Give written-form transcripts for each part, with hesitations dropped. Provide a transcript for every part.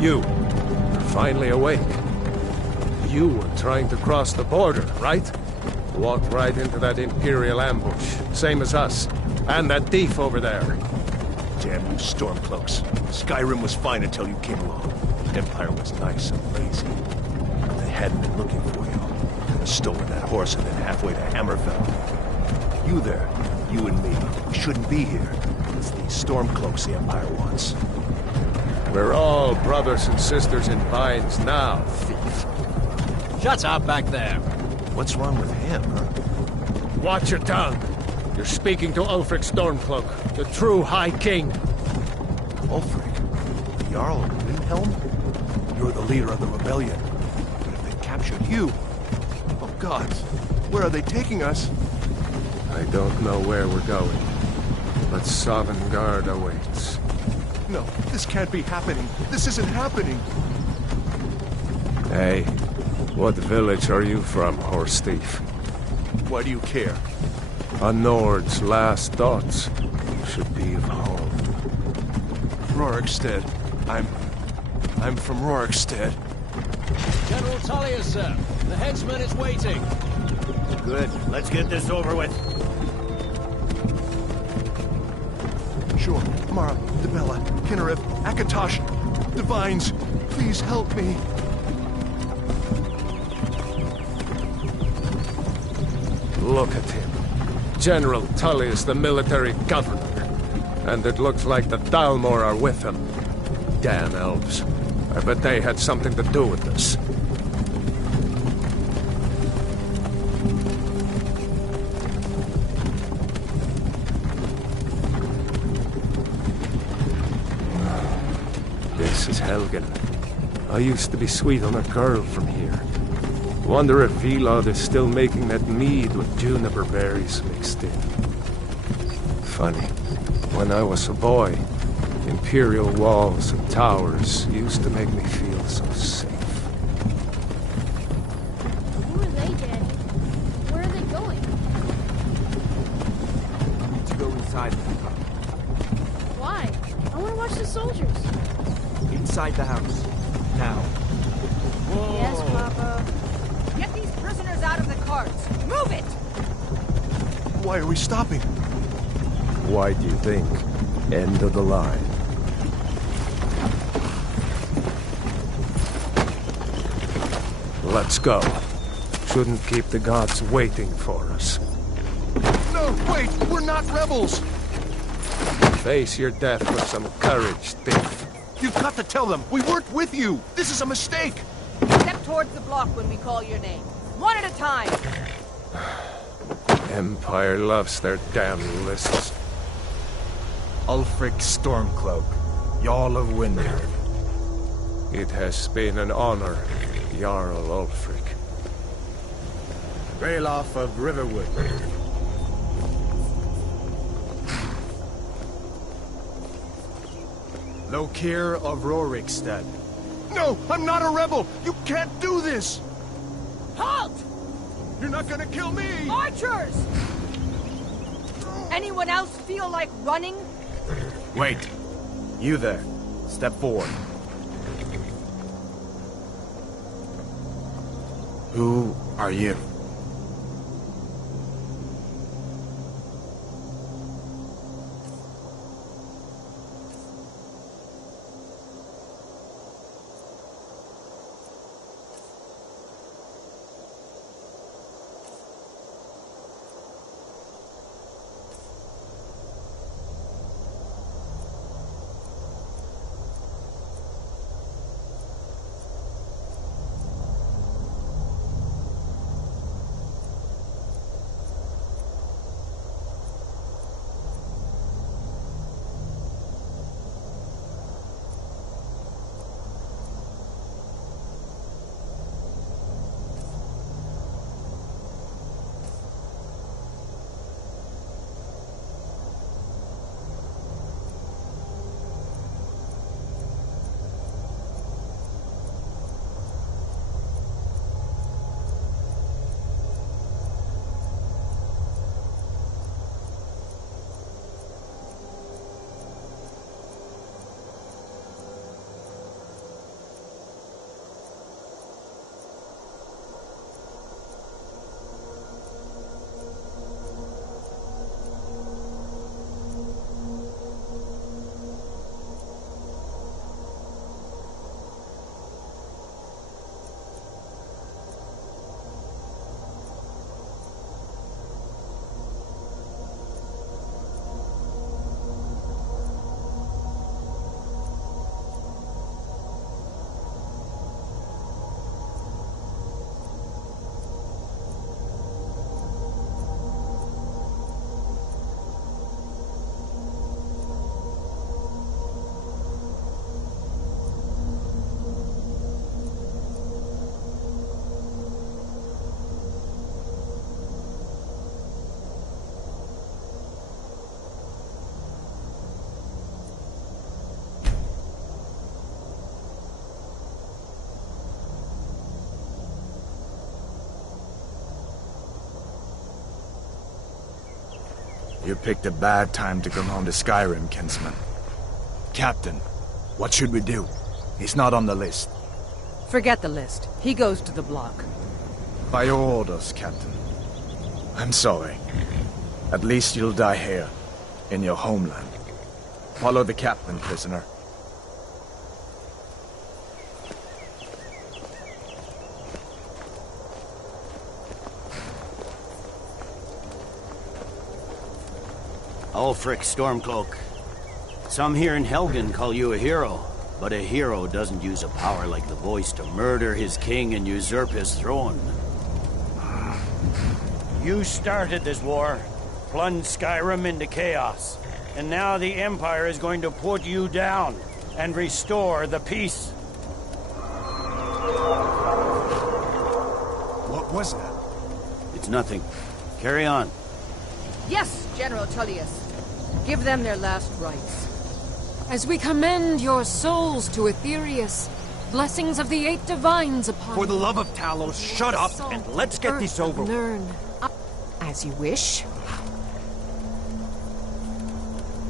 You're finally awake. You were trying to cross the border, right? Walked right into that Imperial ambush, same as us. And that thief over there. Damn you Stormcloaks. Skyrim was fine until you came along. Empire was nice and lazy. If they hadn't been looking for you, could have stolen that horse and been halfway to Hammerfell. You there, you and me, we shouldn't be here. It's these Stormcloaks the Empire wants. We're all brothers and sisters in binds now, thief. Shut up back there. What's wrong with him, huh? Watch your tongue. You're speaking to Ulfric Stormcloak, the true High King. Ulfric? The Jarl of Windhelm? You're the leader of the rebellion. But if they captured you... Oh gods, where are they taking us? I don't know where we're going, but Sovngarde awaits. No, this can't be happening. This isn't happening. Hey, what village are you from, horse thief? Why do you care? A Nord's last thoughts should be of home. Rorikstead. I'm from Rorikstead. General Tullius, sir. The headsman is waiting. Good. Let's get this over with. Sure. Mara, Dibella, Kinnereth, Akatosh, Divines, please help me. Look at him. General Tullius, the military governor. And it looks like the Dalmor are with him. Damn elves. I bet they had something to do with this. This is Helgen. I used to be sweet on a girl from here. Wonder if Vilod is still making that mead with juniper berries mixed in. Funny, when I was a boy, Imperial walls and towers used to make me feel so safe. Who are they, Daddy? Where are they going? To go inside the house. Why? I want to watch the soldiers. Inside the house. Now. Yes, Papa. Get these prisoners out of the carts! Move it! Why are we stopping? Why do you think? End of the line. Let's go. Shouldn't keep the gods waiting for us. No, wait! We're not rebels! Face your death with some courage, thief. You've got to tell them! We weren't with you! This is a mistake! Step towards the block when we call your name. One at a time! Empire loves their damn lists. Ulfric Stormcloak, Jarl of Windhelm. It has been an honor, Jarl Ulfric. Ralof of Riverwood. Lokir of Rorikstead. No! I'm not a rebel! You can't do this! Halt! You're not gonna kill me! Archers! Anyone else feel like running? Wait. You there. Step forward. Who are you? You picked a bad time to come home to Skyrim, kinsman. Captain, what should we do? He's not on the list. Forget the list. He goes to the block. By your orders, Captain. I'm sorry. At least you'll die here, in your homeland. Follow the captain, prisoner. Ulfric Stormcloak. Some here in Helgen call you a hero, but a hero doesn't use a power like the voice to murder his king and usurp his throne. You started this war, plunged Skyrim into chaos, and now the Empire is going to put you down and restore the peace. What was that? It's nothing. Carry on. Yes, General Tullius. Give them their last rites. As we commend your souls to Aetherius, blessings of the 8 divines upon For the you. love of Talos, shut up and let's get this over with. Learn. As you wish.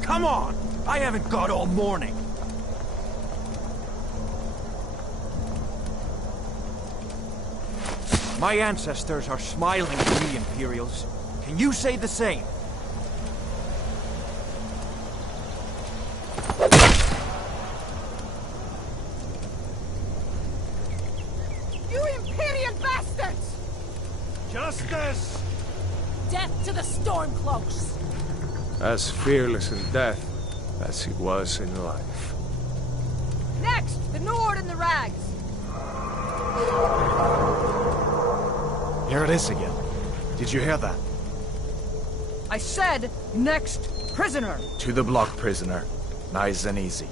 Come on! I haven't got all morning. My ancestors are smiling at me, Imperials. Can you say the same? You Imperial bastards! Justice! Death to the Stormcloaks! As fearless in death as he was in life. Next, the Nord and the Rags. Here it is again. Did you hear that? I said, next prisoner. To the block, prisoner. Nice and easy.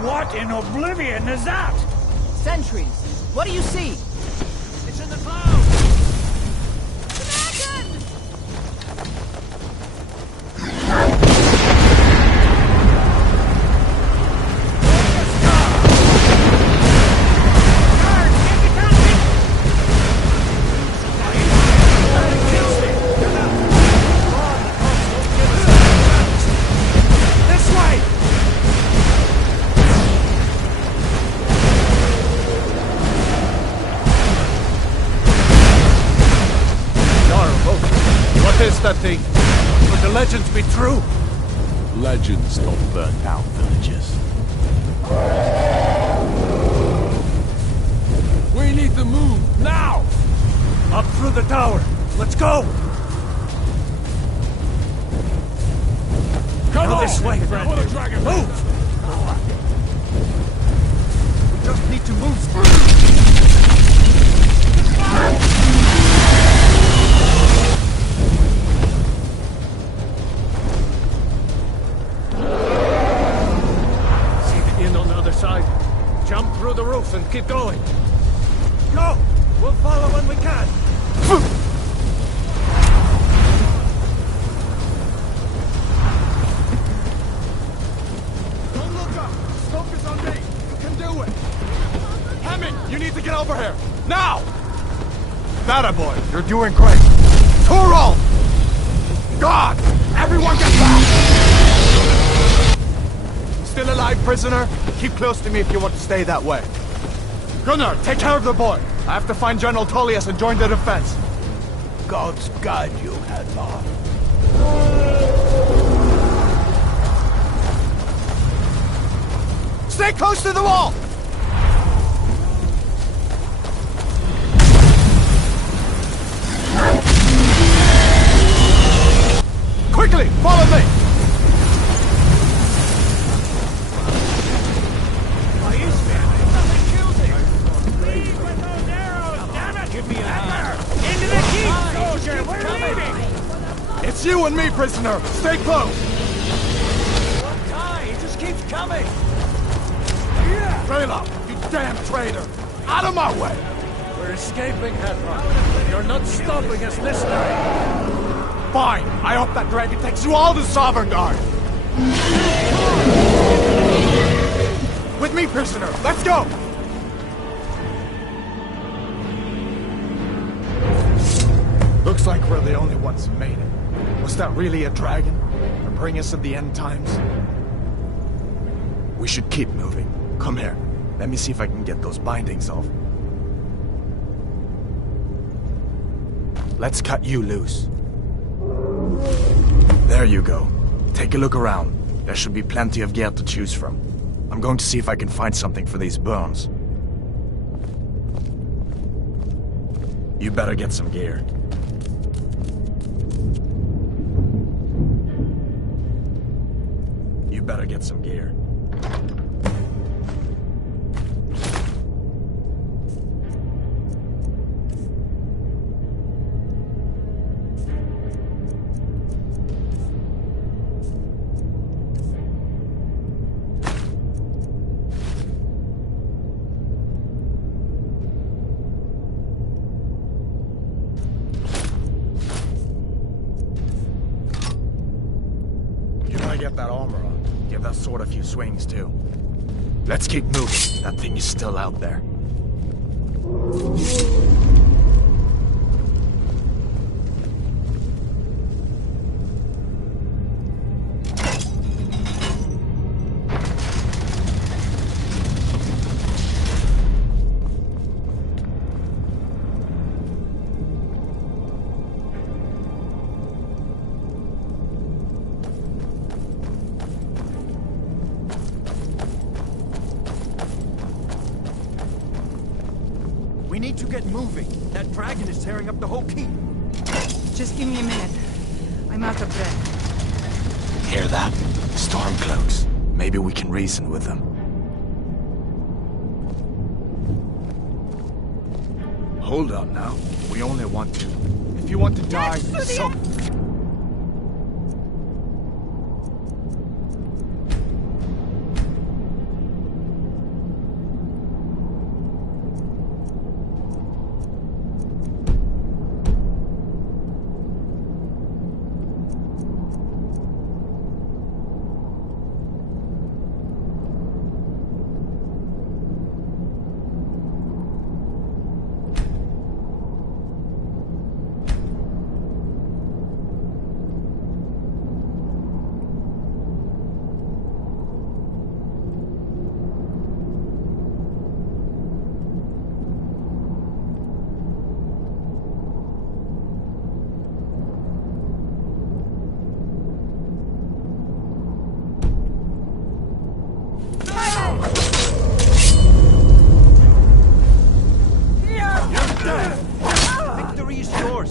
What in oblivion is that? Sentries. What do you see? It's in the clouds! Dragon! This way! What is that thing? Could the legends be true? Legends don't burn down villages. We need to move, now! Up through the tower. Let's go! Come on! This way, friend. Move! We just need to move. See the inn on the other side. Jump through the roof and keep going. Go! We'll follow when we can. Don't look up! Focus on me! You can do it! Hemming, you need to get over here! Now! That boy, you're doing great! Torol! God! Everyone get back! Still alive, prisoner? Keep close to me if you want to stay that way. Gunnar, take care of the boy! I have to find General Tullius and join the defense. God's guide you, Hadvar. Stay close to the wall! Quickly, follow me! It's you and me, prisoner! Stay close! What time? He just keeps coming. Trail up, you damn traitor! Out of my way! We're escaping, Hadvar. You're not stopping us this time. Fine. I hope that dragon takes you all to Sovereign Guard. With me, prisoner. Let's go. Looks like we're the only ones who made it. Was that really a dragon? Or bring us of the end times? We should keep moving. Come here. Let me see if I can get those bindings off. Let's cut you loose. There you go. Take a look around. There should be plenty of gear to choose from. I'm going to see if I can find something for these burns. You better get some gear. You better get some gear. Get that armor on. Give that sword a few swings, too. Let's keep moving. That thing is still out there. We need to get moving. That dragon is tearing up the whole keep. Just give me a minute. I'm out of breath. Hear that? Stormcloaks. Maybe we can reason with them. Hold up now. We only want to. If you want to die, so...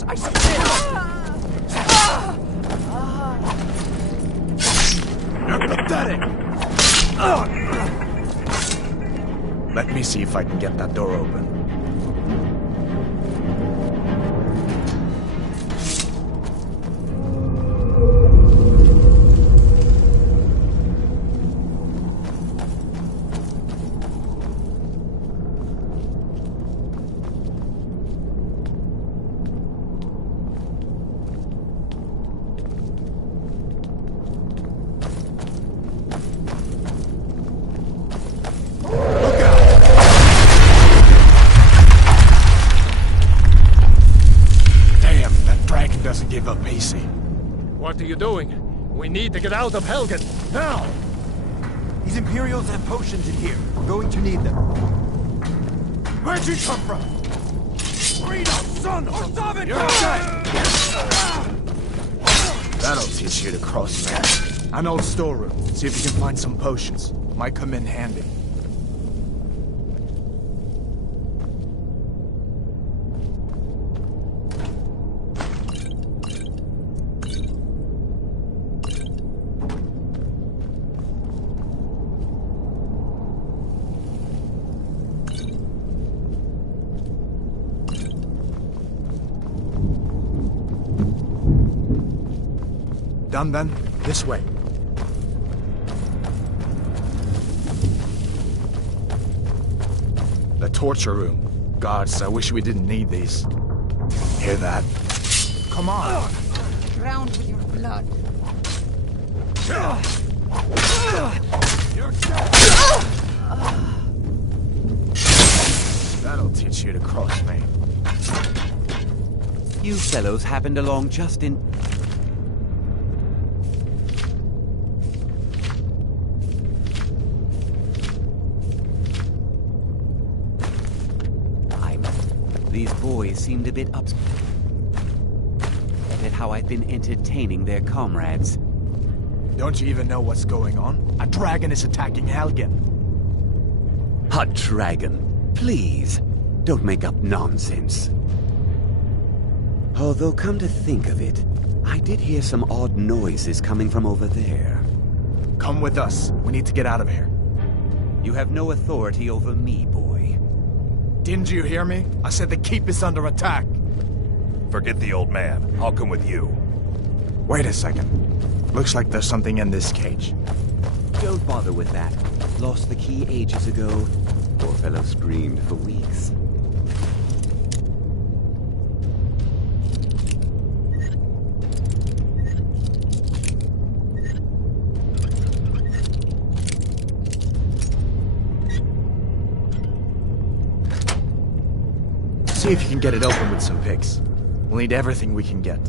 I submit! You're pathetic! Let me see if I can get that door open. Give up easy. What are you doing? We need to get out of Helgen, now! These Imperials have potions in here. We're going to need them. Where'd you come from? Freedom, son of a Sovereign! You're dead! That'll teach you to cross now. An old storeroom. See if you can find some potions. Might come in handy. Done then? This way. The torture room. Gods, I wish we didn't need these. Hear that? Come on! ground with your blood. That'll teach you to cross me. You fellows happened along just in... These boys seemed a bit upset at how I've been entertaining their comrades. Don't you even know what's going on? A dragon is attacking Helgen. A dragon? Please, don't make up nonsense. Although, come to think of it, I did hear some odd noises coming from over there. Come with us. We need to get out of here. You have no authority over me, boy. Didn't you hear me? I said the keep is under attack. Forget the old man. I'll come with you. Wait a second. Looks like there's something in this cage. Don't bother with that. Lost the key ages ago. Poor fellow screamed for weeks. See if you can get it open with some picks. We'll need everything we can get.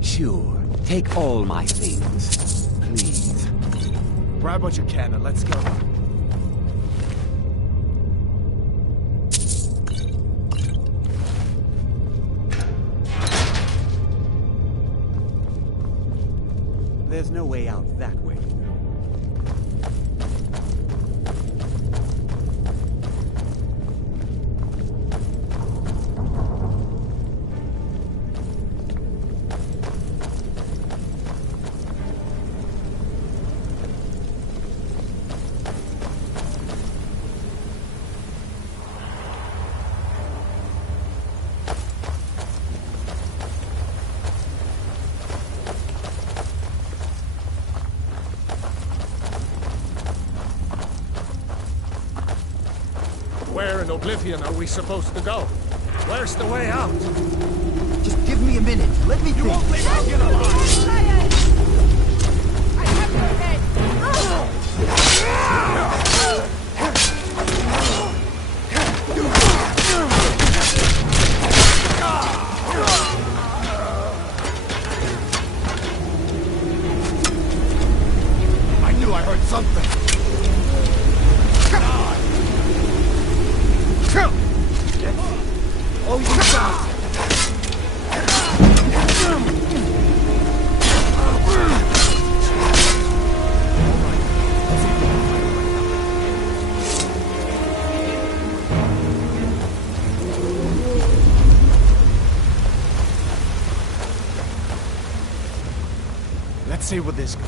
Sure. Take all my things. Please. Grab what you can and let's go. There's no way out that way. Where in Oblivion are we supposed to go? Where's the way out? Just give me a minute. Let me think. You won't leave Helgen alive! I have your head! I knew I heard something. Oh, you got it. Let's see where this goes.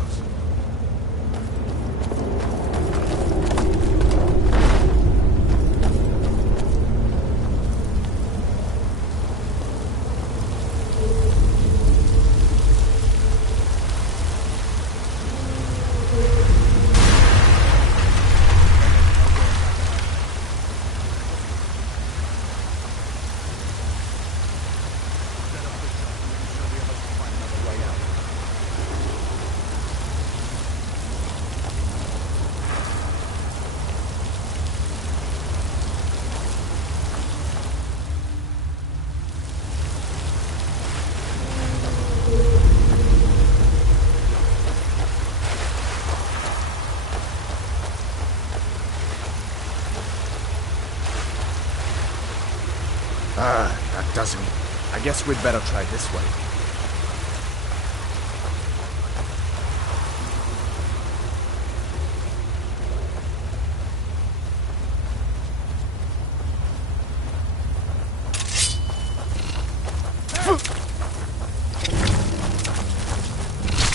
That doesn't... I guess we'd better try this way.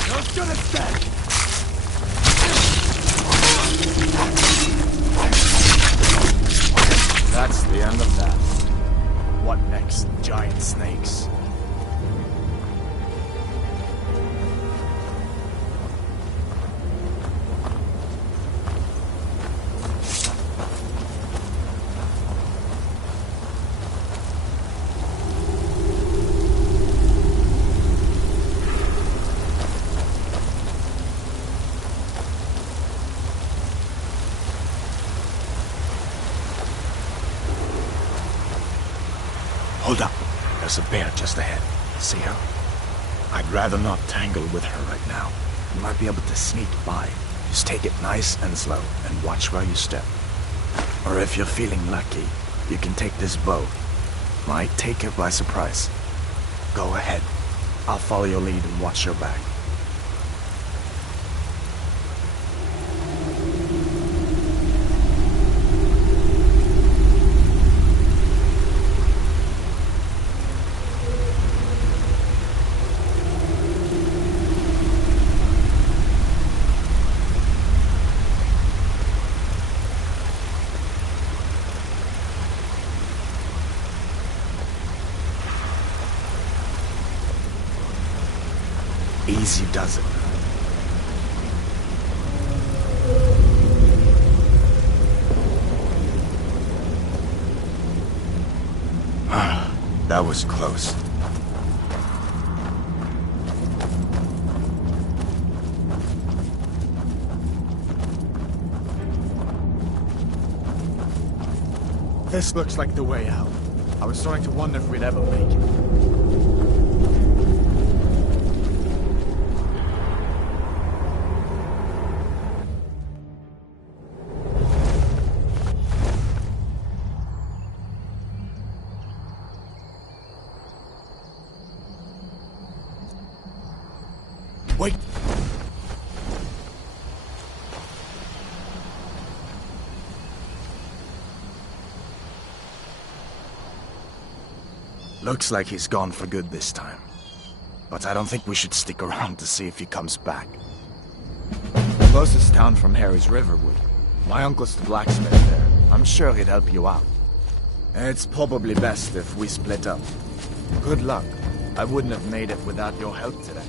Don't get it back! That's the end of that. What next, giant snakes? Hold up. There's a bear just ahead. See her? I'd rather not tangle with her right now. You might be able to sneak by. Just take it nice and slow, and watch where you step. Or if you're feeling lucky, you can take this bow. Might take her by surprise. Go ahead. I'll follow your lead and watch your back. Easy does it. That was close. This looks like the way out. I was starting to wonder if we'd ever make it. Wait! Looks like he's gone for good this time. But I don't think we should stick around to see if he comes back. The closest town from here is Riverwood. My uncle's the blacksmith there. I'm sure he'd help you out. It's probably best if we split up. Good luck. I wouldn't have made it without your help today.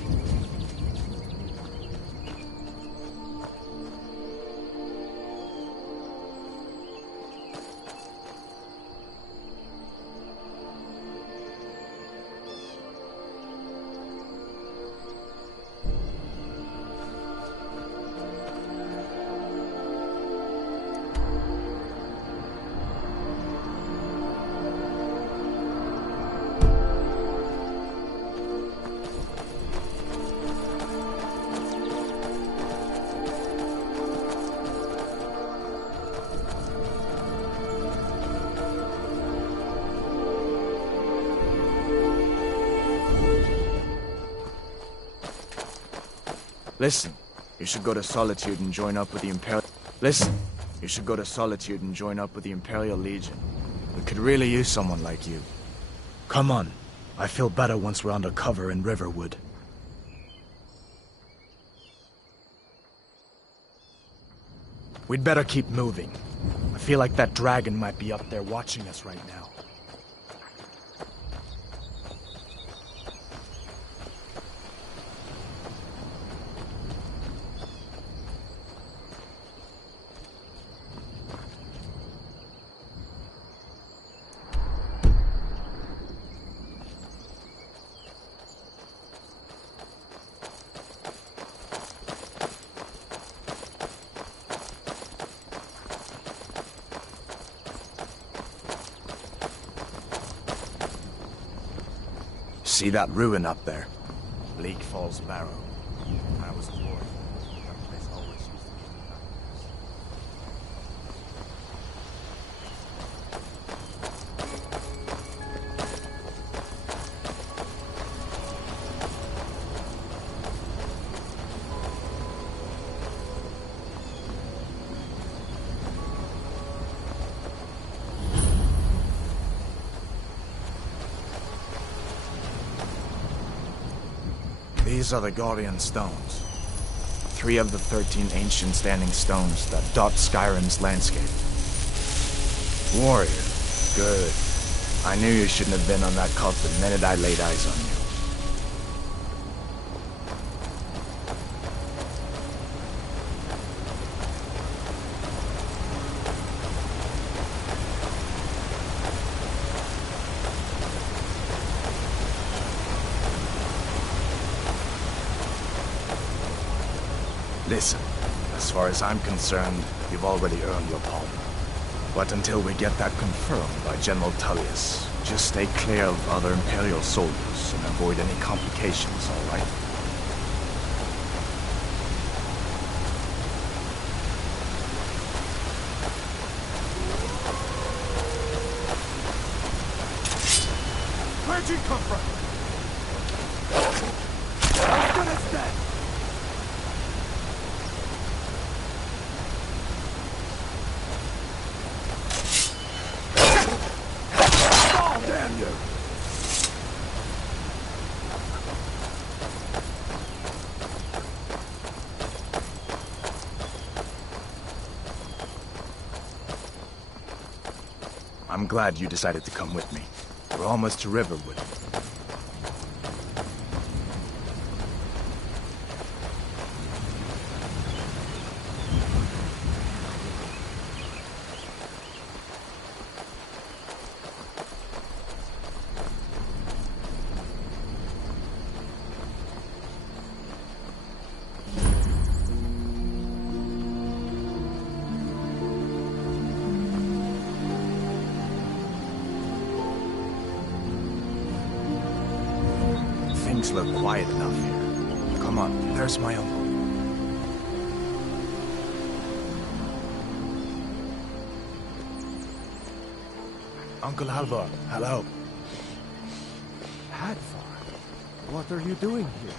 Listen, you should go to Solitude and join up with the Imperial... Listen, you should go to Solitude and join up with the Imperial Legion. We could really use someone like you. Come on. I feel better once we're under cover in Riverwood. We'd better keep moving. I feel like that dragon might be up there watching us right now. See that ruin up there? Bleak Falls Barrow. I was a boy. That place always used to be These are the Guardian Stones. 3 of the 13 ancient standing stones that dot Skyrim's landscape. Warrior. Good. I knew you shouldn't have been on that cult the minute I laid eyes on you. Listen, as far as I'm concerned, you've already earned your pardon. But until we get that confirmed by General Tullius, Just stay clear of other Imperial soldiers and avoid any complications, all right? Where'd you come from? As good as dead. Oh, damn you! I'm glad you decided to come with me. We're almost to Riverwood. Things look quiet enough here. Come on, there's my uncle. Uncle Halvar, hello. Hadvar, what are you doing here?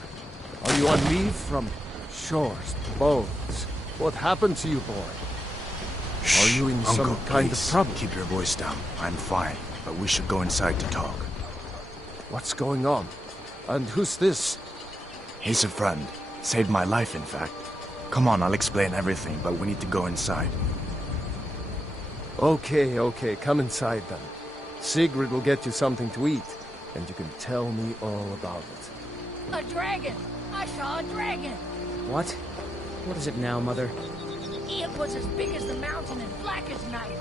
Are you on leave from shores, boats? What happened to you, boy? Are you in some kind of trouble? Keep your voice down. I'm fine, but we should go inside to talk. What's going on? And who's this? He's a friend. Saved my life, in fact. Come on, I'll explain everything, but we need to go inside. Okay, come inside then. Sigrid will get you something to eat, and you can tell me all about it. A dragon! I saw a dragon! What? What is it now, Mother? It was as big as the mountain and black as night.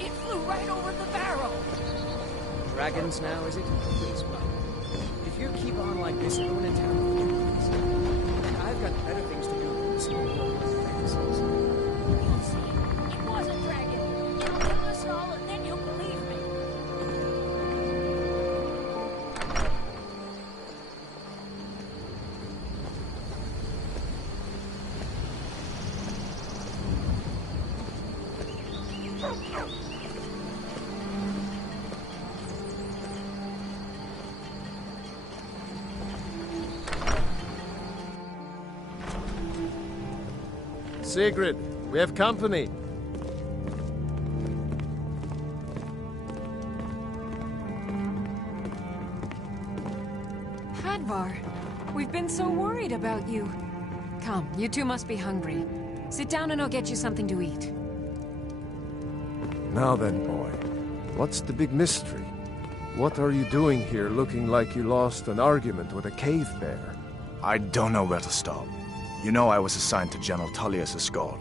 It flew right over the barrel. Dragons now, is it? Please, well, if you keep on like this, everyone in town will get this. I've got better things to do than listen to all those fantasies. You'll see. It was a dragon. It'll kill us all, and then you'll believe me. Sigrid, we have company. Hadvar, we've been so worried about you. Come, you two must be hungry. Sit down and I'll get you something to eat. Now then, boy, what's the big mystery? What are you doing here looking like you lost an argument with a cave bear? I don't know where to stop. You know I was assigned to General Tullius' guard.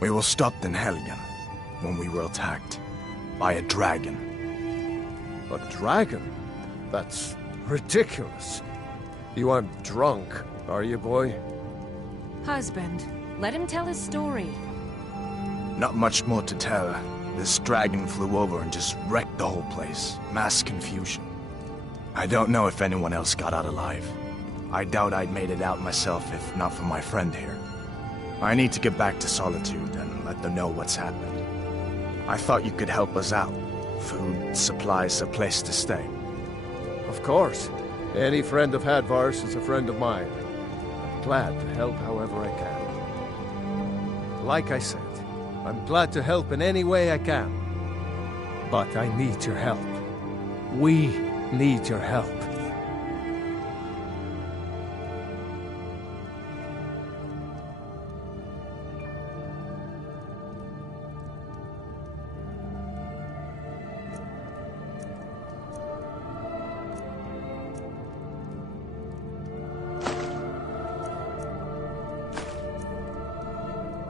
We were stopped in Helgen when we were attacked by a dragon. A dragon? That's ridiculous. You aren't drunk, are you, boy? Husband, let him tell his story. Not much more to tell. This dragon flew over and just wrecked the whole place. Mass confusion. I don't know if anyone else got out alive. I doubt I'd made it out myself if not for my friend here. I need to get back to Solitude and let them know what's happened. I thought you could help us out. Food, supplies, a place to stay. Of course. Any friend of Hadvar's is a friend of mine. I'm glad to help however I can. Like I said, I'm glad to help in any way I can. But I need your help. We need your help.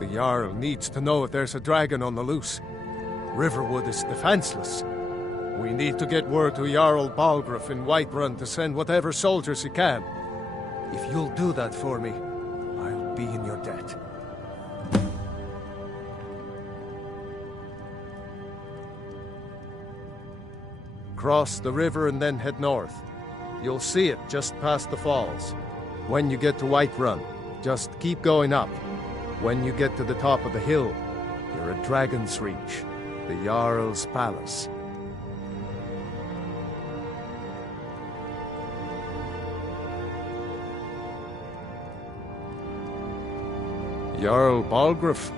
The Jarl needs to know if there's a dragon on the loose. Riverwood is defenseless. We need to get word to Jarl Balgruuf in Whiterun to send whatever soldiers he can. If you'll do that for me, I'll be in your debt. Cross the river and then head north. You'll see it just past the falls. When you get to Whiterun, just keep going up. When you get to the top of the hill, you're at Dragon's Reach, the Jarl's Palace. Jarl Balgruuf,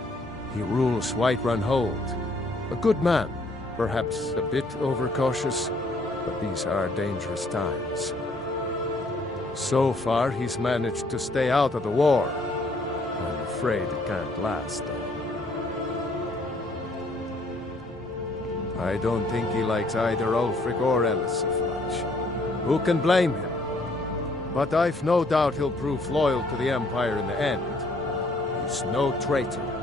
he rules Whiterun Hold. A good man, perhaps a bit overcautious, but these are dangerous times. So far, he's managed to stay out of the war. I'm afraid it can't last, though. I don't think he likes either Ulfric or Elisif much. Who can blame him? But I've no doubt he'll prove loyal to the Empire in the end. He's no traitor.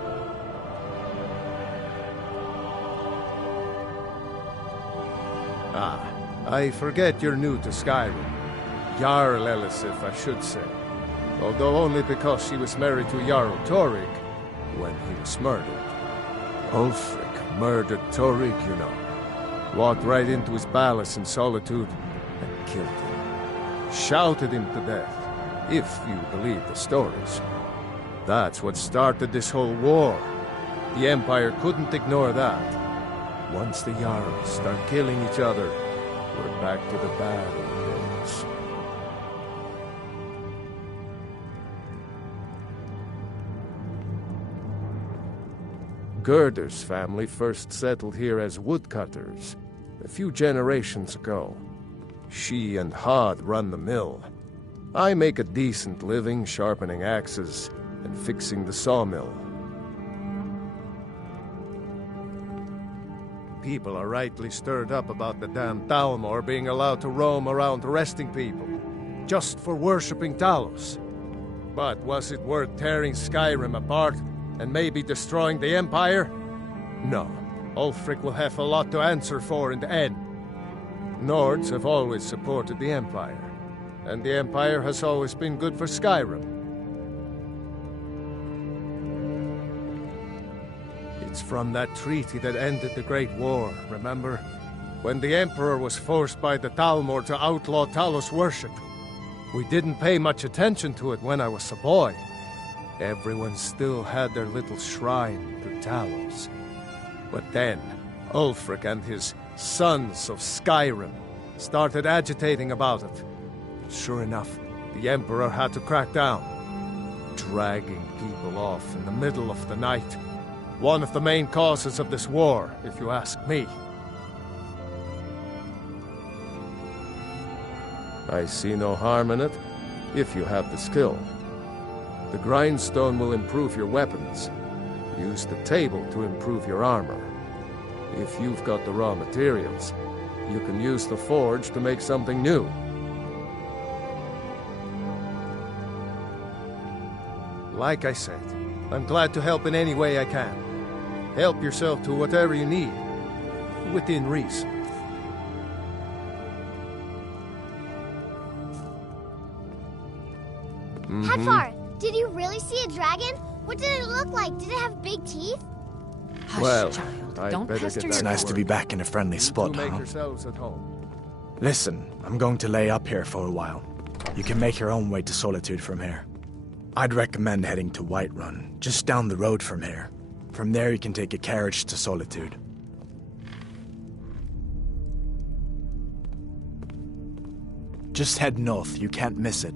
Ah, I forget you're new to Skyrim. Jarl Elisif, I should say. Although only because she was married to Jarl Torig when he was murdered. Ulfric murdered Torig, you know. Walked right into his palace in Solitude and killed him. Shouted him to death, if you believe the stories. That's what started this whole war. The Empire couldn't ignore that. Once the Jarls start killing each other, we're back to the bad old days. Gerder's family first settled here as woodcutters a few generations ago. She and Hod run the mill. I make a decent living sharpening axes and fixing the sawmill. People are rightly stirred up about the damn Thalmor being allowed to roam around arresting people, just for worshipping Talos. But was it worth tearing Skyrim apart and maybe destroying the Empire? No. Ulfric will have a lot to answer for in the end. Nords have always supported the Empire, and the Empire has always been good for Skyrim. It's from that treaty that ended the Great War, remember? When the Emperor was forced by the Thalmor to outlaw Talos worship. We didn't pay much attention to it when I was a boy. Everyone still had their little shrine to Talos. But then, Ulfric and his Sons of Skyrim started agitating about it. Sure enough, the Emperor had to crack down, dragging people off in the middle of the night. One of the main causes of this war, if you ask me. I see no harm in it, if you have the skill. The grindstone will improve your weapons. Use the table to improve your armor. If you've got the raw materials, you can use the forge to make something new. Like I said, I'm glad to help in any way I can. Help yourself to whatever you need, within reason. Hadvar, did you really see a dragon? What did it look like? Did it have big teeth? Hush, Well, child. I'd Don't better pester get your back It's nice to work. be back in a friendly spot, Make huh? yourselves at home. Listen, I'm going to lay up here for a while. You can make your own way to Solitude from here. I'd recommend heading to Whiterun, just down the road from here. From there you can take a carriage to Solitude. Just head north, you can't miss it.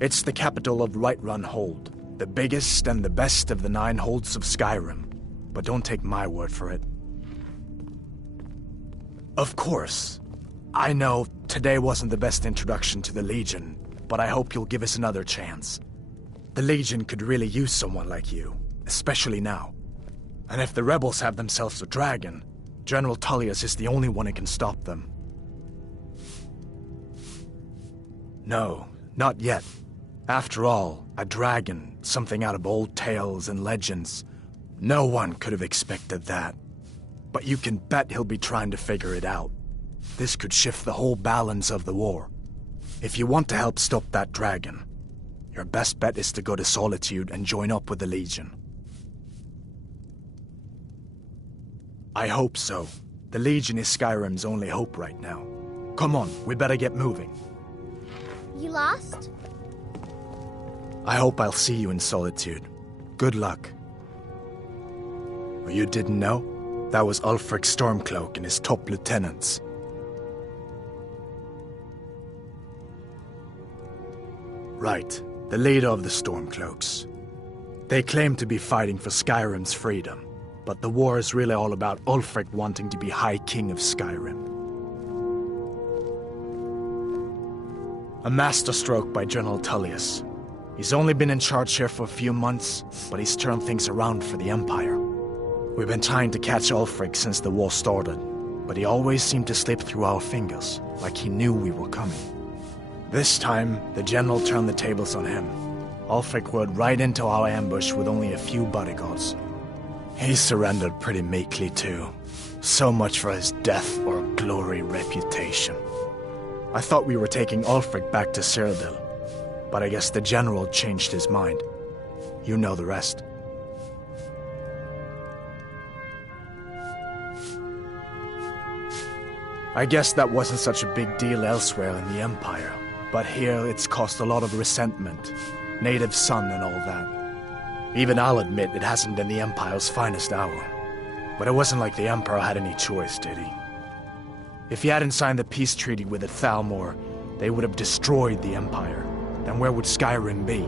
It's the capital of Whiterun Hold, the biggest and the best of the 9 holds of Skyrim. But don't take my word for it. Of course, I know today wasn't the best introduction to the Legion, but I hope you'll give us another chance. The Legion could really use someone like you, especially now. And if the rebels have themselves a dragon, General Tullius is the only one who can stop them. No, not yet. After all, a dragon, something out of old tales and legends. No one could have expected that. But you can bet he'll be trying to figure it out. This could shift the whole balance of the war. If you want to help stop that dragon, your best bet is to go to Solitude and join up with the Legion. I hope so. The Legion is Skyrim's only hope right now. Come on, we better get moving. You lost? I hope I'll see you in Solitude. Good luck. You didn't know? That was Ulfric Stormcloak and his top lieutenants. Right, the leader of the Stormcloaks. They claim to be fighting for Skyrim's freedom, but the war is really all about Ulfric wanting to be High King of Skyrim. A masterstroke by General Tullius. He's only been in charge here for a few months, but he's turned things around for the Empire. We've been trying to catch Ulfric since the war started, but he always seemed to slip through our fingers, like he knew we were coming. This time, the General turned the tables on him. Ulfric rode right into our ambush with only a few bodyguards. He surrendered pretty meekly too. So much for his death or glory reputation. I thought we were taking Ulfric back to Cyrodiil, but I guess the General changed his mind. You know the rest. I guess that wasn't such a big deal elsewhere in the Empire, but here it's caused a lot of resentment. Native son and all that. Even I'll admit it hasn't been the Empire's finest hour. But it wasn't like the Emperor had any choice, did he? If he hadn't signed the peace treaty with the Thalmor, they would have destroyed the Empire. Then where would Skyrim be?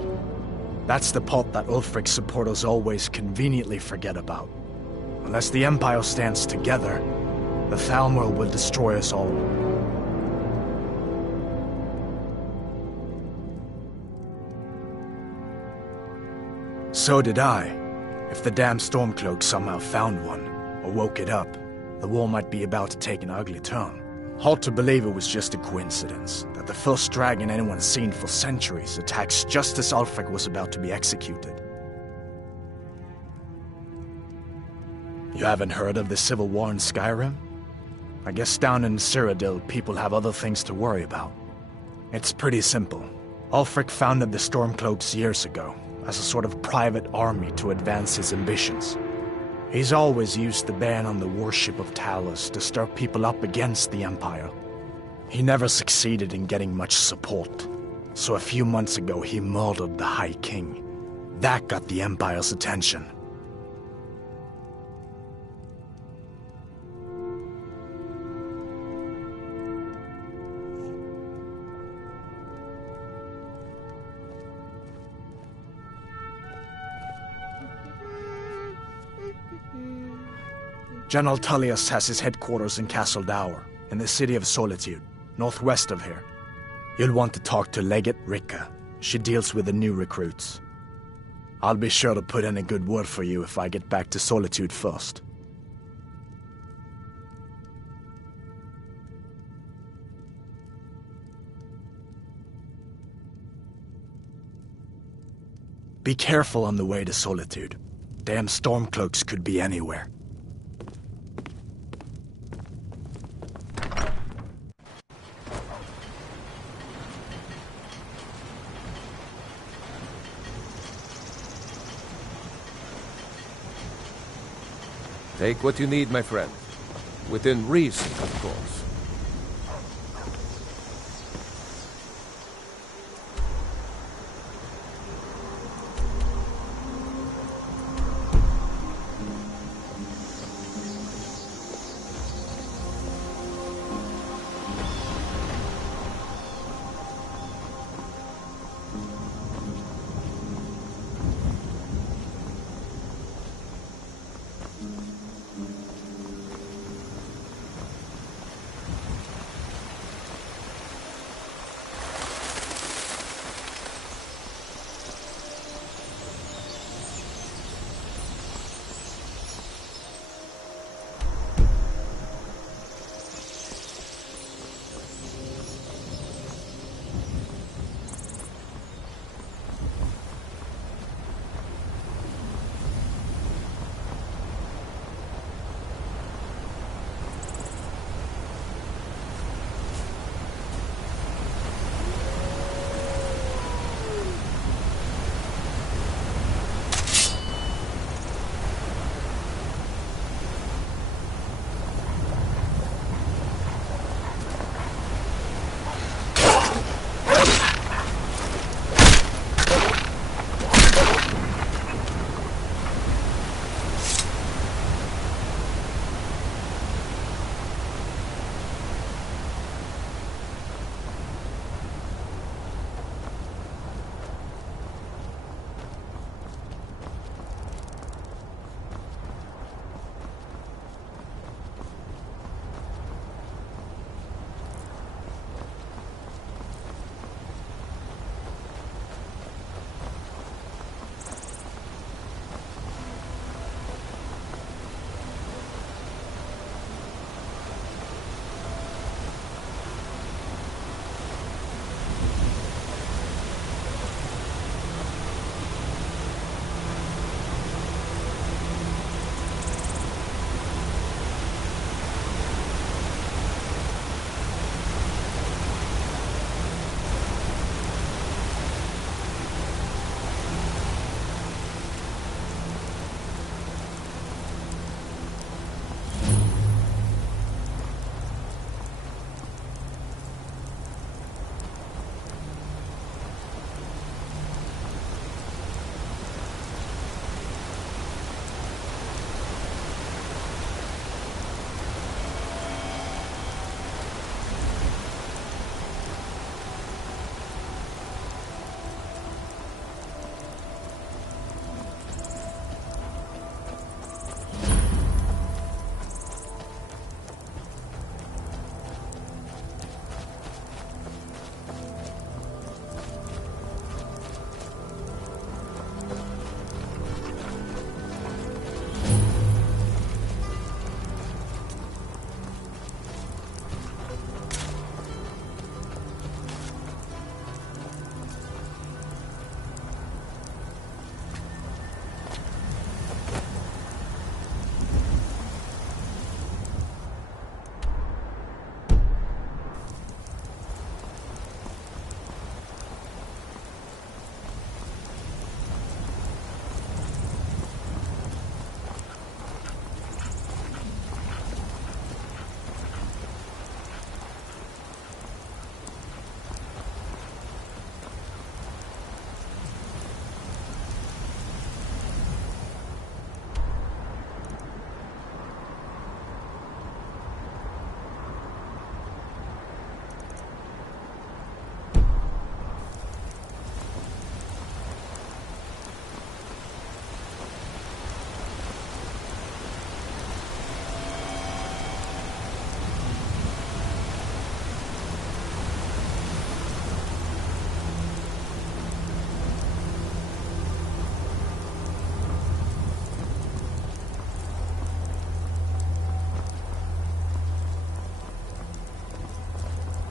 That's the part that Ulfric's supporters always conveniently forget about. Unless the Empire stands together, the Thalmor will destroy us all. So did I. If the damn Stormcloak somehow found one, or woke it up, the war might be about to take an ugly turn. Hard to believe it was just a coincidence, that the first dragon anyone's seen for centuries attacks just as Ulfric was about to be executed. You haven't heard of the civil war in Skyrim? I guess down in Cyrodiil, people have other things to worry about. It's pretty simple. Ulfric founded the Stormcloaks years ago, as a sort of private army to advance his ambitions. He's always used the ban on the worship of Talos to stir people up against the Empire. He never succeeded in getting much support, so a few months ago he murdered the High King. That got the Empire's attention. General Tullius has his headquarters in Castle Dower, in the city of Solitude, northwest of here. You'll want to talk to Legate Ricka. She deals with the new recruits. I'll be sure to put in a good word for you if I get back to Solitude first. Be careful on the way to Solitude. Damn Stormcloaks could be anywhere. Take what you need, my friend. Within reason, of course.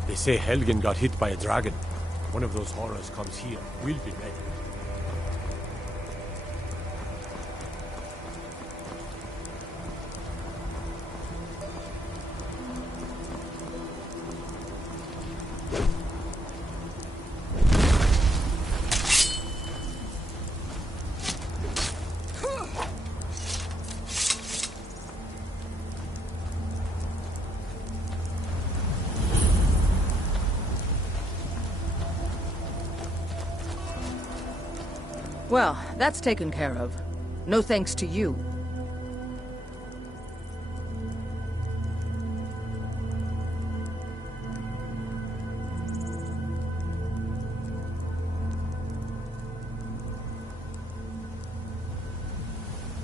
They say Helgen got hit by a dragon. One of those horrors comes here, we'll be ready. Well, that's taken care of. No thanks to you.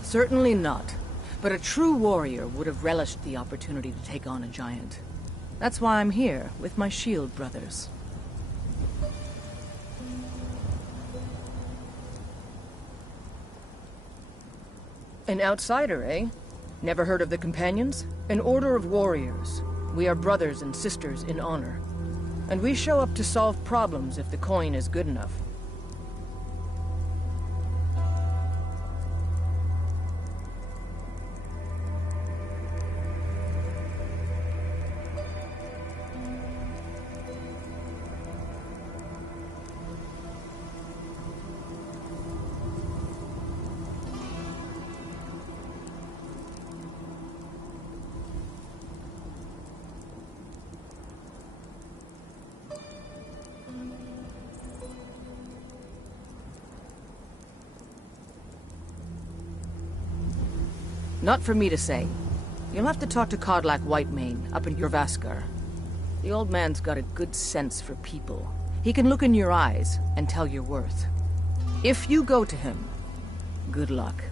Certainly not. But a true warrior would have relished the opportunity to take on a giant. That's why I'm here, with my shield brothers. An outsider, eh? Never heard of the Companions? An order of warriors. We are brothers and sisters in honor. And we show up to solve problems if the coin is good enough. Not for me to say. You'll have to talk to Kodlak Whitemane up in Jorvaskar. The old man's got a good sense for people. He can look in your eyes and tell your worth. If you go to him, good luck.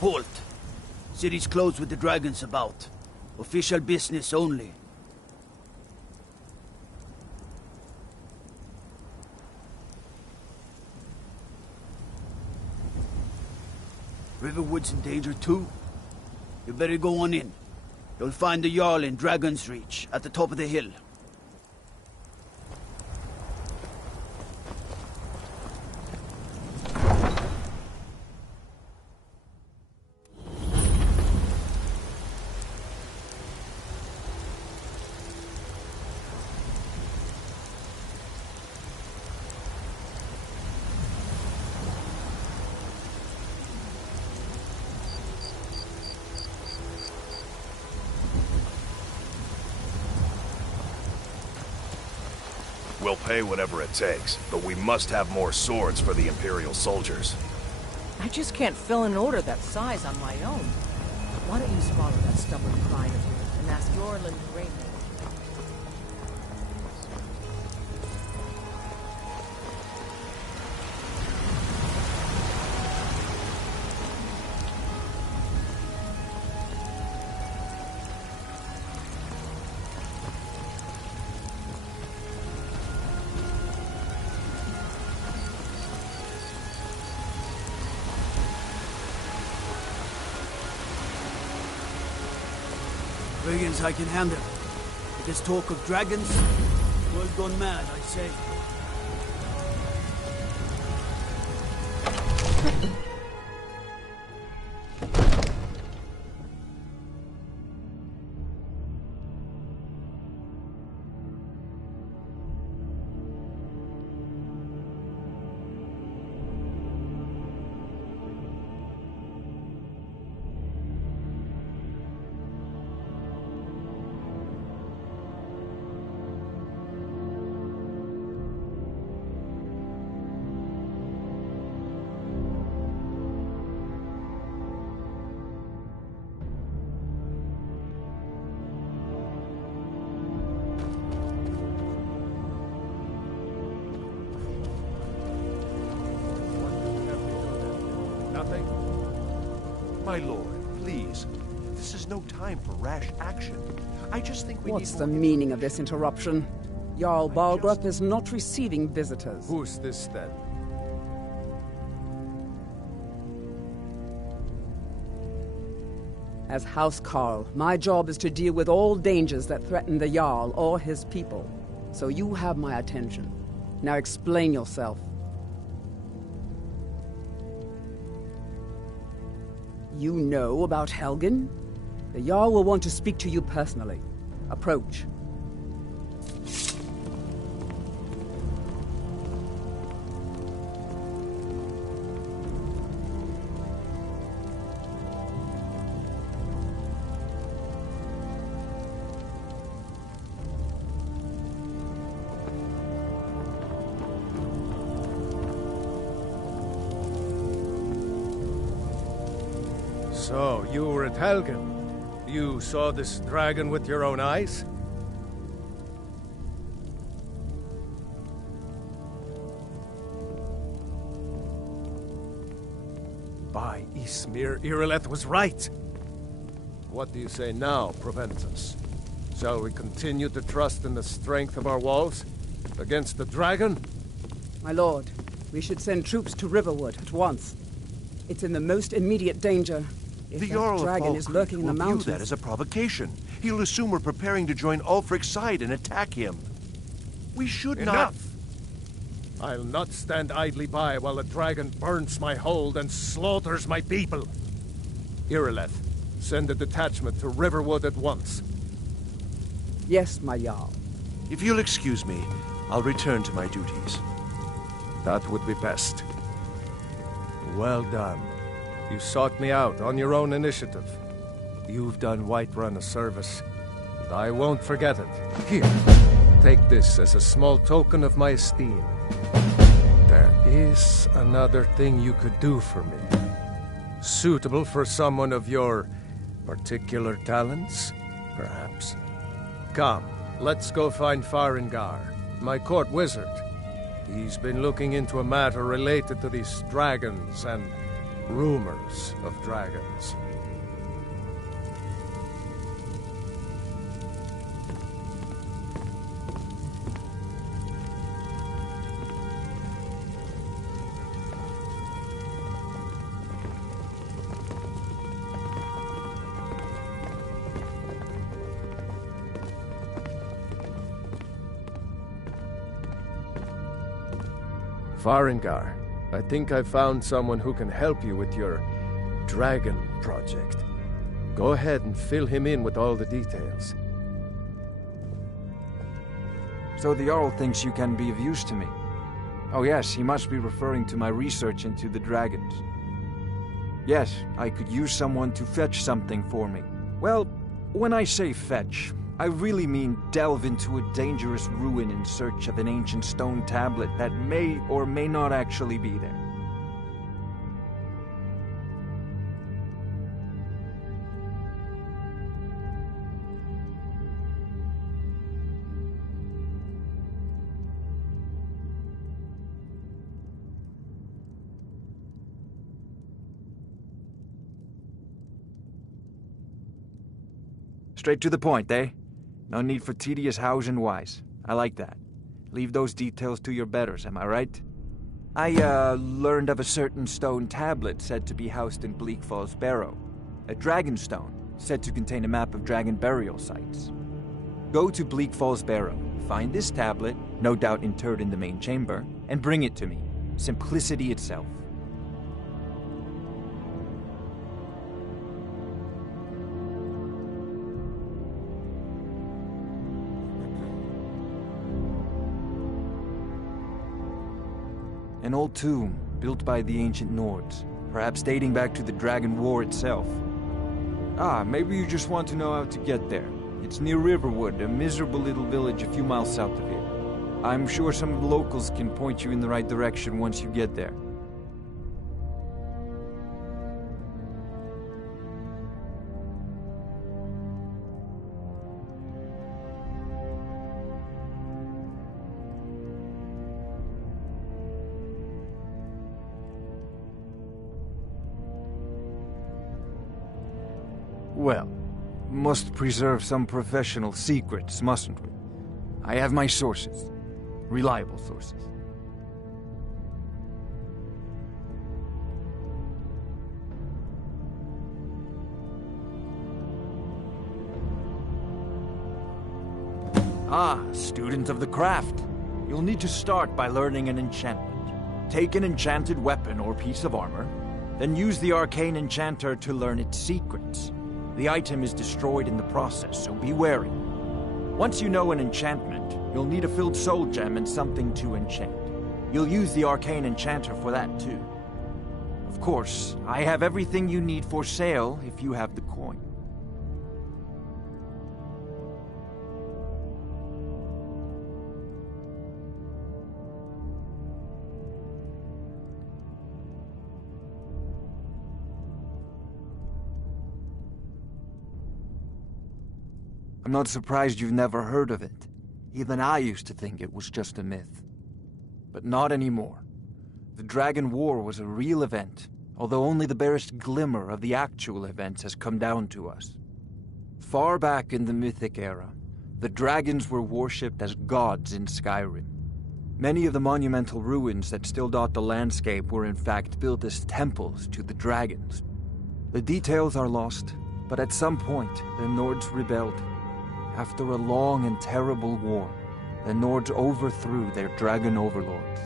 Halt! City's closed with the dragons about. Official business only. Riverwood's in danger too? You better go on in. You'll find the Jarl in Dragon's Reach, at the top of the hill. We'll pay whatever it takes, but we must have more swords for the Imperial soldiers. I just can't fill an order that size on my own. Why don't you swallow that stubborn pride of yours and ask Yorland Raymond? Dragons I can handle. But this talk of dragons, world gone mad, I say. My lord, please. This is no time for rash action. I just think we What's need the meaning of this interruption? Jarl Balgrup is not receiving visitors. Who's this then? As House Carl, my job is to deal with all dangers that threaten the Jarl or his people. So you have my attention. Now explain yourself. You know about Helgen? The Jarl will want to speak to you personally. Approach. So, you were at Helgen. You saw this dragon with your own eyes? By Ysmir, Irileth was right. What do you say now, Proventus? Shall we continue to trust in the strength of our walls? Against the dragon? My lord, we should send troops to Riverwood at once. It's in the most immediate danger. If The that Jarl of dragon is Falkreath lurking in the will view mountains... that as a provocation. He'll assume we're preparing to join Ulfric's side and attack him. We should Enough! I'll not stand idly by while the dragon burns my hold and slaughters my people. Irileth, send a detachment to Riverwood at once. Yes, my Jarl. If you'll excuse me, I'll return to my duties. That would be best. Well done. You sought me out on your own initiative. You've done Whiterun a service, and I won't forget it. Here, take this as a small token of my esteem. There is another thing you could do for me. Suitable for someone of your particular talents, perhaps. Come, let's go find Farengar, my court wizard. He's been looking into a matter related to these dragons and rumors of dragons. Farengar, I think I found someone who can help you with your dragon project. Go ahead and fill him in with all the details. So the Jarl thinks you can be of use to me. Oh yes, he must be referring to my research into the dragons. Yes, I could use someone to fetch something for me. Well, when I say fetch, I really mean delve into a dangerous ruin in search of an ancient stone tablet that may or may not actually be there. Straight to the point, eh? No need for tedious hows and whys. I like that. Leave those details to your betters, am I right? I, learned of a certain stone tablet said to be housed in Bleak Falls Barrow. A dragon stone. said to contain a map of dragon burial sites. Go to Bleak Falls Barrow, find this tablet, no doubt interred in the main chamber, and bring it to me. Simplicity itself. An old tomb, built by the ancient Nords, perhaps dating back to the Dragon War itself. Ah, maybe you just want to know how to get there. It's near Riverwood, a miserable little village a few miles south of here. I'm sure some of the locals can point you in the right direction once you get there. Well, must preserve some professional secrets, mustn't we? I have my sources. Reliable sources. Ah, student of the craft. You'll need to start by learning an enchantment. Take an enchanted weapon or piece of armor, then use the arcane enchanter to learn its secrets. The item is destroyed in the process, so be wary. Once you know an enchantment, you'll need a filled soul gem and something to enchant. You'll use the arcane enchanter for that too. Of course, I have everything you need for sale if you have the coin. I'm not surprised you've never heard of it. Even I used to think it was just a myth. But not anymore. The Dragon War was a real event, although only the barest glimmer of the actual events has come down to us. Far back in the Mythic era, the dragons were worshipped as gods in Skyrim. Many of the monumental ruins that still dot the landscape were in fact built as temples to the dragons. The details are lost, but at some point, the Nords rebelled. After a long and terrible war, the Nords overthrew their dragon overlords.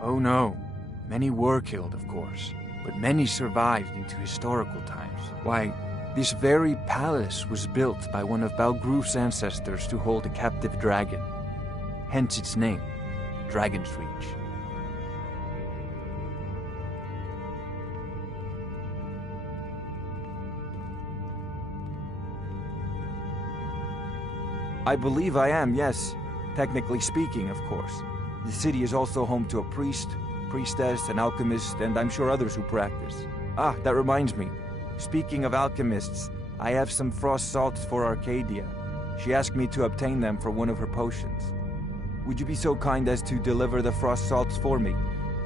Oh no, many were killed, of course, but many survived into historical times. Why, this very palace was built by one of Balgroof's ancestors to hold a captive dragon. Hence its name, Dragon's Reach. I believe I am, yes. Technically speaking, of course. The city is also home to a priest, priestess, an alchemist, and I'm sure others who practice. Ah, that reminds me. Speaking of alchemists, I have some frost salts for Arcadia. She asked me to obtain them for one of her potions. Would you be so kind as to deliver the frost salts for me?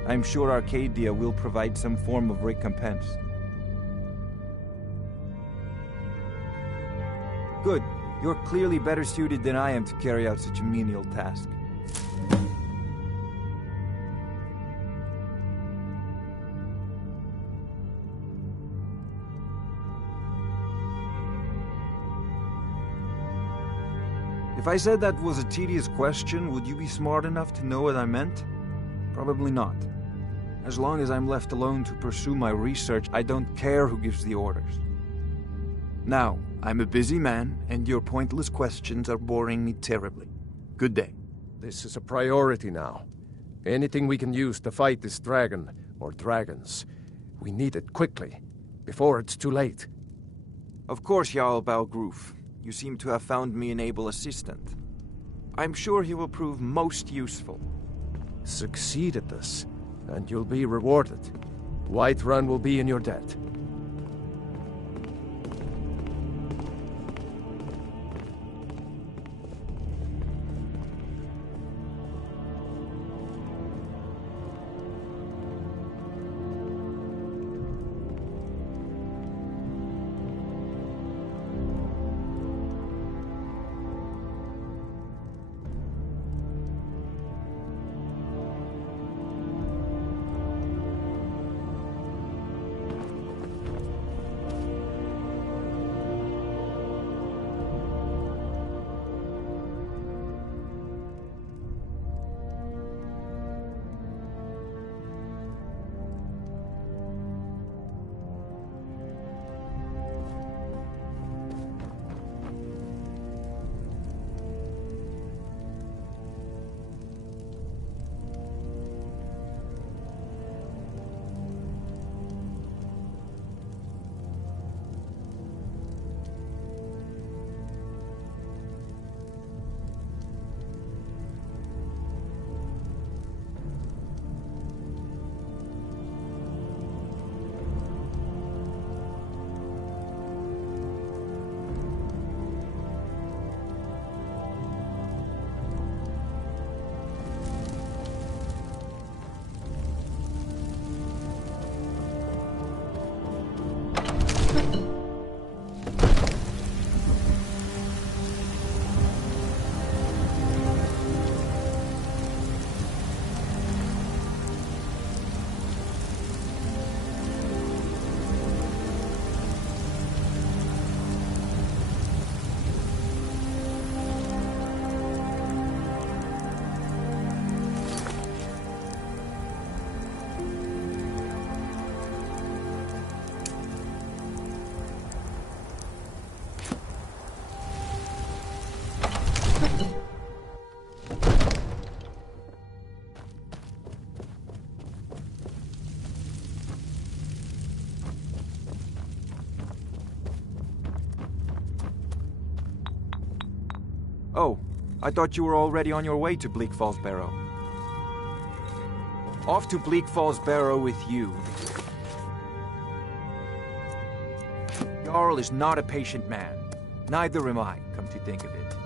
I'm sure Arcadia will provide some form of recompense. Good. You're clearly better suited than I am to carry out such a menial task. If I said that was a tedious question, would you be smart enough to know what I meant? Probably not. As long as I'm left alone to pursue my research, I don't care who gives the orders. Now, I'm a busy man, and your pointless questions are boring me terribly. Good day. This is a priority now. Anything we can use to fight this dragon, or dragons, we need it quickly, before it's too late. Of course, Jarl Balgroof. You seem to have found me an able assistant. I'm sure he will prove most useful. Succeed at this, and you'll be rewarded. Whiterun will be in your debt. Oh, I thought you were already on your way to Bleak Falls Barrow. Off to Bleak Falls Barrow with you. Jarl is not a patient man. Neither am I, come to think of it.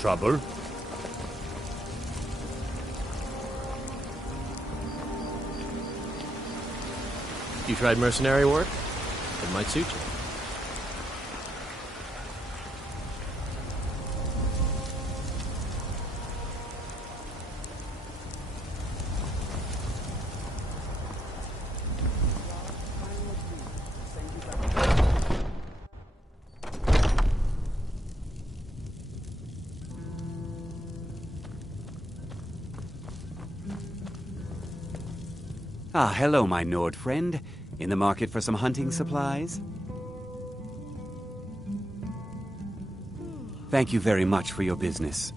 Trouble? You tried mercenary work? It might suit you. Ah, hello, my Nord friend. In the market for some hunting supplies? Thank you very much for your business.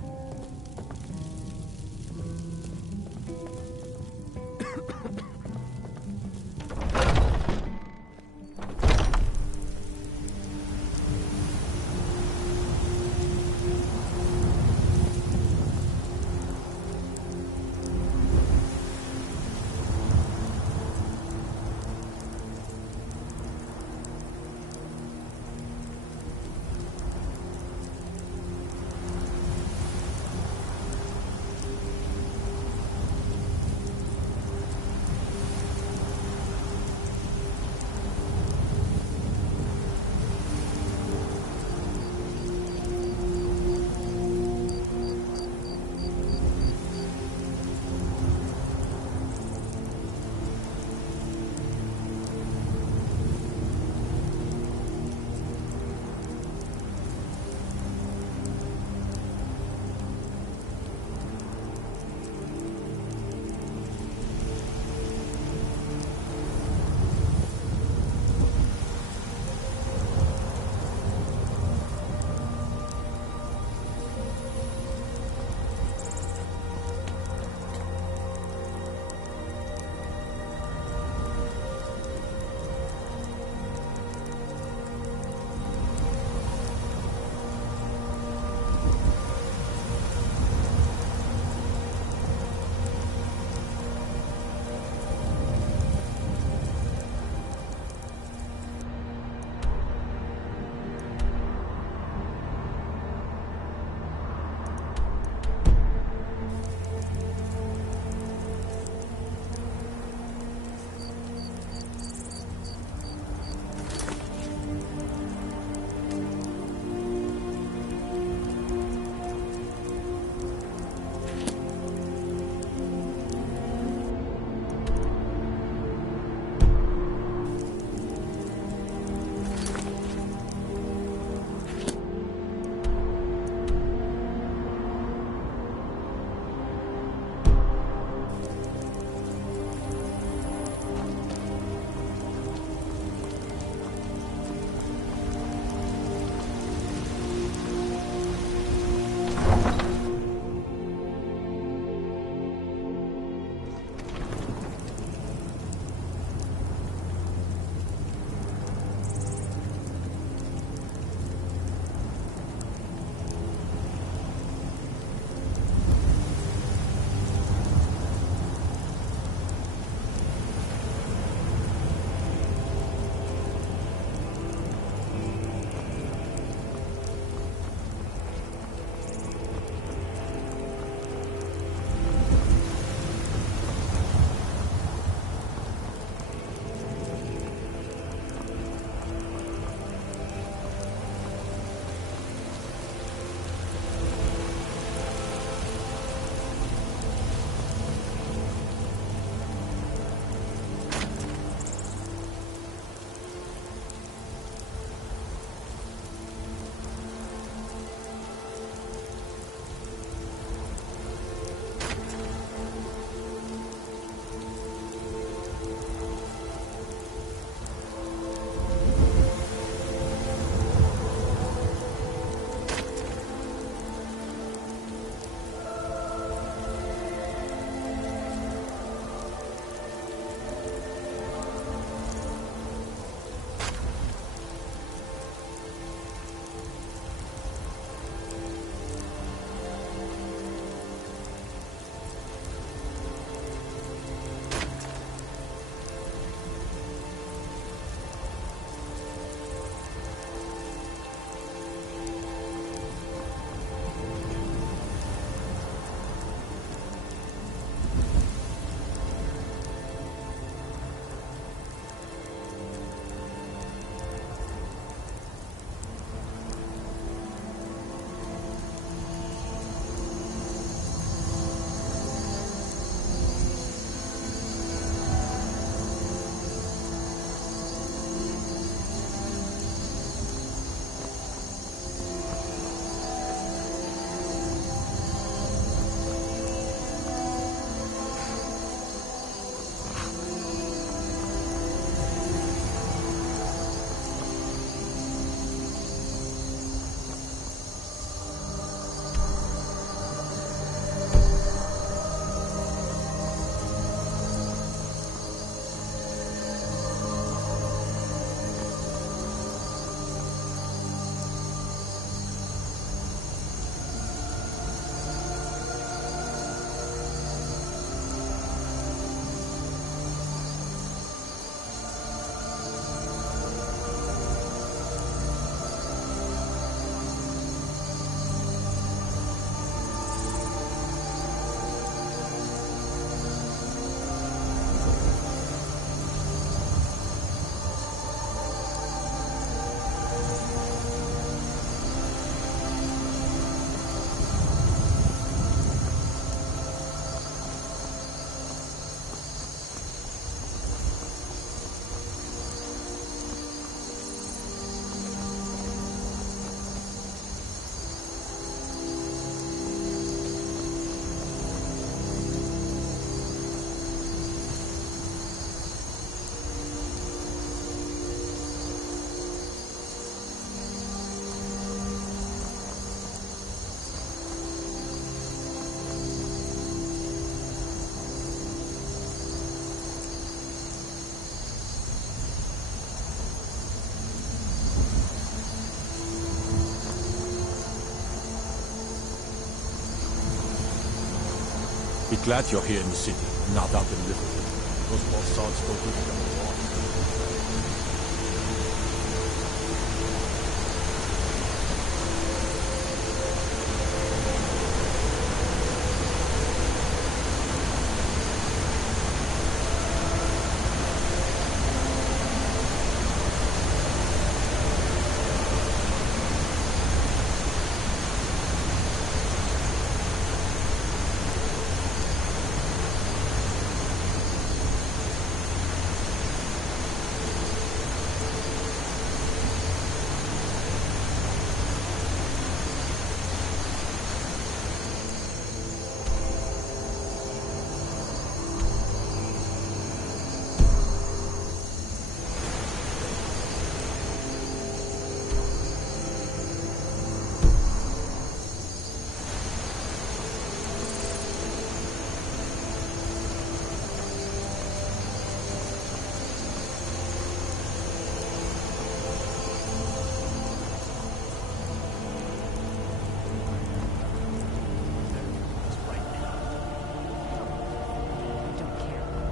Be glad you're here in the city, not out in Liverpool. Those bastards go good together.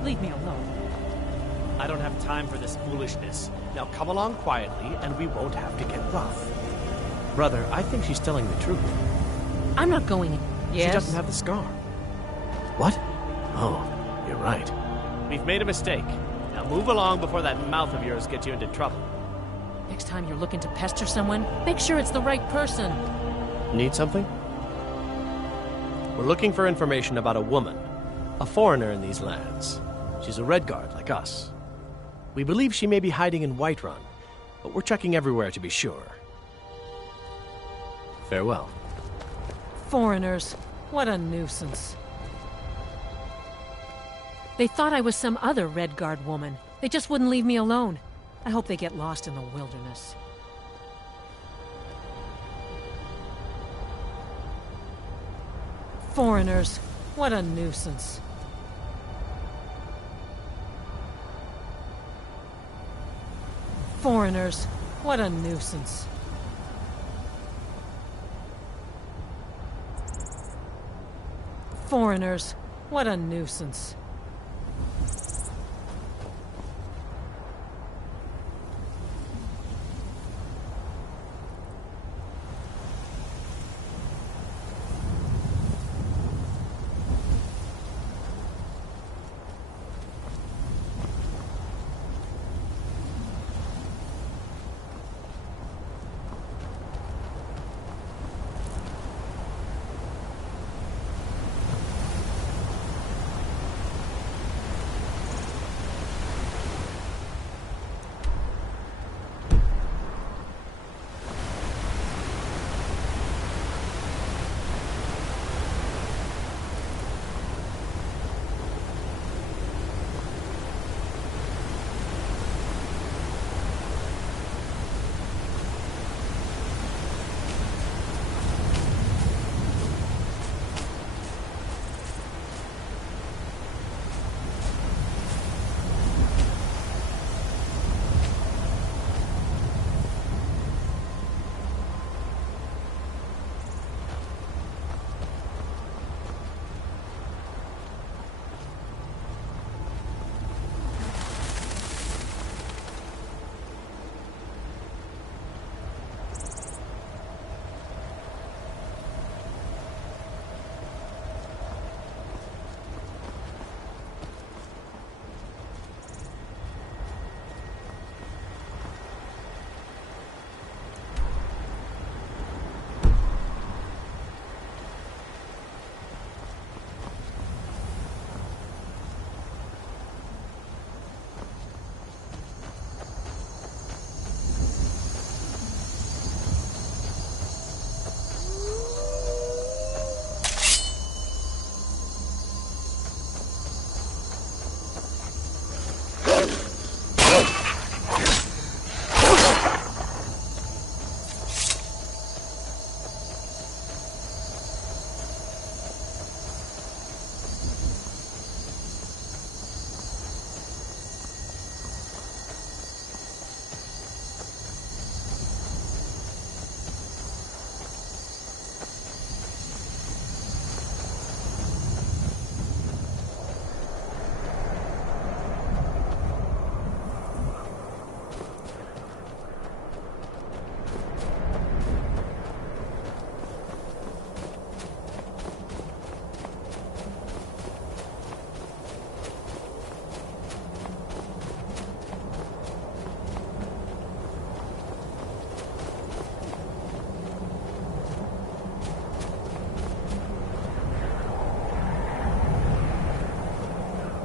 Leave me alone. I don't have time for this foolishness. Now come along quietly, and we won't have to get rough. Brother, I think she's telling the truth. I'm not going in. Yes? She doesn't have the scar. What? Oh, you're right. We've made a mistake. Now move along before that mouth of yours gets you into trouble. Next time you're looking to pester someone, make sure it's the right person. Need something? We're looking for information about a woman. A foreigner in these lands. She's a Redguard like us. We believe she may be hiding in Whiterun, but we're checking everywhere to be sure. Farewell. Foreigners. What a nuisance. They thought I was some other Redguard woman. They just wouldn't leave me alone. I hope they get lost in the wilderness. Foreigners. What a nuisance. Foreigners. What a nuisance. Foreigners. What a nuisance.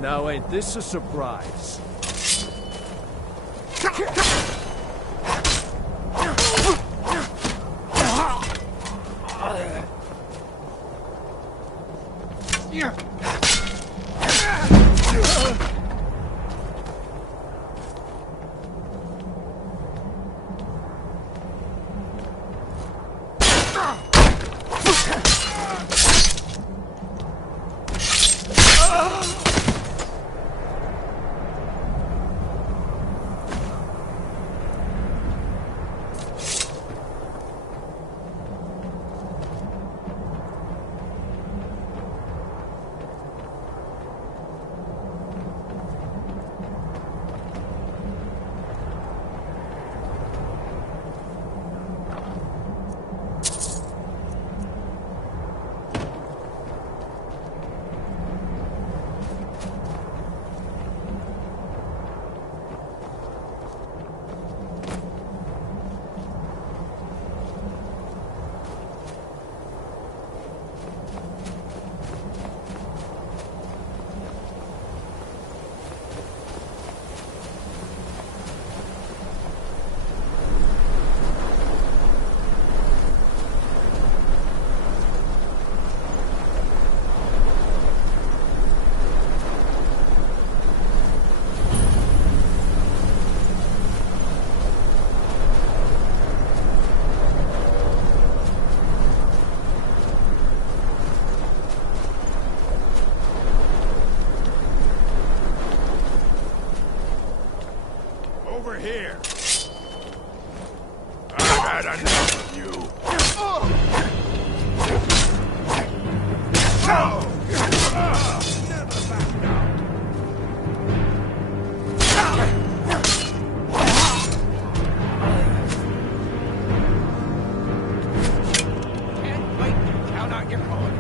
Now ain't this a surprise? Over here. I've had enough of you. Never back down. Can't wait to count out your coin.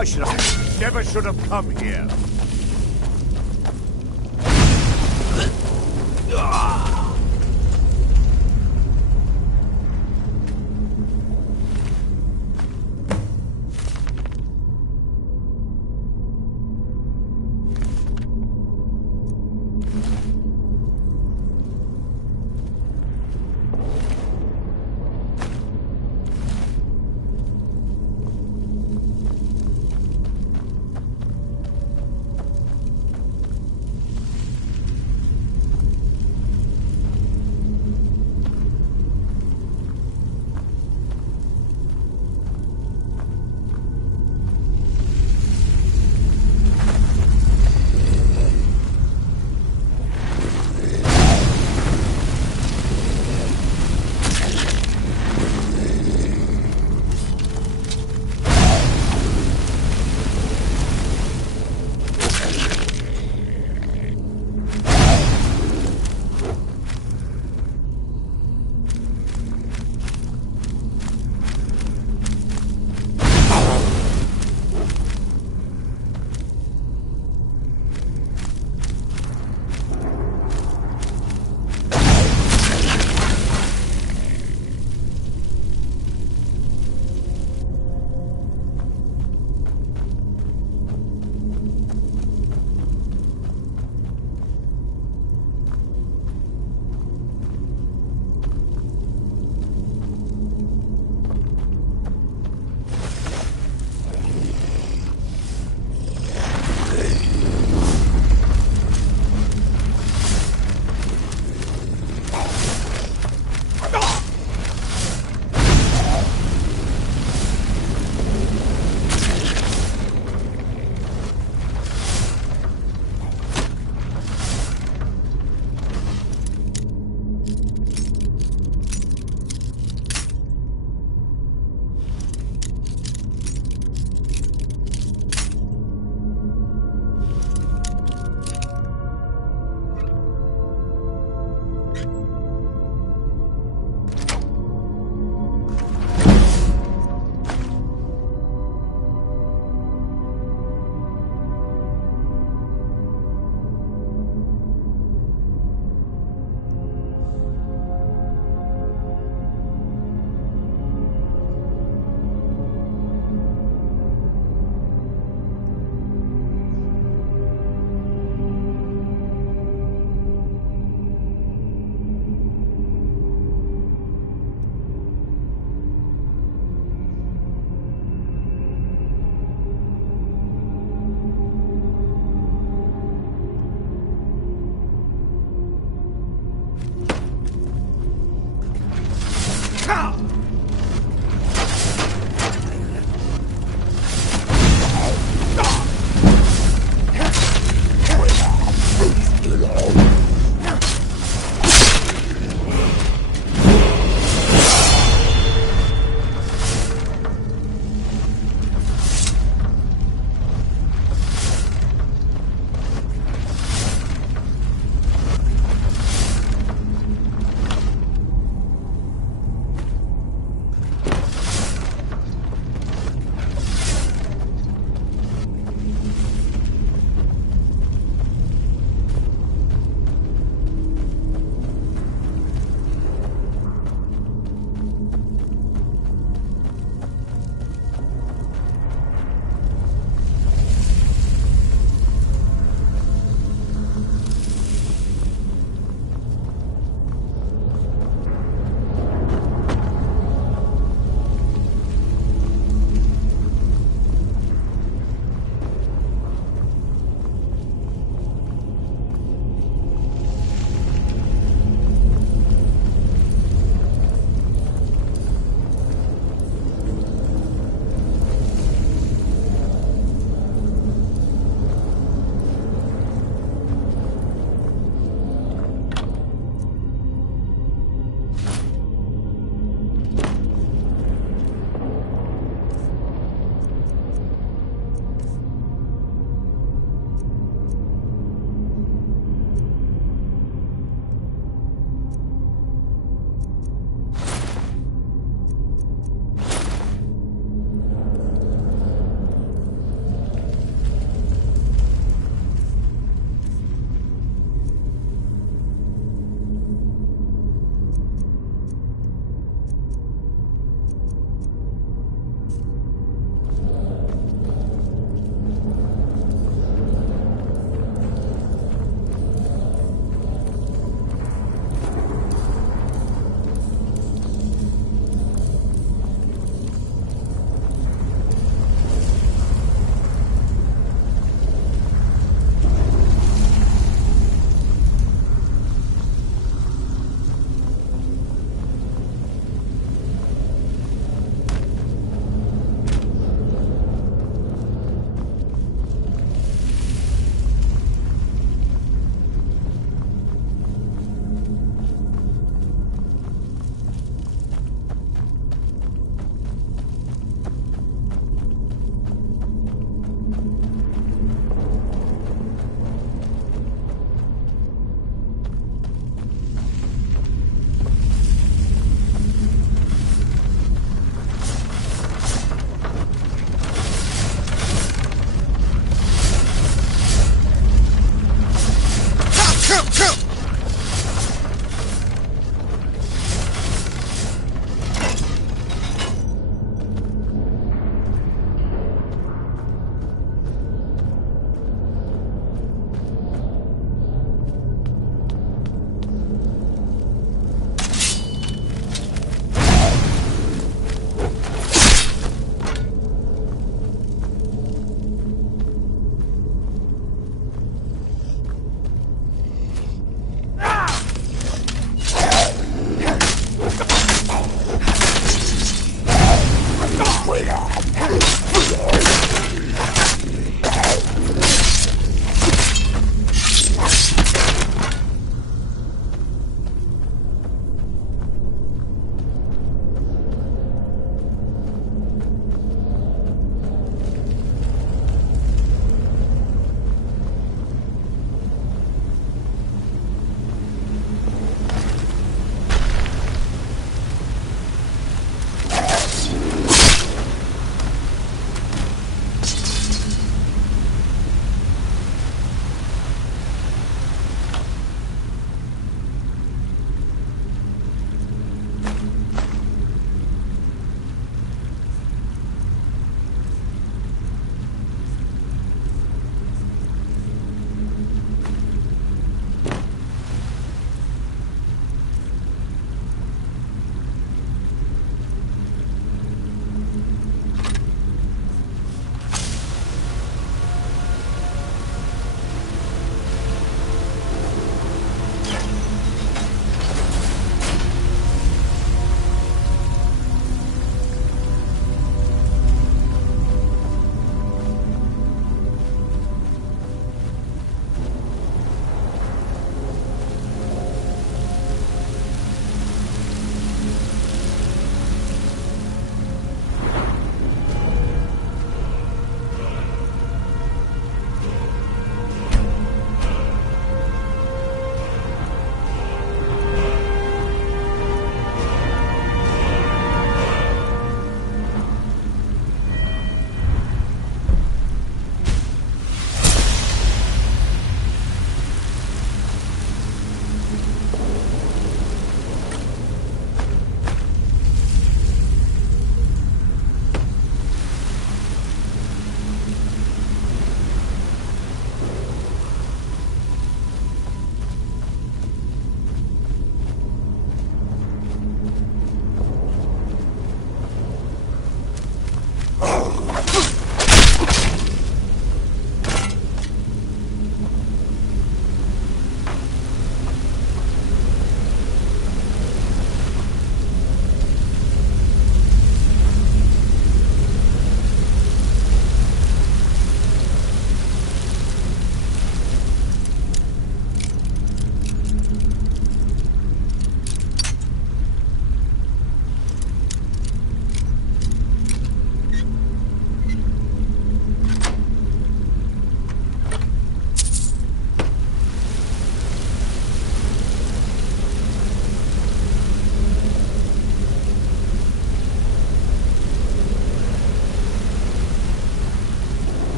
Why should I? Never should have come here.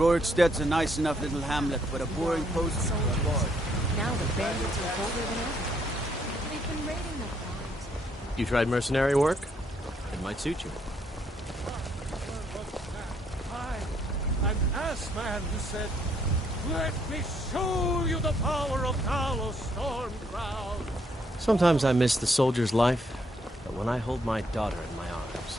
Roriksted's a nice enough little hamlet, but a boring post for a bar. Now the bandits are bolder than ever. They've been raiding the farms. You tried mercenary work? It might suit you. An ass man who said, "Let me show you the power of Talos Stormcloud." Sometimes I miss the soldier's life, but when I hold my daughter in my arms...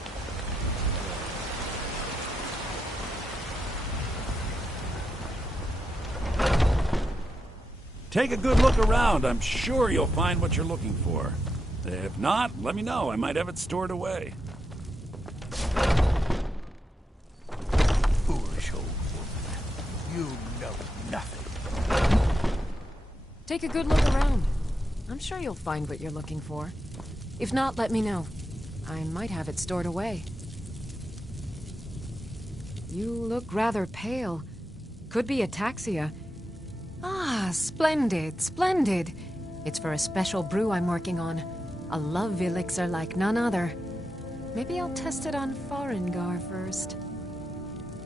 Take a good look around. I'm sure you'll find what you're looking for. If not, let me know. I might have it stored away. Foolish old woman. You know nothing. Take a good look around. I'm sure you'll find what you're looking for. If not, let me know. I might have it stored away. You look rather pale. Could be ataxia. Ah, splendid, splendid. It's for a special brew I'm working on. A love elixir like none other. Maybe I'll test it on Farengar first.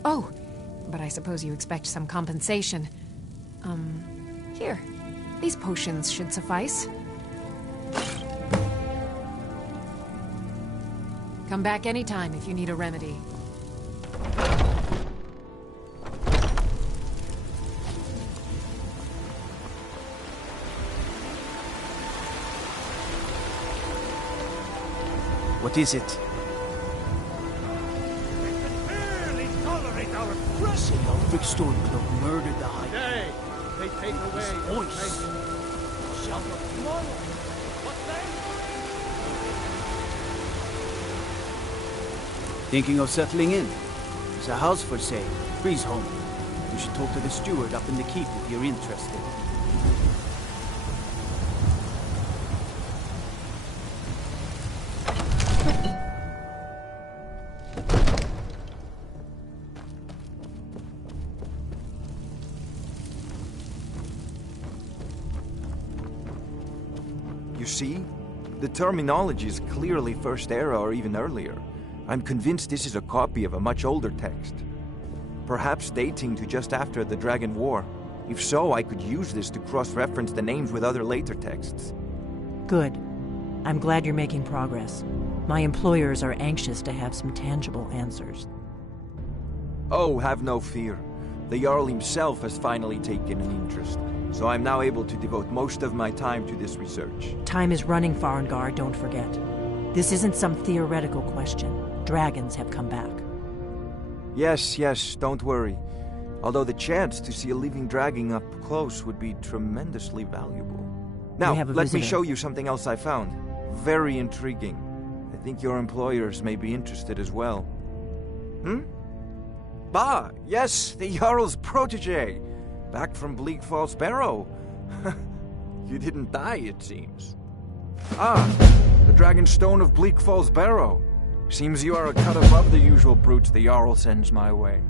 Oh, but I suppose you expect some compensation. Here. These potions should suffice. Come back anytime if you need a remedy. What is it? Barely tolerate our Say Ulfric Stormcloak murdered the High. Nay, they take away His voice. Shout of tomorrow. What then? Thinking of settling in? There's a house for sale. Freeze home. You should talk to the steward up in the keep if you're interested. You see? The terminology is clearly First Era or even earlier. I'm convinced this is a copy of a much older text. Perhaps dating to just after the Dragon War. If so, I could use this to cross-reference the names with other later texts. Good. I'm glad you're making progress. My employers are anxious to have some tangible answers. Oh, have no fear. The Jarl himself has finally taken an interest, so I'm now able to devote most of my time to this research. Time is running, Farengar, don't forget. This isn't some theoretical question. Dragons have come back. Yes, don't worry. Although the chance to see a living dragon up close would be tremendously valuable. Now, let me show you something else I found. Very intriguing. I think your employers may be interested as well. Bah, yes, the Jarl's protege. Back from Bleak Falls Barrow. You didn't die, it seems. Ah, the Dragon Stone of Bleak Falls Barrow. Seems you are a cut above the usual brutes the Jarl sends my way.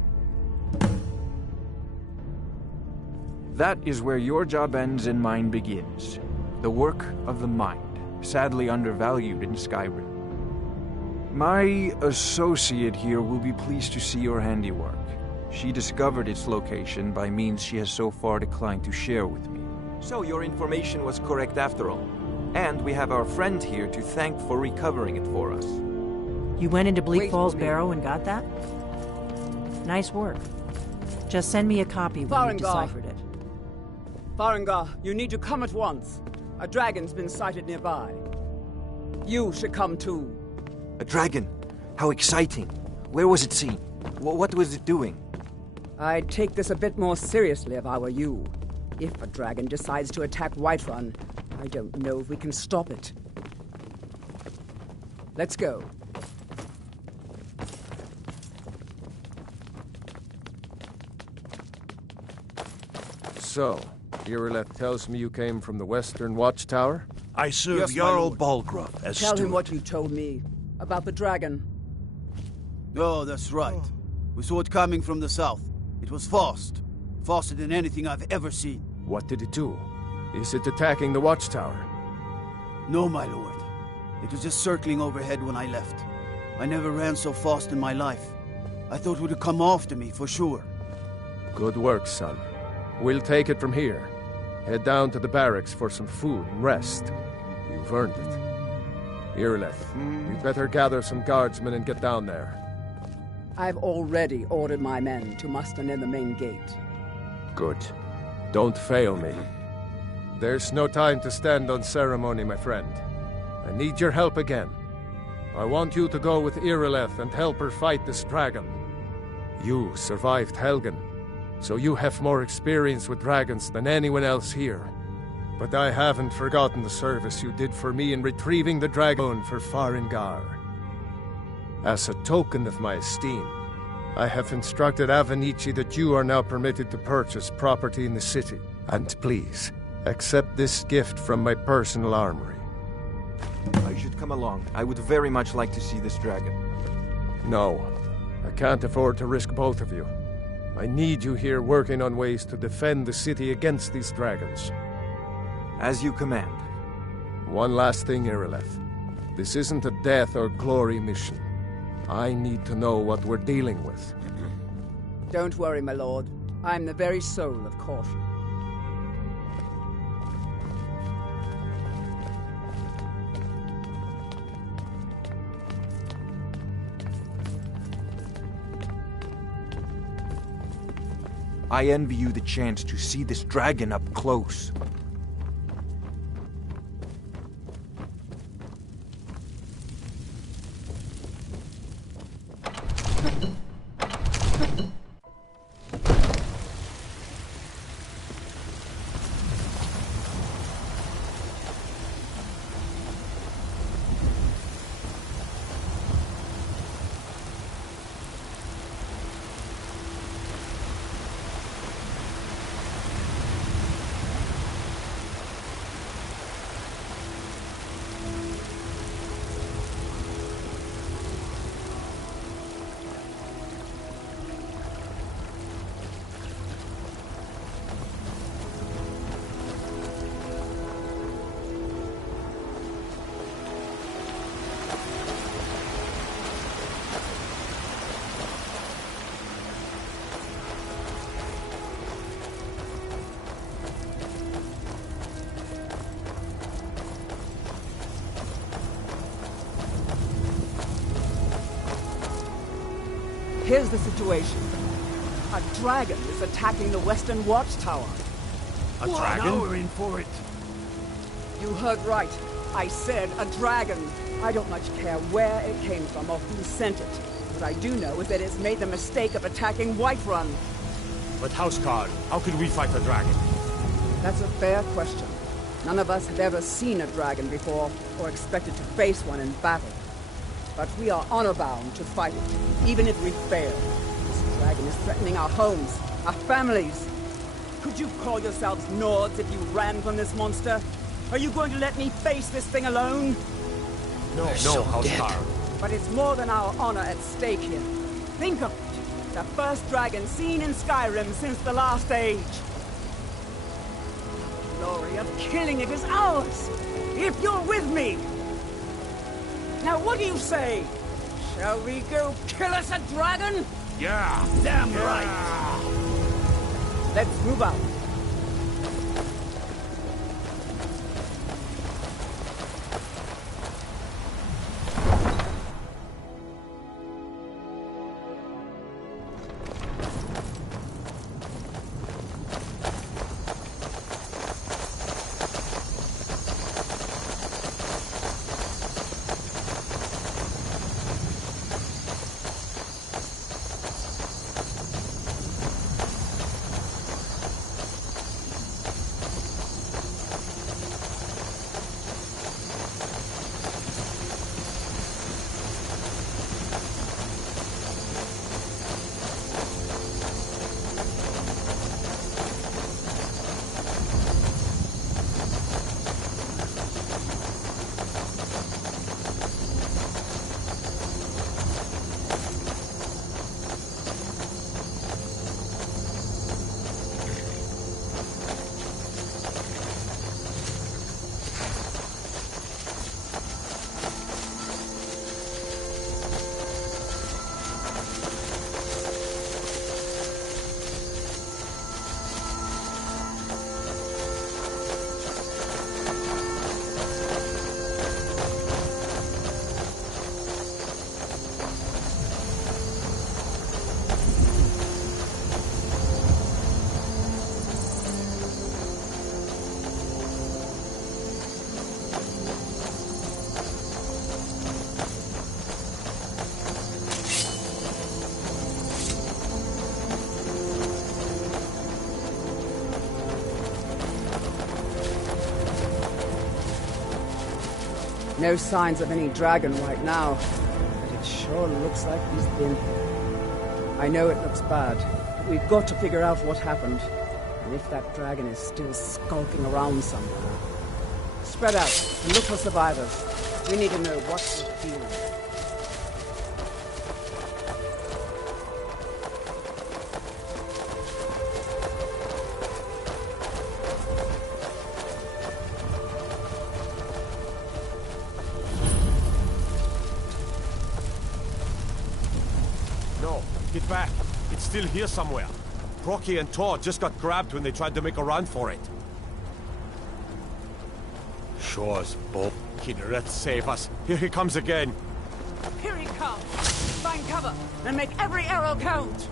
That is where your job ends and mine begins. The work of the mind, sadly undervalued in Skyrim. My associate here will be pleased to see your handiwork. She discovered its location by means she has so far declined to share with me. So your information was correct after all. And we have our friend here to thank for recovering it for us. You went into Bleak Falls Barrow and got that? Nice work. Just send me a copy when you deciphered it. Farengar, you need to come at once. A dragon's been sighted nearby. You should come too. A dragon? How exciting. Where was it seen? What was it doing? I'd take this a bit more seriously if I were you. If a dragon decides to attack Whiterun, I don't know if we can stop it. Let's go. So, Irileth tells me you came from the Western Watchtower? I serve Jarl Balgruuf as Tell steward. him what you told me about the dragon. Oh, that's right. We saw it coming from the south. It was fast. Faster than anything I've ever seen. What did it do? Is it attacking the Watchtower? No, my lord. It was just circling overhead when I left. I never ran so fast in my life. I thought it would come after me, for sure. Good work, son. We'll take it from here. Head down to the barracks for some food and rest. You've earned it. Irileth, you'd better gather some guardsmen and get down there. I've already ordered my men to muster near the main gate. Good. Don't fail me. There's no time to stand on ceremony, my friend. I need your help again. I want you to go with Irileth and help her fight this dragon. You survived Helgen, so you have more experience with dragons than anyone else here. But I haven't forgotten the service you did for me in retrieving the dragon for Farengar. As a token of my esteem, I have instructed Avenici that you are now permitted to purchase property in the city. And please, accept this gift from my personal armory. I should come along. I would very much like to see this dragon. No, I can't afford to risk both of you. I need you here working on ways to defend the city against these dragons. As you command. One last thing, Irileth. This isn't a death or glory mission. I need to know what we're dealing with. Don't worry, my lord. I'm the very soul of caution. I envy you the chance to see this dragon up close. Here's the situation. A dragon is attacking the western watchtower. A dragon? Now we're in for it. You heard right. I said a dragon. I don't much care where it came from or who sent it. What I do know is that it's made the mistake of attacking Whiterun. But Houseguard, how could we fight a dragon? That's a fair question. None of us have ever seen a dragon before, or expected to face one in battle. But we are honor-bound to fight it, even if we fail. This dragon is threatening our homes, our families. Could you call yourselves Nords if you ran from this monster? Are you going to let me face this thing alone? No, Houseguard. But it's more than our honor at stake here. Think of it. The first dragon seen in Skyrim since the last age. The glory of killing it is ours, if you're with me. Now what do you say? Shall we go kill us a dragon? Yeah, damn right. Let's move out. No signs of any dragon right now, but it sure looks like he's been here. I know it looks bad, but we've got to figure out what happened, and if that dragon is still skulking around somewhere. Spread out and look for survivors. We need to know what we're dealing with. No, get back. It's still here somewhere. Procky and Tor just got grabbed when they tried to make a run for it. Shore's bull. Let's save us. Here he comes again. Here he comes! Find cover and make every arrow count!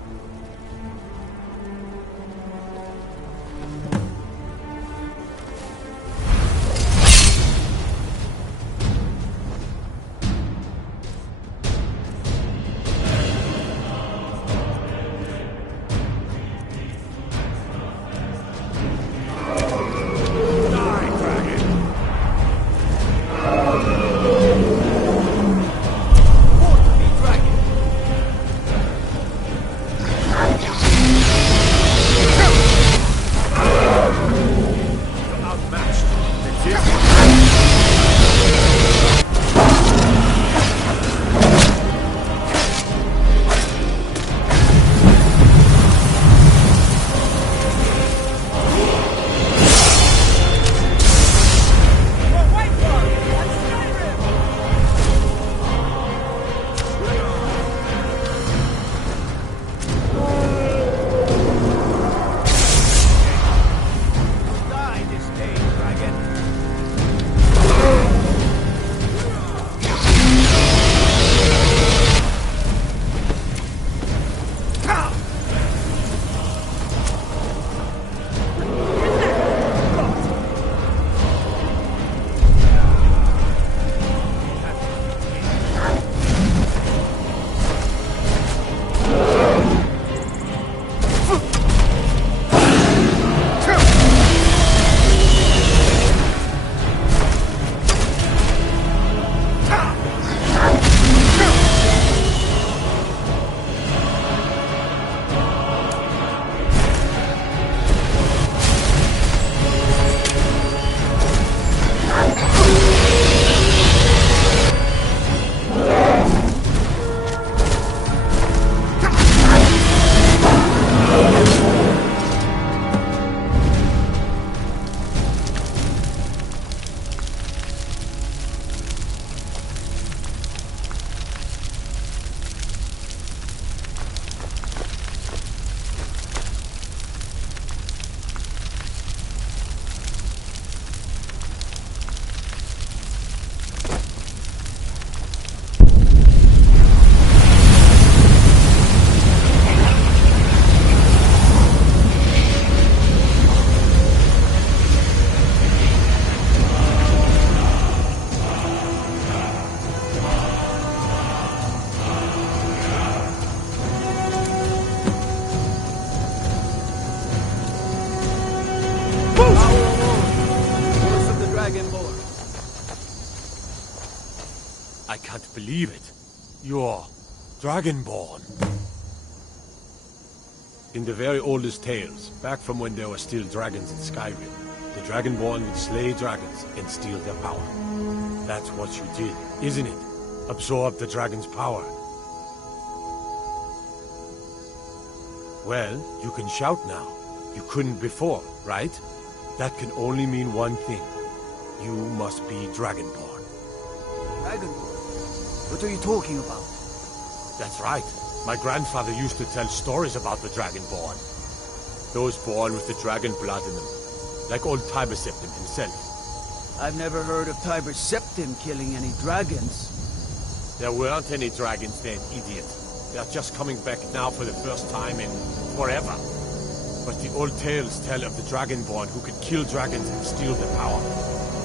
I can't believe it. You're Dragonborn. In the very oldest tales, back from when there were still dragons in Skyrim, the Dragonborn would slay dragons and steal their power. That's what you did, isn't it? Absorb the dragon's power. Well, you can shout now. You couldn't before, right? That can only mean one thing. You must be Dragonborn. Dragonborn? What are you talking about? That's right. My grandfather used to tell stories about the Dragonborn. Those born with the dragon blood in them. Like old Tiber Septim himself. I've never heard of Tiber Septim killing any dragons. There weren't any dragons then, idiot. They're just coming back now for the first time in forever. But the old tales tell of the Dragonborn who could kill dragons and steal their power.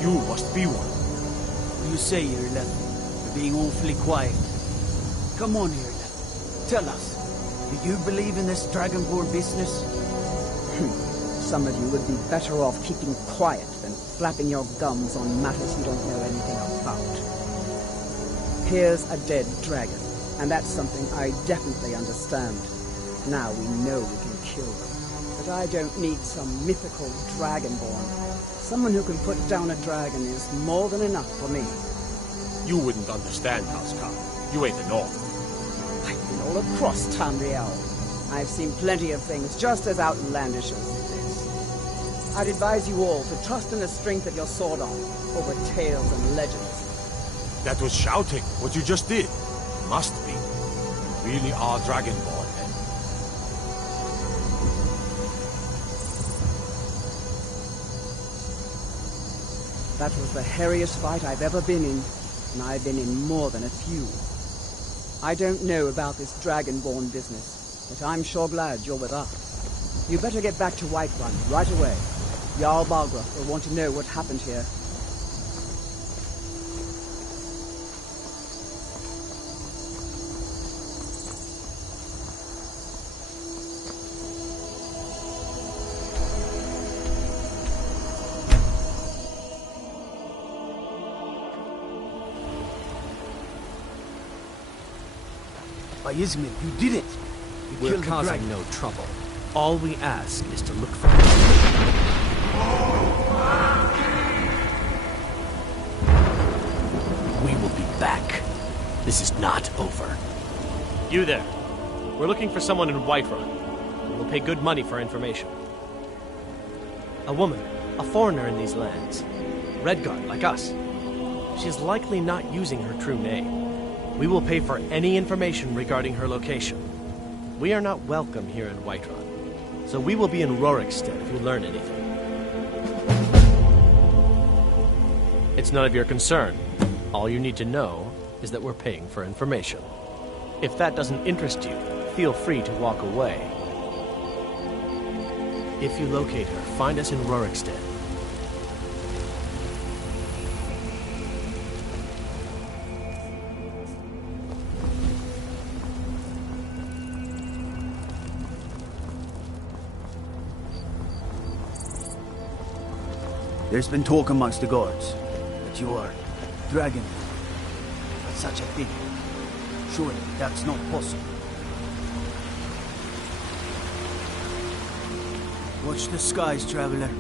You must be one. You say you're left. You're being awfully quiet. Come on here, left. Tell us. Do you believe in this Dragonborn business? Some of you would be better off keeping quiet than flapping your gums on matters you don't know anything about. Here's a dead dragon, and that's something I definitely understand. Now we know we can kill them. But I don't need some mythical dragonborn. Someone who can put down a dragon is more than enough for me. You wouldn't understand, Housecar. You ain't a North. I've been all across Tamriel. I've seen plenty of things just as outlandish as this. I'd advise you all to trust in the strength of your sword arm over tales and legends. That was shouting, what you just did. Must be. You really are Dragonborn, then. That was the hairiest fight I've ever been in, and I've been in more than a few. I don't know about this Dragonborn business, but I'm sure glad you're with us. You better get back to Whiterun right away. Jarl Balgruuf will want to know what happened here. Ismail, you did it! You We're killed the causing dragon. no trouble. All we ask is to look for... We will be back. This is not over. You there. We're looking for someone in Whiterun. We'll pay good money for information. A woman, a foreigner in these lands. Redguard, like us. She's likely not using her true name. We will pay for any information regarding her location. We are not welcome here in Whiterun, so we will be in Rorikstead if you learn anything. It's none of your concern. All you need to know is that we're paying for information. If that doesn't interest you, feel free to walk away. If you locate her, find us in Rorikstead. There's been talk amongst the guards that you are dragon. But such a thing. Surely that's not possible. Watch the skies, traveler.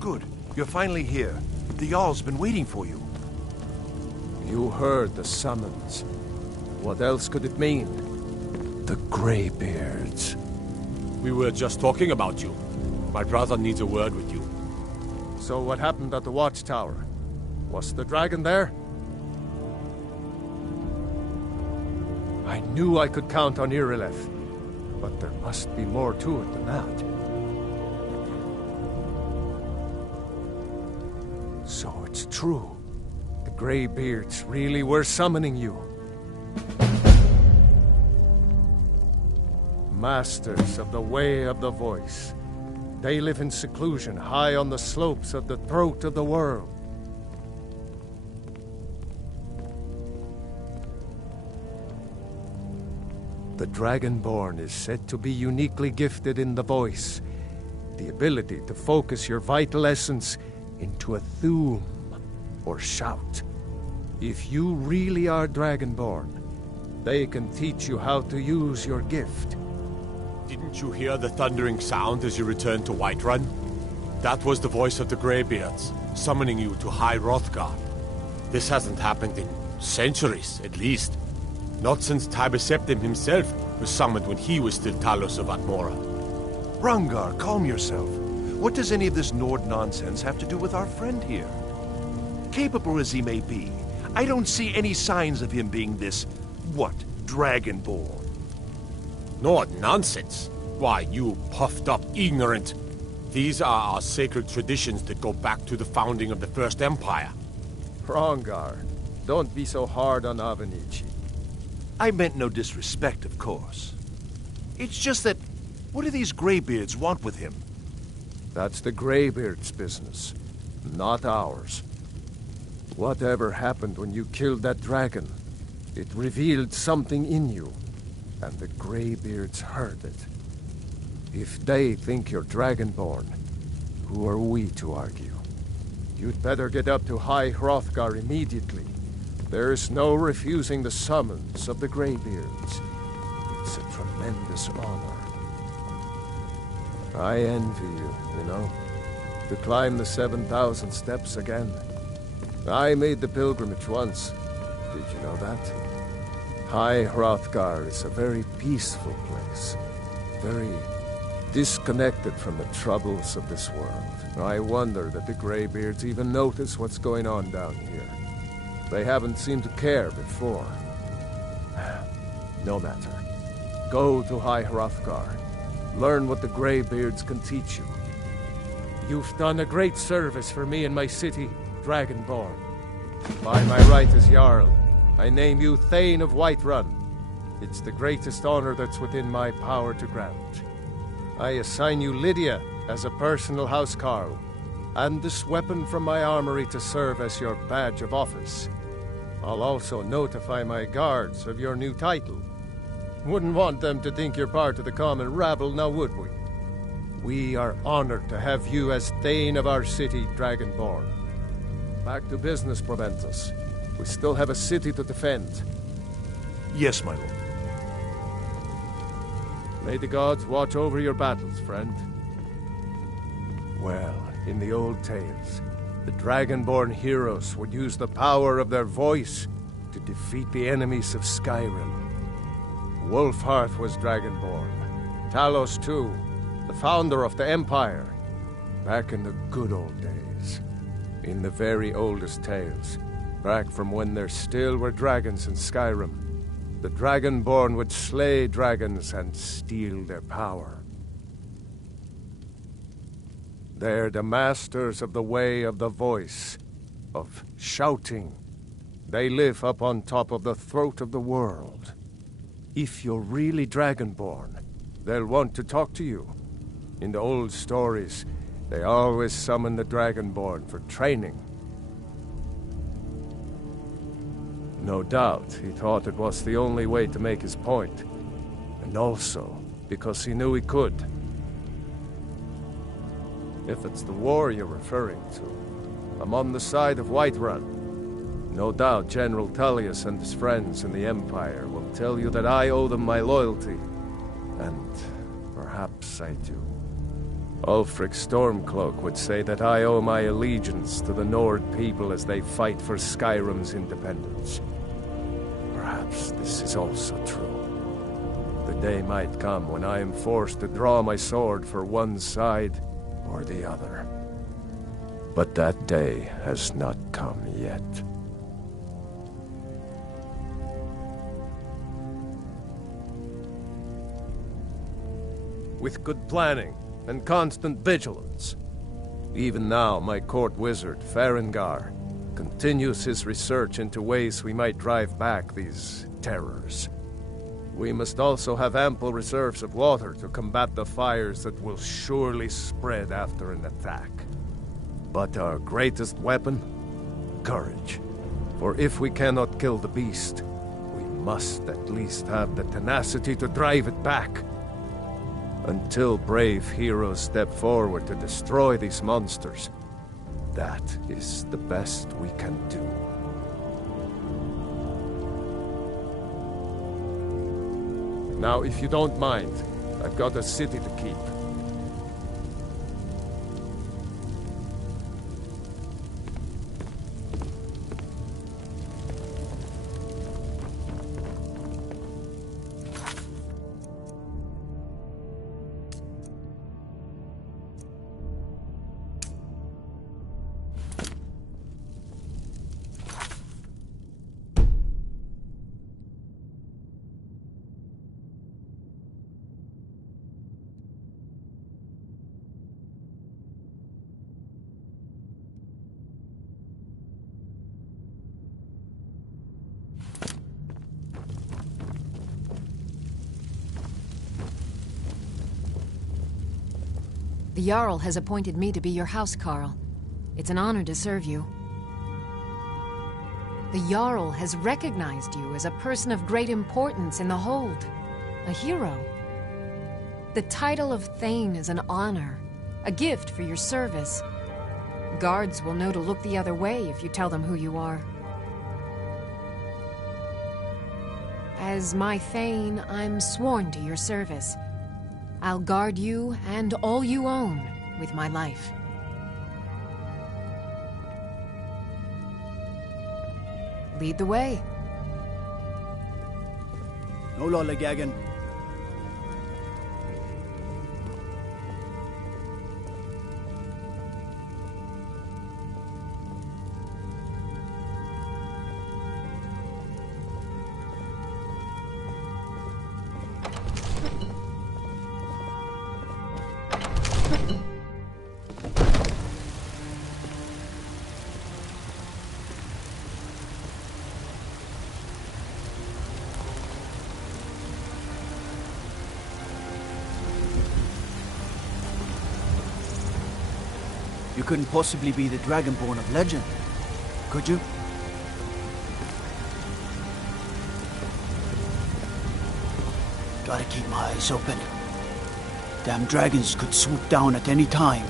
Good. You're finally here. The Jarl's been waiting for you. You heard the summons. What else could it mean? The Greybeards. We were just talking about you. My brother needs a word with you. So what happened at the watchtower? Was the dragon there? I knew I could count on Irileth, but there must be more to it than that. So it's true. The Greybeards really were summoning you. Masters of the Way of the Voice. They live in seclusion high on the slopes of the throat of the world. The Dragonborn is said to be uniquely gifted in the voice, the ability to focus your vital essence into a thum, or shout. If you really are Dragonborn, they can teach you how to use your gift. Didn't you hear the thundering sound as you returned to Whiterun? That was the voice of the Greybeards, summoning you to High Hrothgar. This hasn't happened in centuries, at least. Not since Tiber Septim himself was summoned when he was still Talos of Atmora. Rungar, calm yourself. What does any of this Nord nonsense have to do with our friend here? Capable as he may be, I don't see any signs of him being this, Dragonborn. Nord nonsense? Why, you puffed up ignorant. These are our sacred traditions that go back to the founding of the First Empire. Hrongar, don't be so hard on Avenici. I meant no disrespect, of course. It's just that, what do these Greybeards want with him? That's the Greybeards' business, not ours. Whatever happened when you killed that dragon, it revealed something in you, and the Greybeards heard it. If they think you're Dragonborn, who are we to argue? You'd better get up to High Hrothgar immediately. There's no refusing the summons of the Greybeards. It's a tremendous honor. I envy you, you know, to climb the 7,000 steps again. I made the pilgrimage once. Did you know that? High Hrothgar is a very peaceful place. Very disconnected from the troubles of this world. I wonder that the Greybeards even notice what's going on down here. They haven't seemed to care before. No matter. Go to High Hrothgar. Learn what the Greybeards can teach you. You've done a great service for me and my city, Dragonborn. By my right as Jarl, I name you Thane of Whiterun. It's the greatest honor that's within my power to grant. I assign you Lydia as a personal housecarl, and this weapon from my armory to serve as your badge of office. I'll also notify my guards of your new title. Wouldn't want them to think you're part of the common rabble, now would we? We are honored to have you as Thane of our city, Dragonborn. Back to business, Proventus. We still have a city to defend. Yes, my lord. May the gods watch over your battles, friend. Well, in the old tales, the Dragonborn heroes would use the power of their voice to defeat the enemies of Skyrim. Wolfhearth was Dragonborn. Talos, too, the founder of the Empire. Back in the good old days. In the very oldest tales, back from when there still were dragons in Skyrim, the Dragonborn would slay dragons and steal their power. They're the masters of the way of the voice, of shouting. They live up on top of the throat of the world. If you're really Dragonborn, they'll want to talk to you. In the old stories, they always summon the Dragonborn for training. No doubt, he thought it was the only way to make his point. And also, because he knew he could. If it's the war you're referring to, I'm on the side of Whiterun. No doubt General Tullius and his friends in the Empire will tell you that I owe them my loyalty. And perhaps I do. Ulfric Stormcloak would say that I owe my allegiance to the Nord people as they fight for Skyrim's independence. Perhaps this is also true. The day might come when I am forced to draw my sword for one side or the other. But that day has not come yet. With good planning and constant vigilance. Even now, my court wizard, Farengar, continues his research into ways we might drive back these terrors. We must also have ample reserves of water to combat the fires that will surely spread after an attack. But our greatest weapon? Courage. For if we cannot kill the beast, we must at least have the tenacity to drive it back. Until brave heroes step forward to destroy these monsters, that is the best we can do. Now, if you don't mind, I've got a city to keep. The Jarl has appointed me to be your housecarl. It's an honor to serve you. The Jarl has recognized you as a person of great importance in the Hold. A hero. The title of Thane is an honor, a gift for your service. Guards will know to look the other way if you tell them who you are. As my Thane, I'm sworn to your service. I'll guard you and all you own with my life. Lead the way. No lollygagging. You couldn't possibly be the Dragonborn of legend, could you? Gotta keep my eyes open. Damn dragons could swoop down at any time.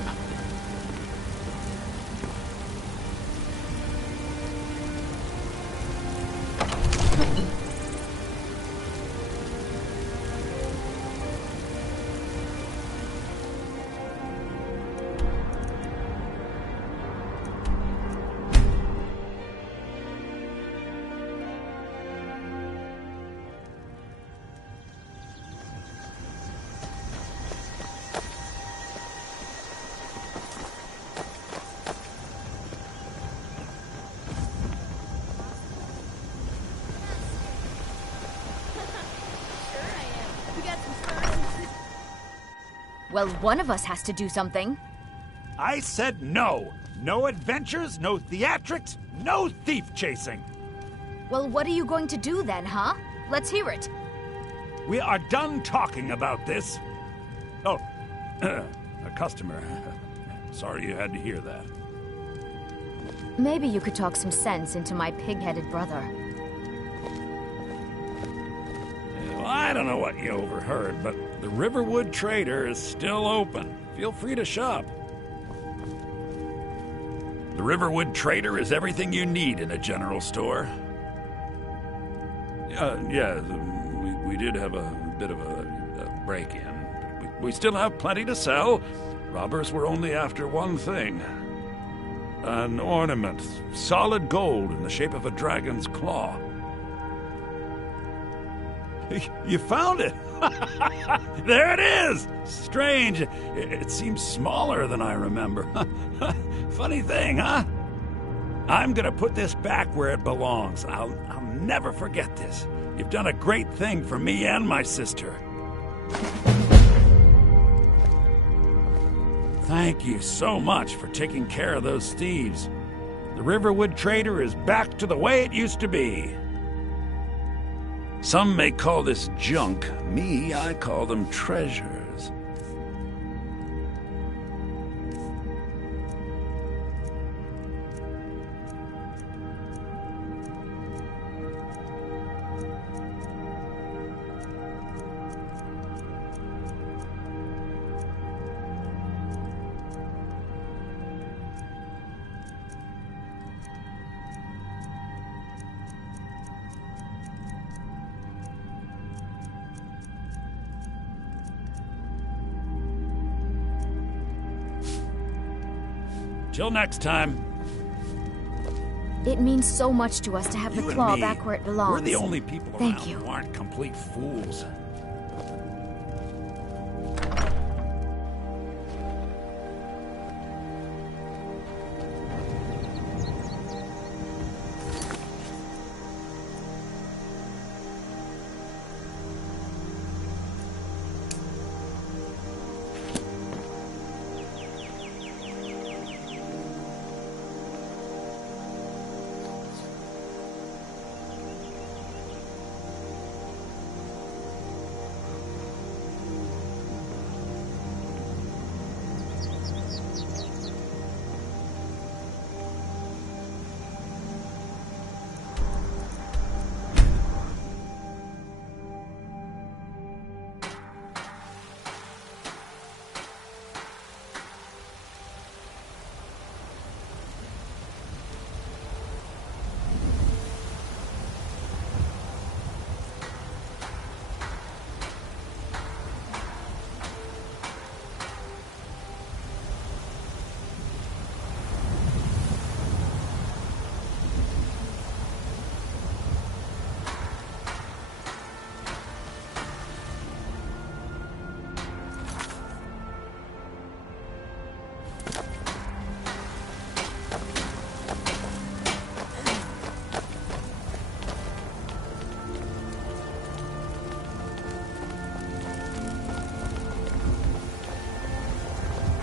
Well, one of us has to do something. I said no. No adventures, no theatrics, no thief chasing. Well, what are you going to do then, huh? Let's hear it. We are done talking about this. Oh, a customer. Sorry you had to hear that. Maybe you could talk some sense into my pig-headed brother. Well, I don't know what you overheard, but the Riverwood Trader is still open. Feel free to shop. The Riverwood Trader is everything you need in a general store. Yeah, we did have a bit of a break-in. We still have plenty to sell. Robbers were only after one thing. An ornament, solid gold in the shape of a dragon's claw. You found it! There it is! Strange. It seems smaller than I remember. Funny thing, huh? I'm gonna put this back where it belongs. I'll never forget this. You've done a great thing for me and my sister. Thank you so much for taking care of those thieves. The Riverwood Trader is back to the way it used to be. Some may call this junk. Me, I call them treasures. Till next time. It means so much to us to have the claw back where it belongs. We're the only people Thank around you. who aren't complete fools.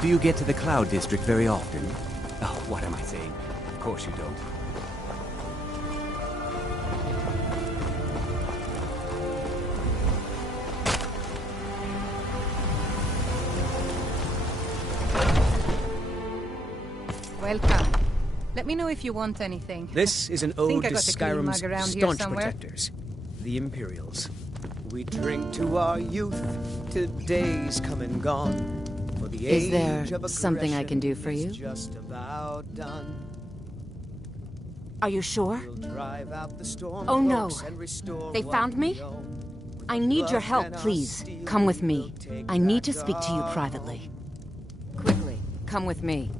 Do you get to the Cloud District very often? Oh, what am I saying? Of course you don't. Welcome. Let me know if you want anything. This is an Think ode I to got a clean mug Skyrim's around here staunch somewhere? protectors, the Imperials. We drink to our youth, to days come and gone. For the Is there age of something I can do aggression for you? is just about done. Are you sure? We'll drive out the storm Oh no. cloaks and restore They what found me? we own. I need your help, and our please. steel Come with me. we'll take I need to back speak to you our privately. Quickly, come with me.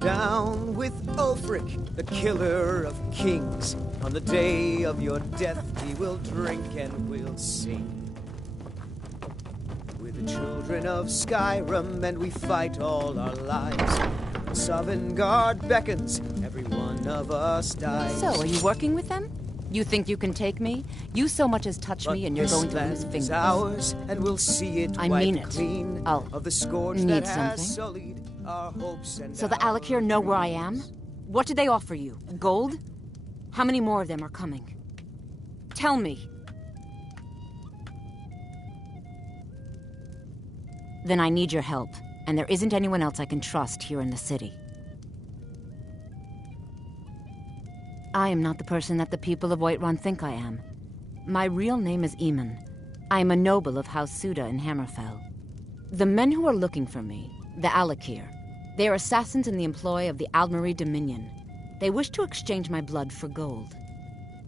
Down with Ulfric, the killer of kings. On the day of your death, we will drink and we'll sing. We're the children of Skyrim, and we fight all our lives. When Sovngarde beckons, every one of us dies. So, are you working with them? You think you can take me? You so much as touch me and you're going to lose fingers. Ours, and we'll see it I wiped mean it. clean I'll of the scourge need that has something. sullied our hopes and So the Alakir know where I am? What did they offer you? Gold? How many more of them are coming? Tell me. Then I need your help, and there isn't anyone else I can trust here in the city. I am not the person that the people of Whiterun think I am. My real name is Eamon. I am a noble of House Suda in Hammerfell. The men who are looking for me, the Alakir, they are assassins in the employ of the Aldmeri Dominion. They wish to exchange my blood for gold.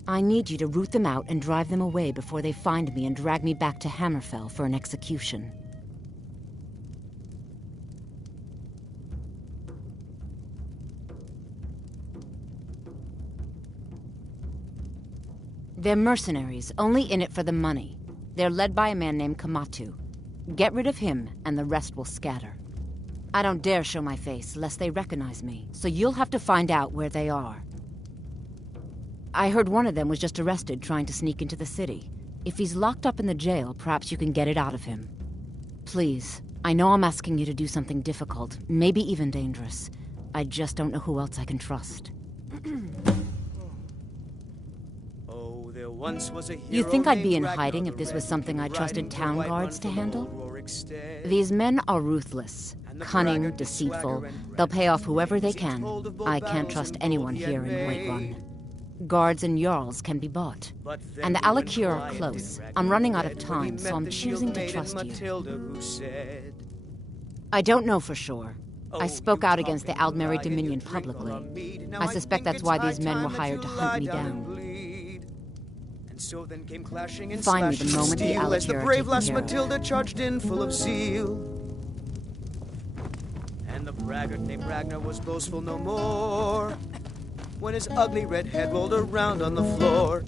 I need you to root them out and drive them away before they find me and drag me back to Hammerfell for an execution. They're mercenaries, only in it for the money. They're led by a man named Kamatu. Get rid of him, and the rest will scatter. I don't dare show my face, lest they recognize me, so you'll have to find out where they are. I heard one of them was just arrested trying to sneak into the city. If he's locked up in the jail, perhaps you can get it out of him. Please, I know I'm asking you to do something difficult, maybe even dangerous. I just don't know who else I can trust. Once was a You think hero I'd be in named hiding Ragnar if this the was Red, something I riding trusted to town Whiterun guards to from handle? Ulric's stead. These men are ruthless, cunning, deceitful. They'll pay off whoever they can. I can't trust anyone here in Whiterun. Guards and Jarls can be bought. And the Alakir are close. I'm running out of time, so I'm choosing to trust you. I don't know for sure. I spoke out against the Aldmeri Dominion publicly. I suspect that's why these men were hired to hunt me down. So then came clashing and Find me slashing the moment the steel as the Alakir are brave taken lass care of. Matilda charged in full of zeal. And the braggart named Ragnar was boastful no more when his ugly red head rolled around on the floor.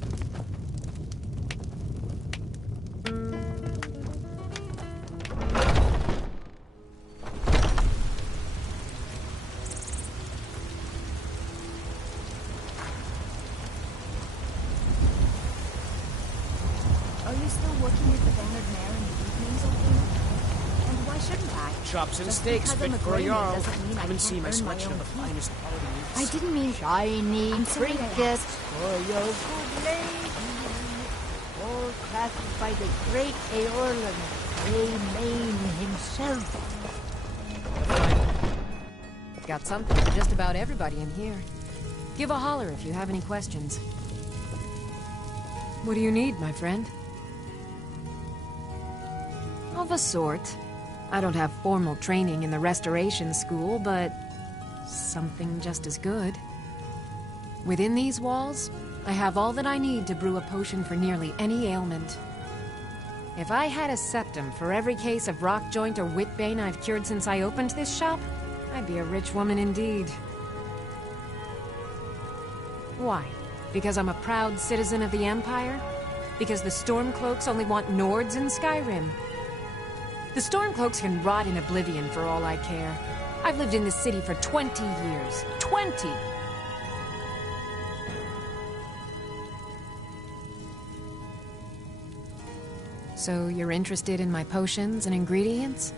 Are you still working with the Bannered Mare in the evenings, Ophelia? And why shouldn't I? Chops and Just steaks because I'm fit a for a Greyman jarl. doesn't mean I Come and see can't my earn my selection own of the keep. finest quality meats. I didn't mean Shiny I'm sorry I trinkets asked. for your good lady, all crafted by the great Eorlan, Greymane himself. Got something for just about everybody in here. Give a holler if you have any questions. What do you need, my friend? Of a sort. I don't have formal training in the restoration school, but something just as good. Within these walls, I have all that I need to brew a potion for nearly any ailment. If I had a septum for every case of rock joint or whitbane I've cured since I opened this shop, I'd be a rich woman indeed. Why? Because I'm a proud citizen of the Empire? Because the Stormcloaks only want Nords in Skyrim? The Stormcloaks can rot in oblivion for all I care. I've lived in this city for 20 years. 20! So you're interested in my potions and ingredients?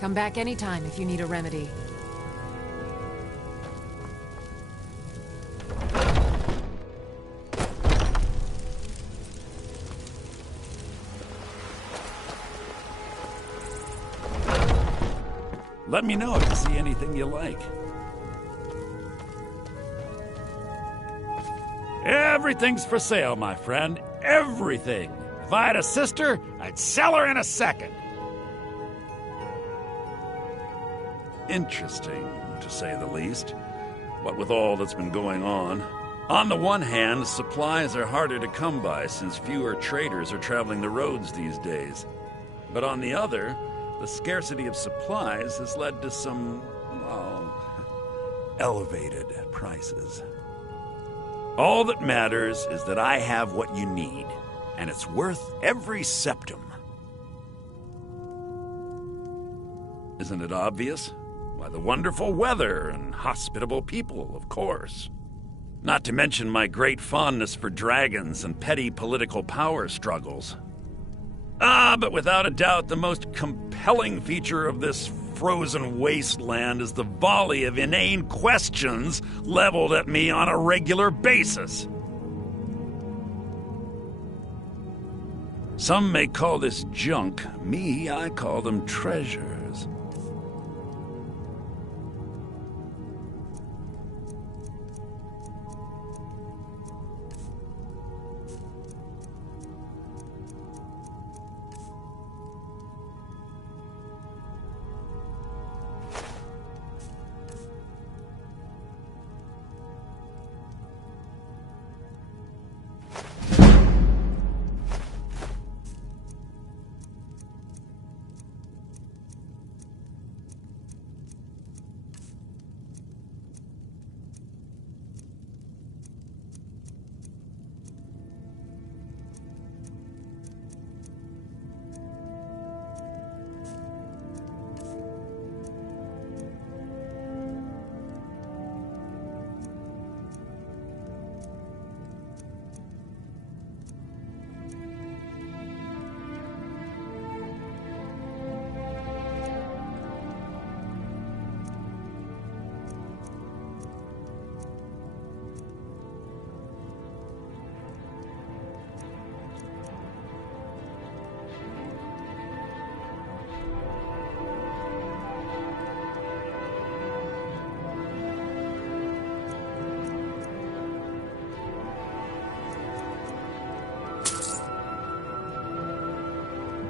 Come back anytime if you need a remedy. Let me know if you see anything you like. Everything's for sale, my friend. Everything. If I had a sister, I'd sell her in a second. Interesting, to say the least. What with all that's been going on. On the one hand, supplies are harder to come by since fewer traders are traveling the roads these days. But on the other, the scarcity of supplies has led to some, well, elevated prices. All that matters is that I have what you need, and it's worth every septum. Isn't it obvious? Why, the wonderful weather and hospitable people, of course. Not to mention my great fondness for dragons and petty political power struggles. But without a doubt, the most compelling feature of this frozen wasteland is the volley of inane questions leveled at me on a regular basis. Some may call this junk. Me, I call them treasures.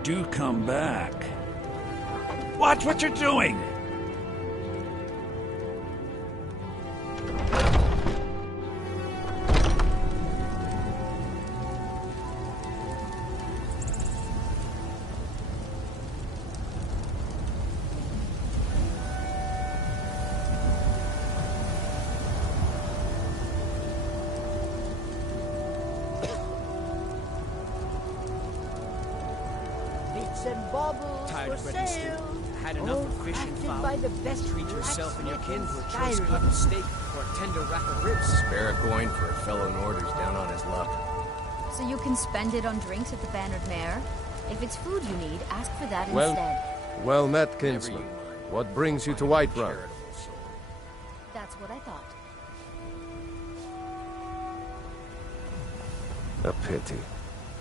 Do come back. Watch what you're doing! And baubles Tired for of bread and stew. sale. Had enough All of fish and crafted fowl. by the best Treat yourself and your kin to a blacksmith choice in cut of steak or a tender rack of ribs. Spare a coin for a fellow in orders down on his luck. So you can spend it on drinks at the Bannered Mare? If it's food you need, ask for that Well, instead. well met, kinsman. What brings you to Whiterun? That's what I thought. A pity.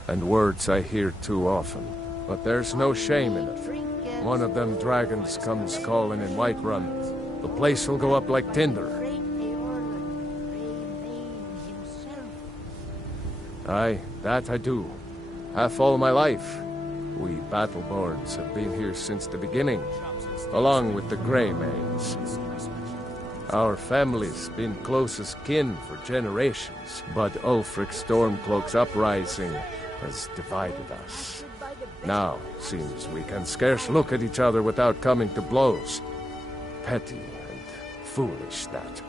And words I hear too often. But there's no shame in it. One of them dragons comes calling in Whiterun. The place will go up like tinder. Aye, that I do. Half all my life. We Battleborns have been here since the beginning, along with the Greymaids. Our family's been closest kin for generations, but Ulfric Stormcloak's uprising has divided us. Now, seems we can scarce look at each other without coming to blows. Petty and foolish, that.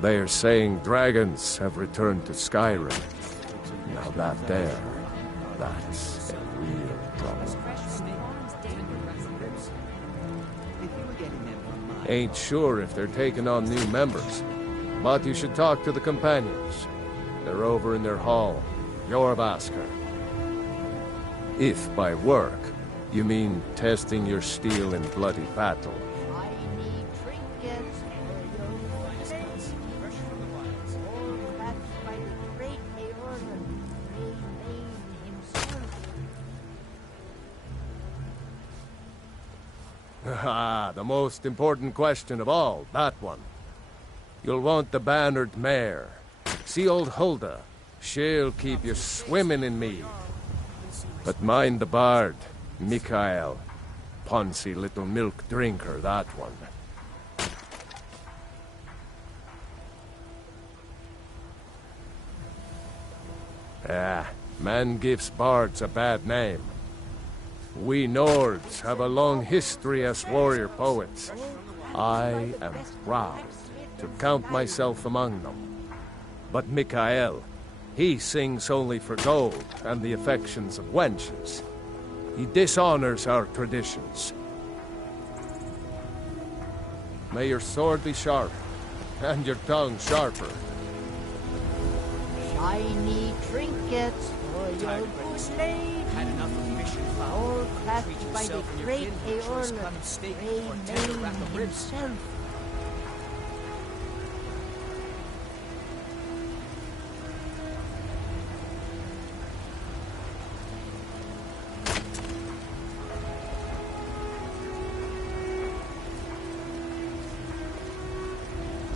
They are saying dragons have returned to Skyrim. Now that's a real problem. Ain't sure if they're taking on new members, but you should talk to the companions. They're over in their hall, Jorvaskr. If by work You mean testing your steel in bloody battle? Shiny trinkets for your finest fresh from the wilds. All crafted by the great Eorlan, Grey himself. Ah, the most important question of all, that one. You'll want the bannered mare. See old Hulda. She'll keep you swimming in mead. But mind the bard, Mikael. Poncy little milk drinker, that one. Ah, man gives bards a bad name. We Nords have a long history as warrior poets. I am proud to count myself among them. But Mikael, he sings only for gold and the affections of wenches. He dishonors our traditions. May your sword be sharp, and your tongue sharper. Shiny trinkets for your good lady. Had enough of mission All crafted by the great Eorlan, Grey himself.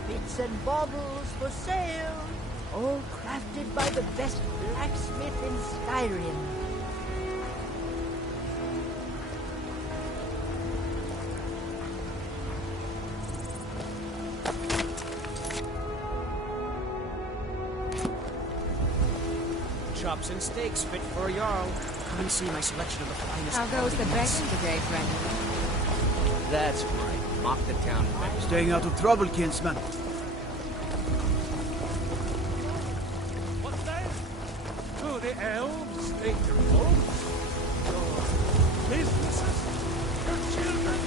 Bits and baubles for sale. All crafted by the best blacksmith in Skyrim. Chops and steaks fit for a Jarl. Come and see my selection of the finest. How goes the condiments. begging today, friend? That's right. Mock the town. Staying out of trouble, kinsman. What's that? Do the elves take your boats? Your businesses? Your children?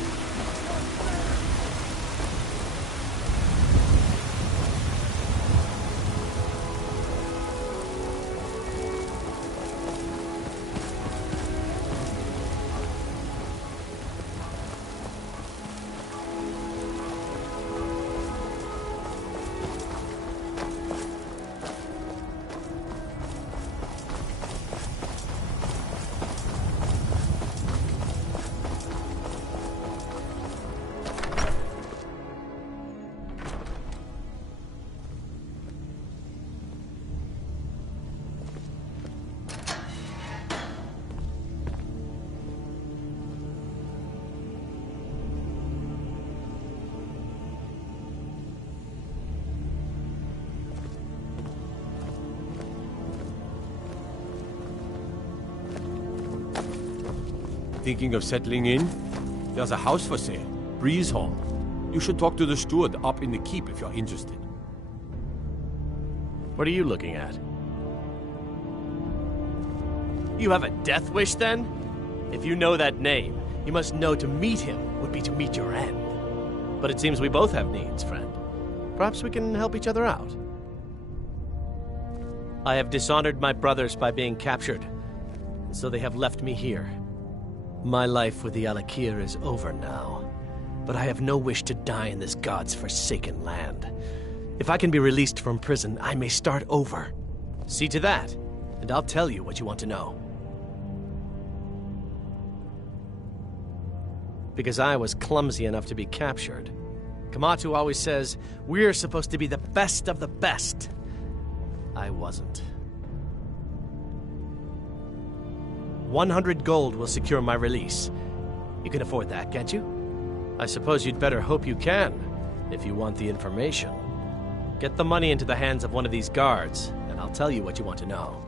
Thinking of settling in? There's a house for sale, Breeze Hall. You should talk to the steward up in the keep if you're interested. What are you looking at? You have a death wish, then? If you know that name, you must know to meet him would be to meet your end. But it seems we both have needs, friend. Perhaps we can help each other out. I have dishonored my brothers by being captured, so they have left me here. My life with the Alakir is over now, but I have no wish to die in this god's forsaken land. If I can be released from prison, I may start over. See to that, and I'll tell you what you want to know. Because I was clumsy enough to be captured. Kamatu always says, we're supposed to be the best of the best. I wasn't. 100 gold will secure my release. You can afford that, can't you? I suppose you'd better hope you can, if you want the information. Get the money into the hands of one of these guards, and I'll tell you what you want to know.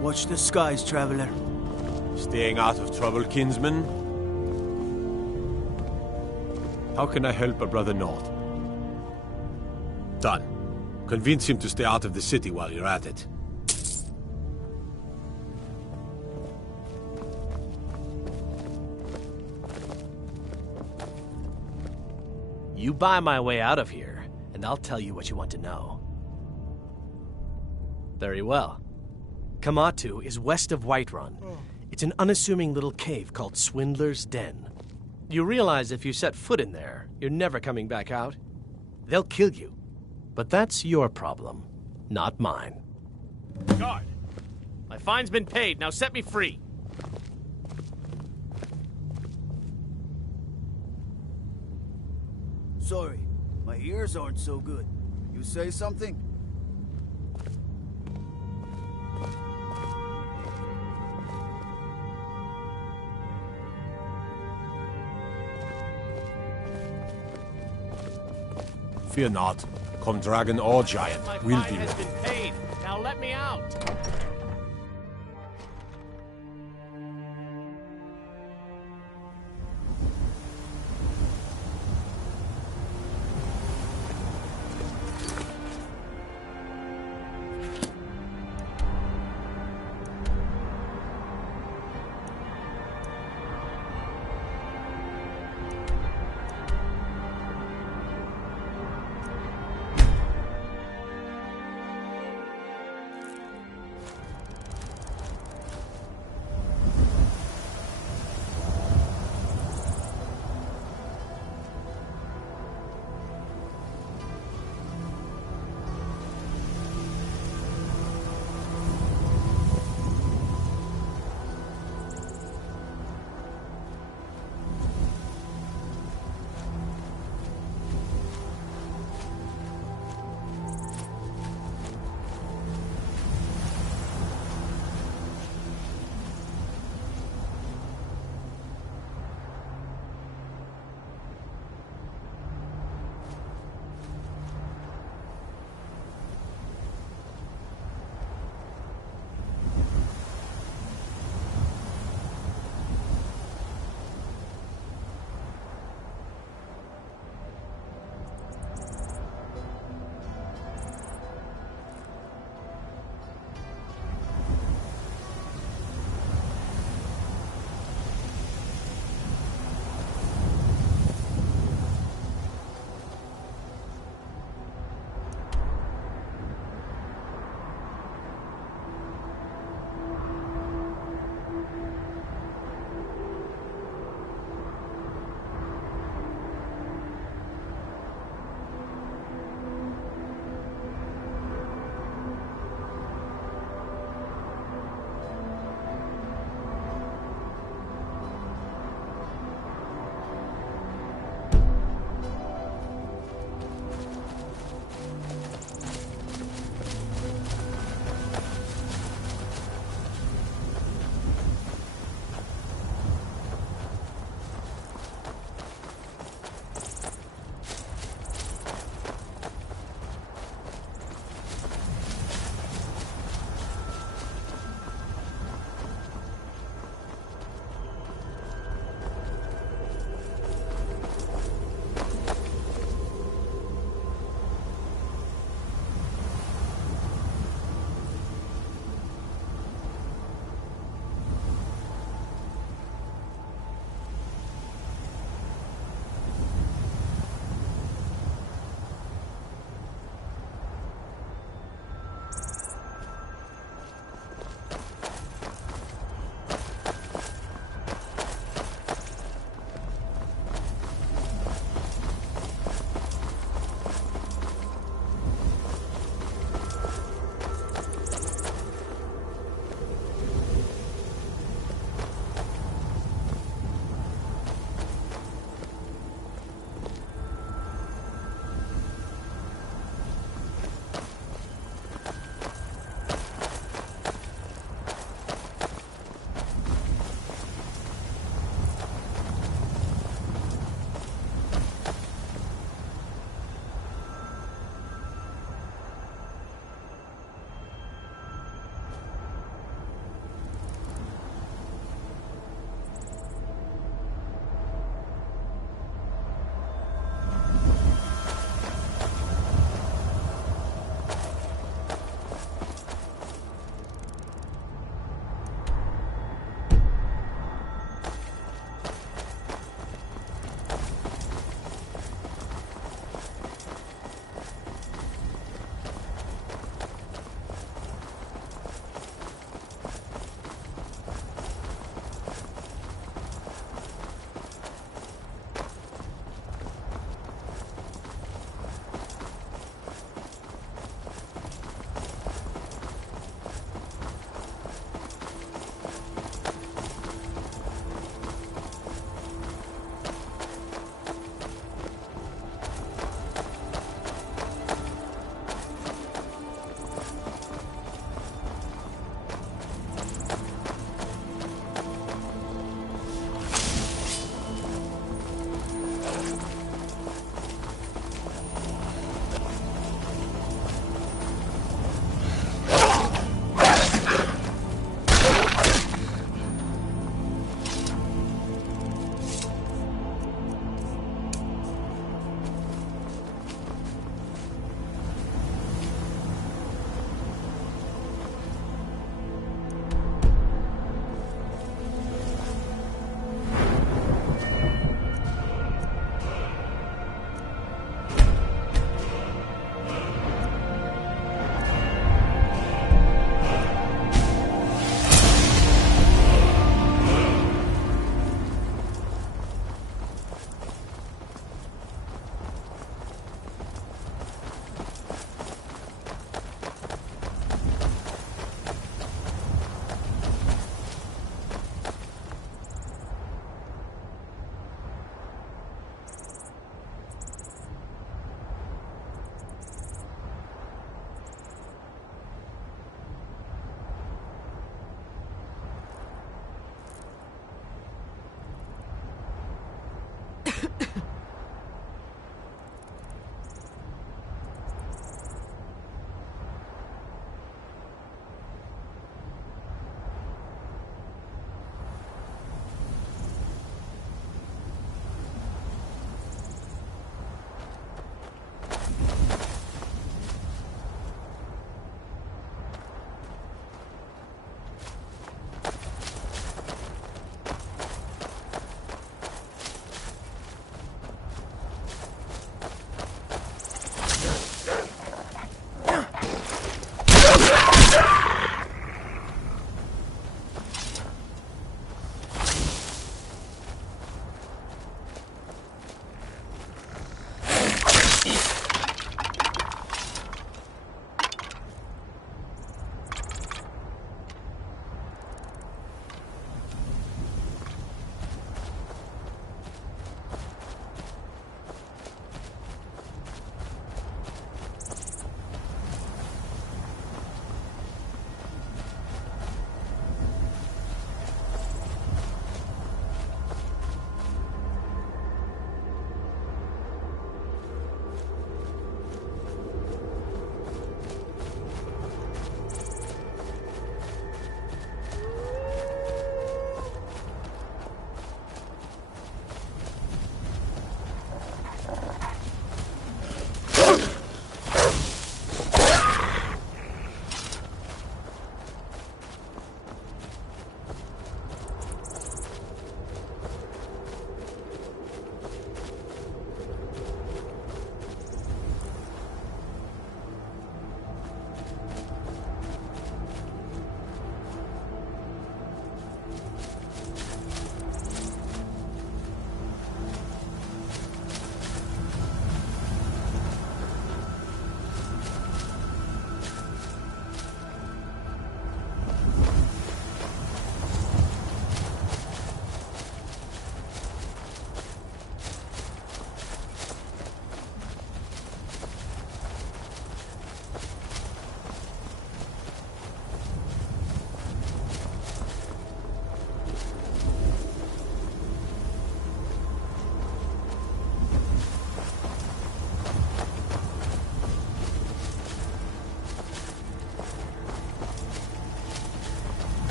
Watch the skies, traveler. Staying out of trouble, kinsman? How can I help a brother Nord? Done. Convince him to stay out of the city while you're at it. You buy my way out of here, and I'll tell you what you want to know. Very well. Kamatu is west of Whiterun. It's an unassuming little cave called Swindler's Den. You realize if you set foot in there, you're never coming back out. They'll kill you. But that's your problem, not mine. Guard! My fine's been paid, now set me free! Sorry, my ears aren't so good. You say something? Fear not. Come dragon or giant, My we'll fine deal has with it. been paid, now let me out!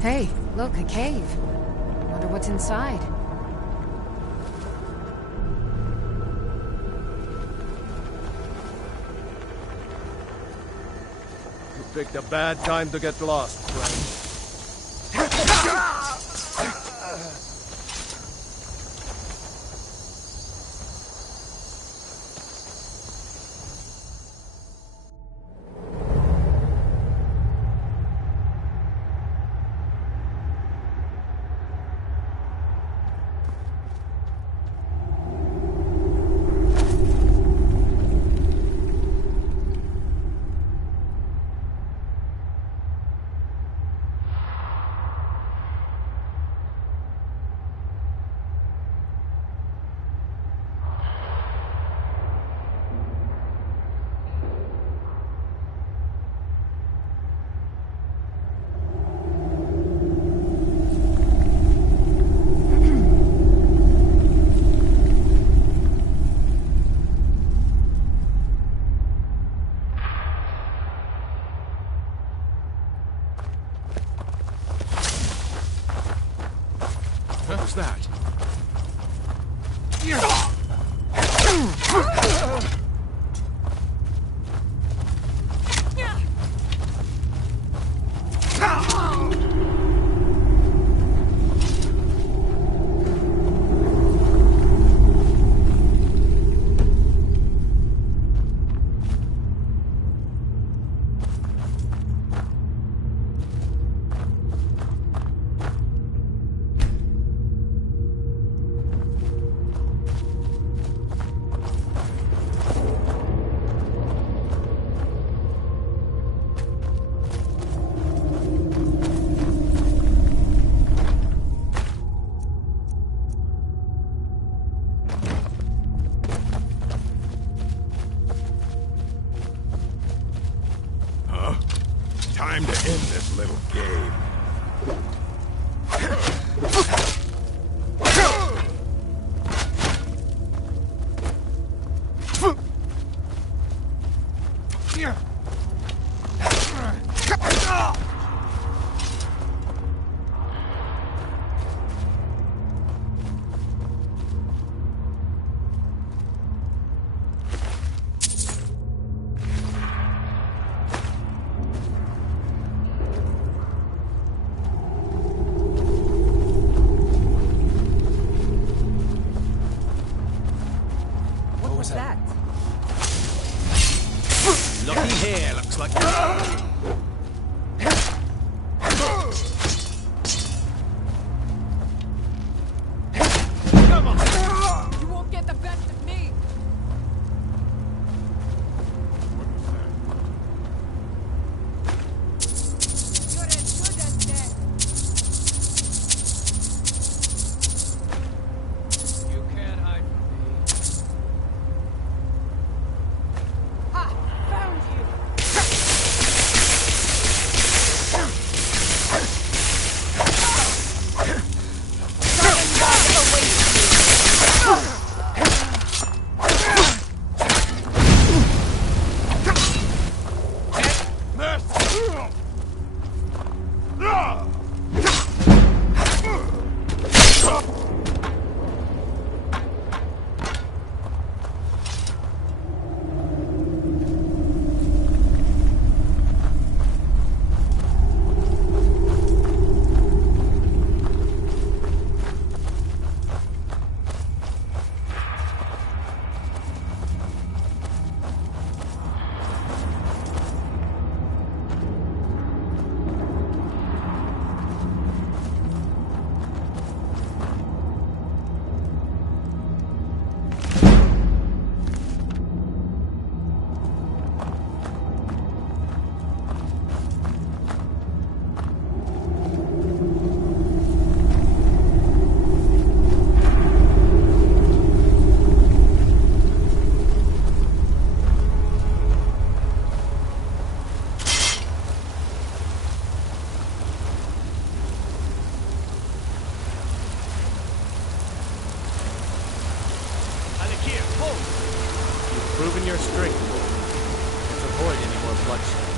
Hey, look, a cave. Wonder what's inside. You picked a bad time to get lost, friend. What was that? Time to end this little game. What was that? Lucky hair, looks like. Come on! You won't get the best of me! You're as good as dead. You can't hide from me. Ha! Found you! You've proven your strength. Let's avoid any more bloodshed.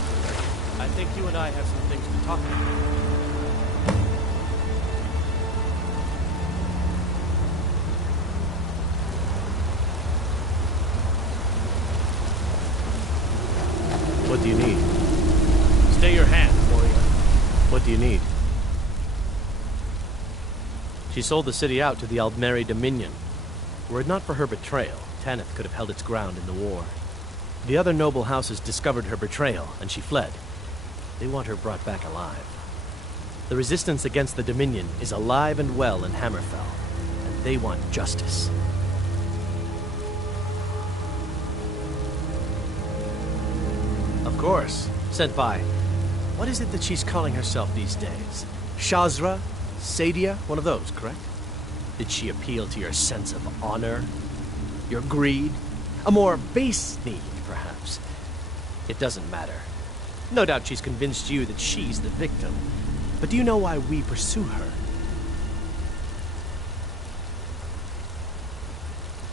I think you and I have some things to talk about. do you need? She sold the city out to the Aldmeri Dominion. Were it not for her betrayal, Tanith could have held its ground in the war. The other noble houses discovered her betrayal, and she fled. They want her brought back alive. The resistance against the Dominion is alive and well in Hammerfell, and they want justice. Of course. Sent by. What is it that she's calling herself these days? Shazra? Sadia? One of those, correct? Did she appeal to your sense of honor? Your greed? A more base need, perhaps? It doesn't matter. No doubt she's convinced you that she's the victim. But do you know why we pursue her?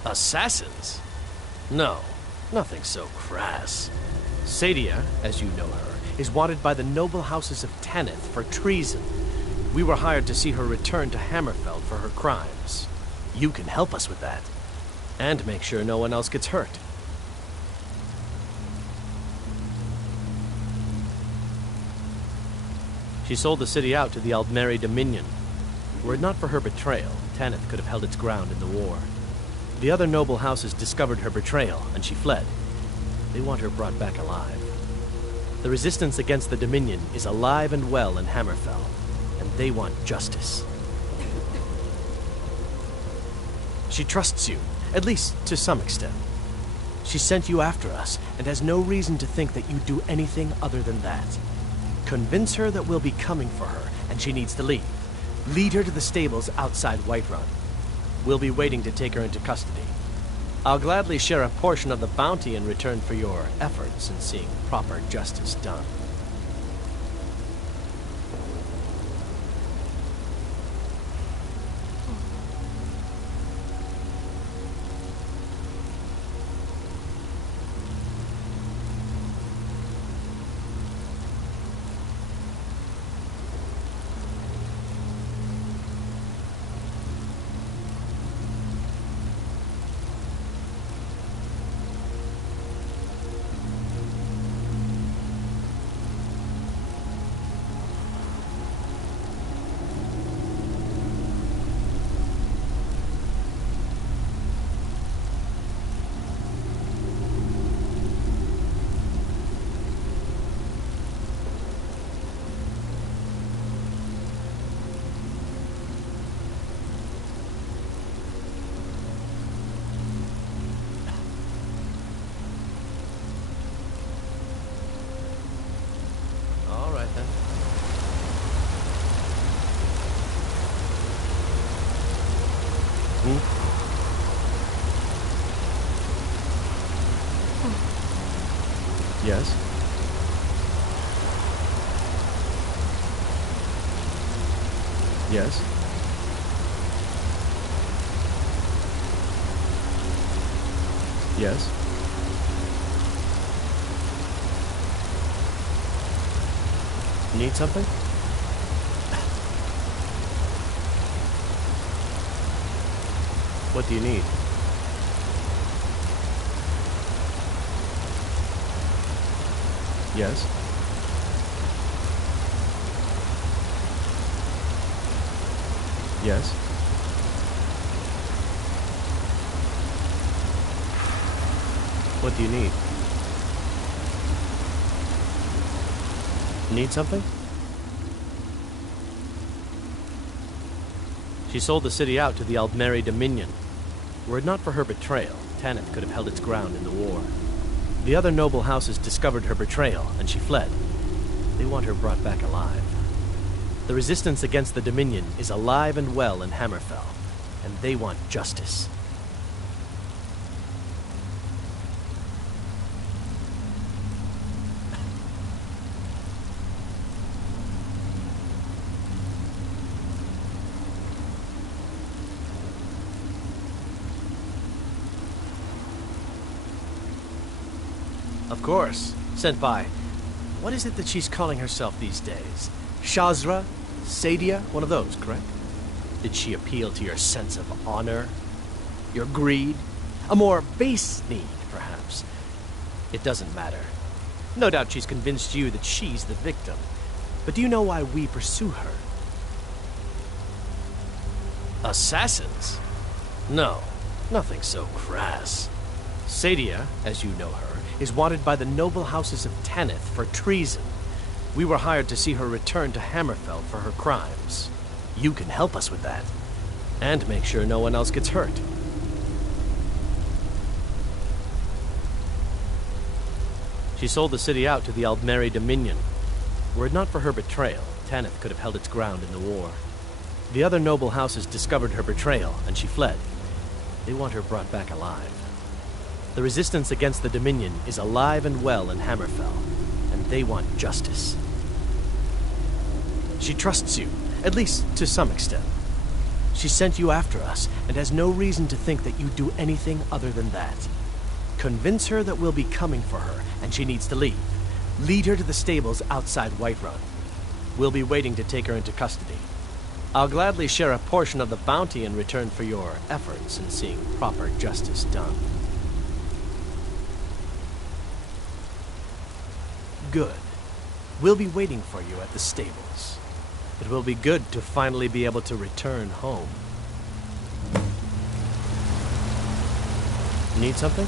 Assassins? No, nothing so crass. Sadia, as you know her, is wanted by the noble houses of Tanith for treason. We were hired to see her return to Hammerfell for her crimes. You can help us with that. And make sure no one else gets hurt. She sold the city out to the Aldmeri Dominion. Were it not for her betrayal, Tanith could have held its ground in the war. The other noble houses discovered her betrayal, and she fled. They want her brought back alive. The resistance against the Dominion is alive and well in Hammerfell, and they want justice. She trusts you, at least to some extent. She sent you after us, and has no reason to think that you'd do anything other than that. Convince her that we'll be coming for her, and she needs to leave. Lead her to the stables outside Whiterun. We'll be waiting to take her into custody. I'll gladly share a portion of the bounty in return for your efforts in seeing proper justice done. Yes? Yes? Yes? Need something? What do you need? Yes? Yes? What do you need? Need something? She sold the city out to the Aldmeri Dominion. Were it not for her betrayal, Tanith could have held its ground in the war. The other noble houses discovered her betrayal, and she fled. They want her brought back alive. The resistance against the Dominion is alive and well in Hammerfell, and they want justice. Of course. Sent by. What is it that she's calling herself these days? Shazra? Sadia? One of those, correct? Did she appeal to your sense of honor? Your greed? A more base need, perhaps? It doesn't matter. No doubt she's convinced you that she's the victim. But do you know why we pursue her? Assassins? No, nothing so crass. Sadia, as you know her, is wanted by the noble houses of Tanith for treason. We were hired to see her return to Hammerfell for her crimes. You can help us with that, and make sure no one else gets hurt. She sold the city out to the Aldmeri Dominion. Were it not for her betrayal, Tanith could have held its ground in the war. The other noble houses discovered her betrayal, and she fled. They want her brought back alive. The resistance against the Dominion is alive and well in Hammerfell, and they want justice. She trusts you, at least to some extent. She sent you after us, and has no reason to think that you'd do anything other than that. Convince her that we'll be coming for her, and she needs to leave. Lead her to the stables outside Whiterun. We'll be waiting to take her into custody. I'll gladly share a portion of the bounty in return for your efforts in seeing proper justice done. Good. We'll be waiting for you at the stables. It will be good to finally be able to return home. Need something?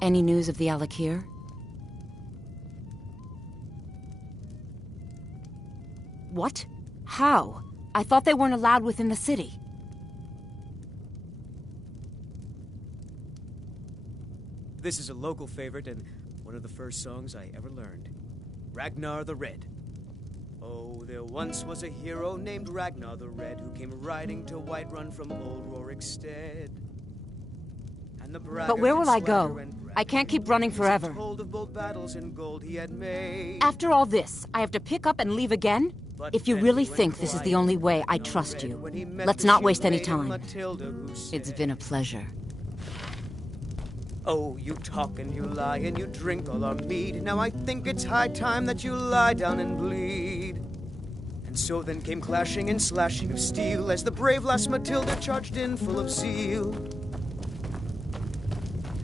Any news of the Alakir? What? How? I thought they weren't allowed within the city. This is a local favorite and one of the first songs I ever learned. Ragnar the Red. Oh, there once was a hero named Ragnar the Red who came riding to Whiterun from old Rorikstead. And the But where will I go? I can't keep running forever. Told of bold battles in gold he had made. After all this, I have to pick up and leave again? If you really think this is the only way, I trust you. Let's not waste any time. It's been a pleasure. Oh, you talk and you lie and you drink all our mead. Now I think it's high time that you lie down and bleed. And so then came clashing and slashing of steel as the brave lass Matilda charged in full of zeal.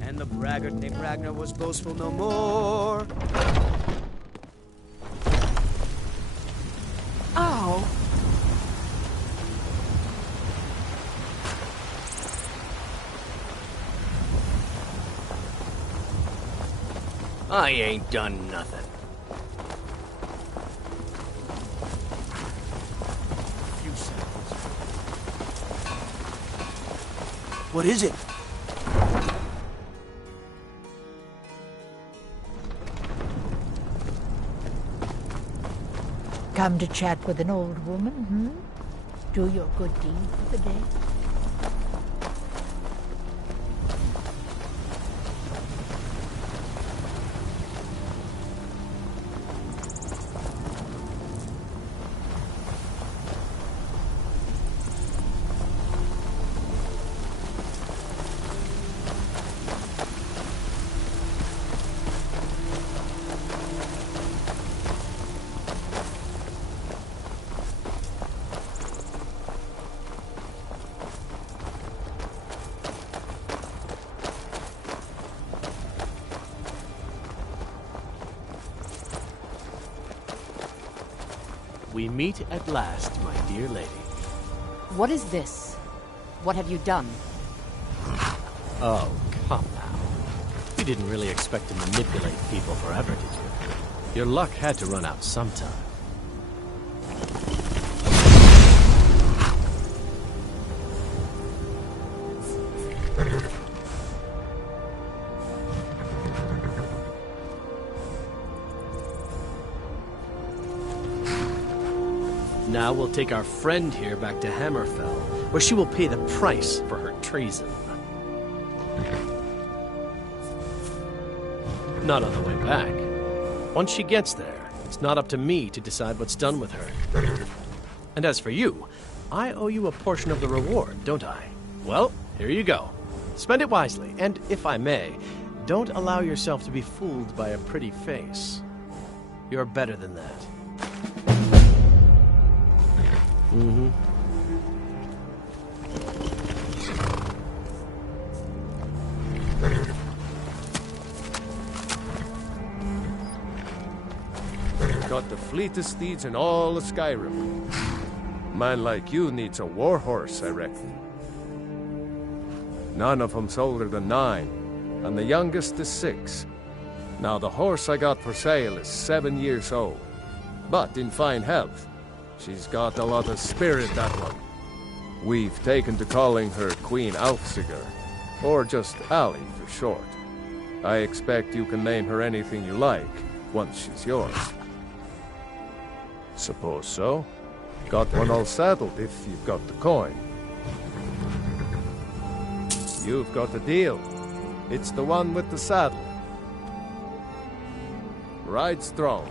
And the braggart named Ragnar was boastful no more. Oh. I ain't done nothing. What is it? Come to chat with an old woman, hmm? Do your good deed for the day. We meet at last, my dear lady. What is this? What have you done? Oh, come now. You didn't really expect to manipulate people forever, did you? Your luck had to run out sometime. Now we'll take our friend here back to Hammerfell, where she will pay the price for her treason. Not on the way back. Once she gets there, it's not up to me to decide what's done with her. And as for you, I owe you a portion of the reward, don't I? Well, here you go. Spend it wisely, and if I may, don't allow yourself to be fooled by a pretty face. You're better than that. Mm-hmm. Got the fleetest steeds in all of Skyrim. Man like you needs a war horse, I reckon. None of them's older than 9, and the youngest is 6. Now the horse I got for sale is 7 years old, but in fine health. She's got a lot of spirit, that one. We've taken to calling her Queen Alfsiger, or just Ali for short. I expect you can name her anything you like, once she's yours. Suppose so. Got one all saddled if you've got the coin. You've got the deal. It's the one with the saddle. Ride strong.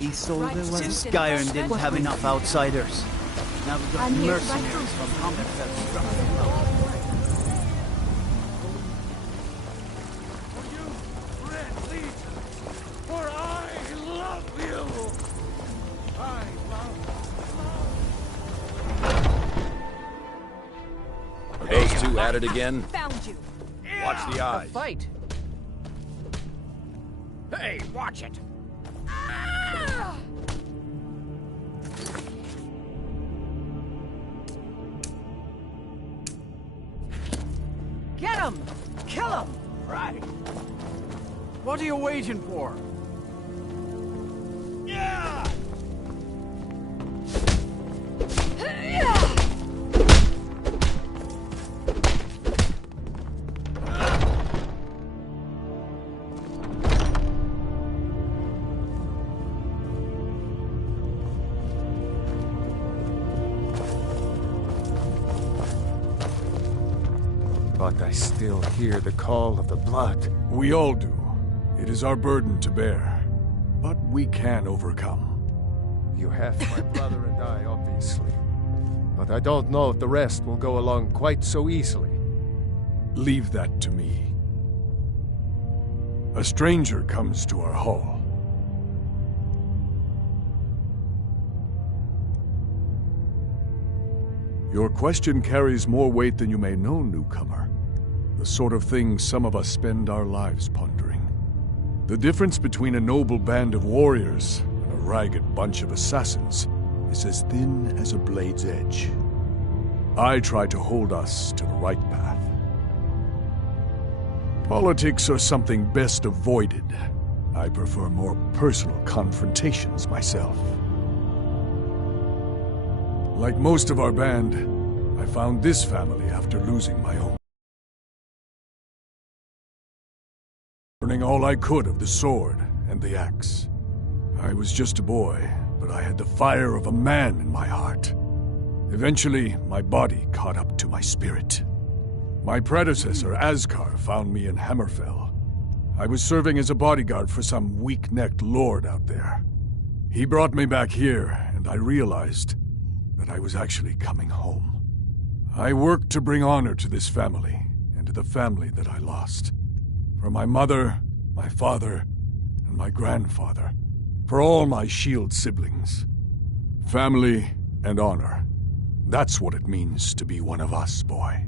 Isolde was? Since Skyrim didn't have enough outsiders. Now we've got mercenaries from Hammerfell struck as well. For I love you! I love... Are those two at it again? Found you. Watch the eyes. A fight. Hey, watch it. Get him! Kill him! Right. What are you waiting for? Yeah! But I still hear the call of the blood. We all do. It is our burden to bear. But we can overcome. You have my brother and I, obviously. But I don't know if the rest will go along quite so easily. Leave that to me. A stranger comes to our hall. Your question carries more weight than you may know, newcomer. The sort of thing some of us spend our lives pondering. The difference between a noble band of warriors and a ragged bunch of assassins is as thin as a blade's edge. I try to hold us to the right path. Politics are something best avoided. I prefer more personal confrontations myself. Like most of our band, I found this family after losing my own. Learning all I could of the sword and the axe. I was just a boy, but I had the fire of a man in my heart. Eventually, my body caught up to my spirit. My predecessor, Askar, found me in Hammerfell. I was serving as a bodyguard for some weak-necked lord out there. He brought me back here, and I realized that I was actually coming home. I worked to bring honor to this family, and to the family that I lost. For my mother, my father, and my grandfather. For all my shield siblings. Family and honor. That's what it means to be one of us, boy.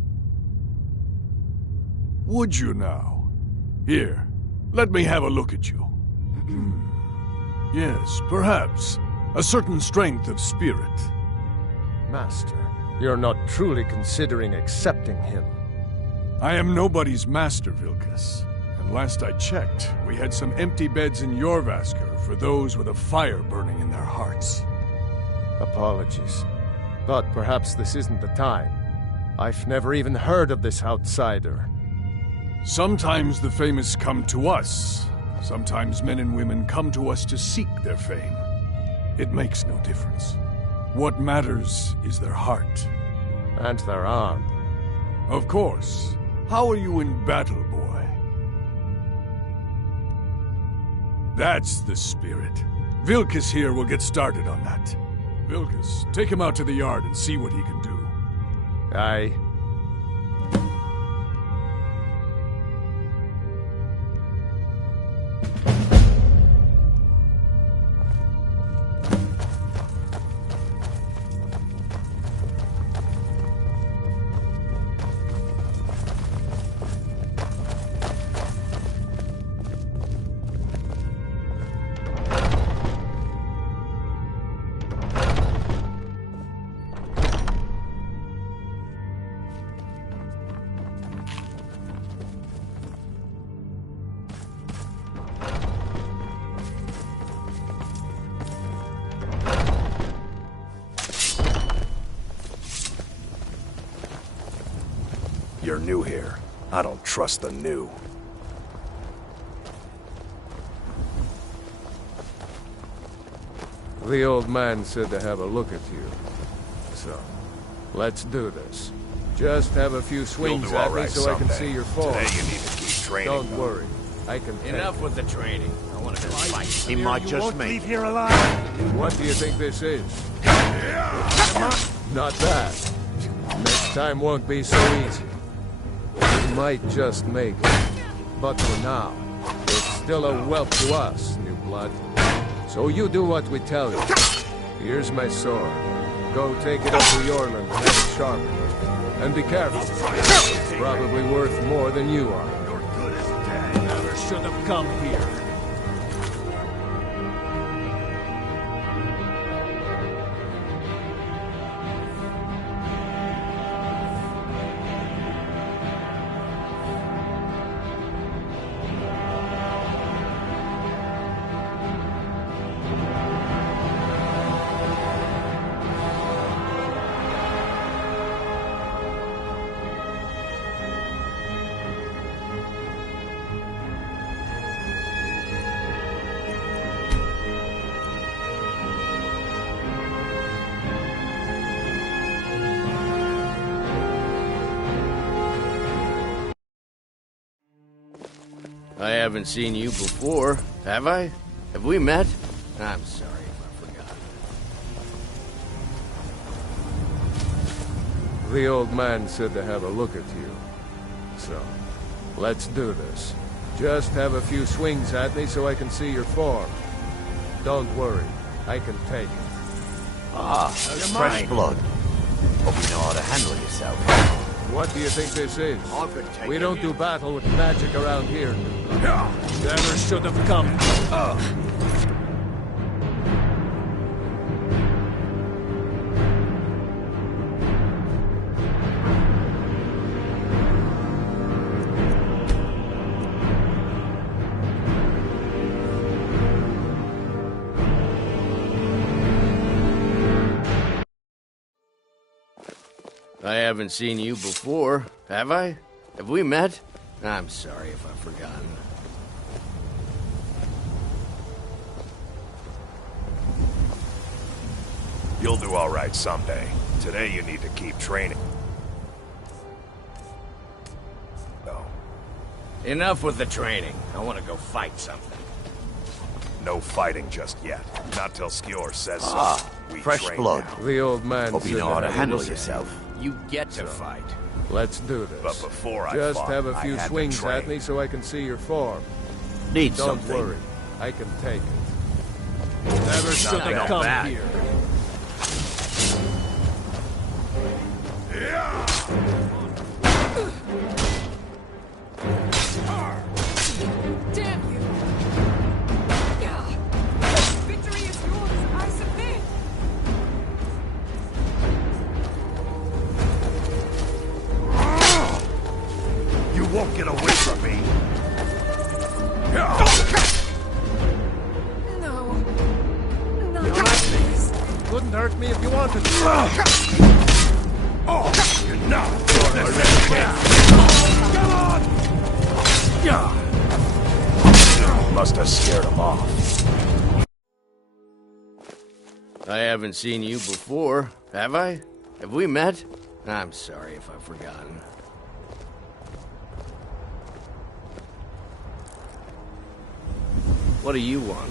Would you now? Here, let me have a look at you. Yes, perhaps. A certain strength of spirit. Master, you're not truly considering accepting him. I am nobody's master, Vilkas. And last I checked, we had some empty beds in Jorvaskr for those with a fire burning in their hearts. Apologies. But perhaps this isn't the time. I've never even heard of this outsider. Sometimes the famous come to us. Sometimes men and women come to us to seek their fame. It makes no difference. What matters is their heart. And their arm. Of course. How are you in battle, boy? That's the spirit. Vilkas here will get started on that. Vilkas, take him out to the yard and see what he can do. Aye. You're new here. I don't trust the new. The old man said to have a look at you. So, let's do this. Just have a few swings at me so I can see your form. Today you need to keep training. Don't worry. I can take Enough with the training. I want to go fight. He might just make it. here alive. What do you think this is? Not that. Next time won't be so easy. We might just make it. But for now, it's still a whelp to us, new blood. So you do what we tell you. Here's my sword. Go take it up to Yorland and have it sharpened. And be careful. It's probably worth more than you are. You're good as dead. Never should have come here. I haven't seen you before, have I? Have we met? I'm sorry if I forgot. The old man said to have a look at you. So, let's do this. Just have a few swings at me so I can see your form. Don't worry, I can take it. Ah, fresh blood. Hope you know how to handle yourself. What do you think this is? We don't do battle with magic around here. Never should have come. I haven't seen you before, have I? Have we met? I'm sorry if I've forgotten. You'll do all right someday. Today you need to keep training. No. Enough with the training. I want to go fight something. No fighting just yet. Not till Skjor says so. Ah, We fresh train blood. now. The old man Hope you said know how to have a handle look at yourself. You get to fight. Let's do this. But before I Just fought, have a I few had to swings train. at me so I can see your form. Need Don't something. worry, I can take it. Never should Not have come bad. here. Damn you! Yeah. Victory is yours. I submit. You won't get away from me. No. No, please. Couldn't hurt me if you wanted to. Oh, you're not. Come on! Must have scared him off. I haven't seen you before, have I? Have we met? I'm sorry if I've forgotten. What do you want?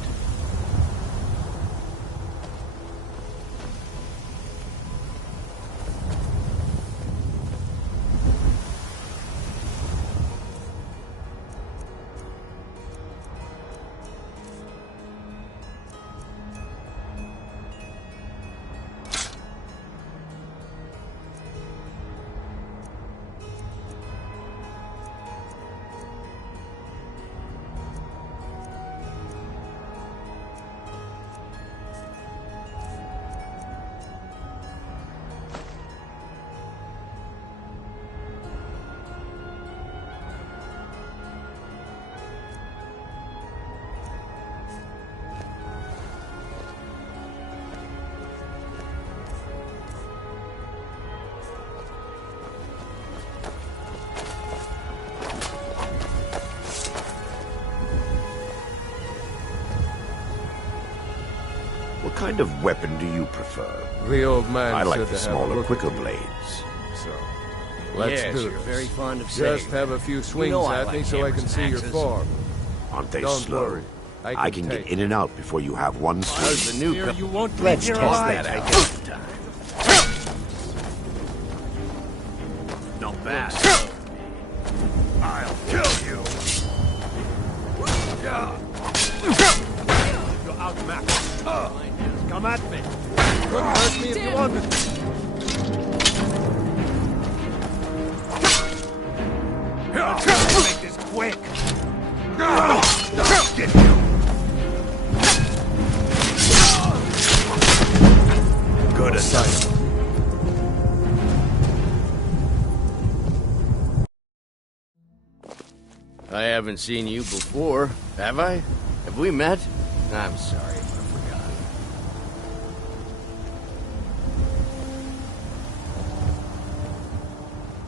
What kind of weapon do you prefer? The old man I like said the to have a smaller, look quicker at you. blades. So, let's Yes, do you're this. very fond of Just saying have a that. few You swings know I at me like so I hammers can and see your axes. form. Aren't they Don't slow? worry. I can get in and out before you have one How's swing. the new You won't Let's leave test here alive. that out sometime. Not bad. I'll kill you! You're outmatched. Come at me. Couldn't hurt me if you wanted to. Make this quick! Get you! Good enough. I haven't seen you before, have I? Have we met? I'm sorry if I forgot.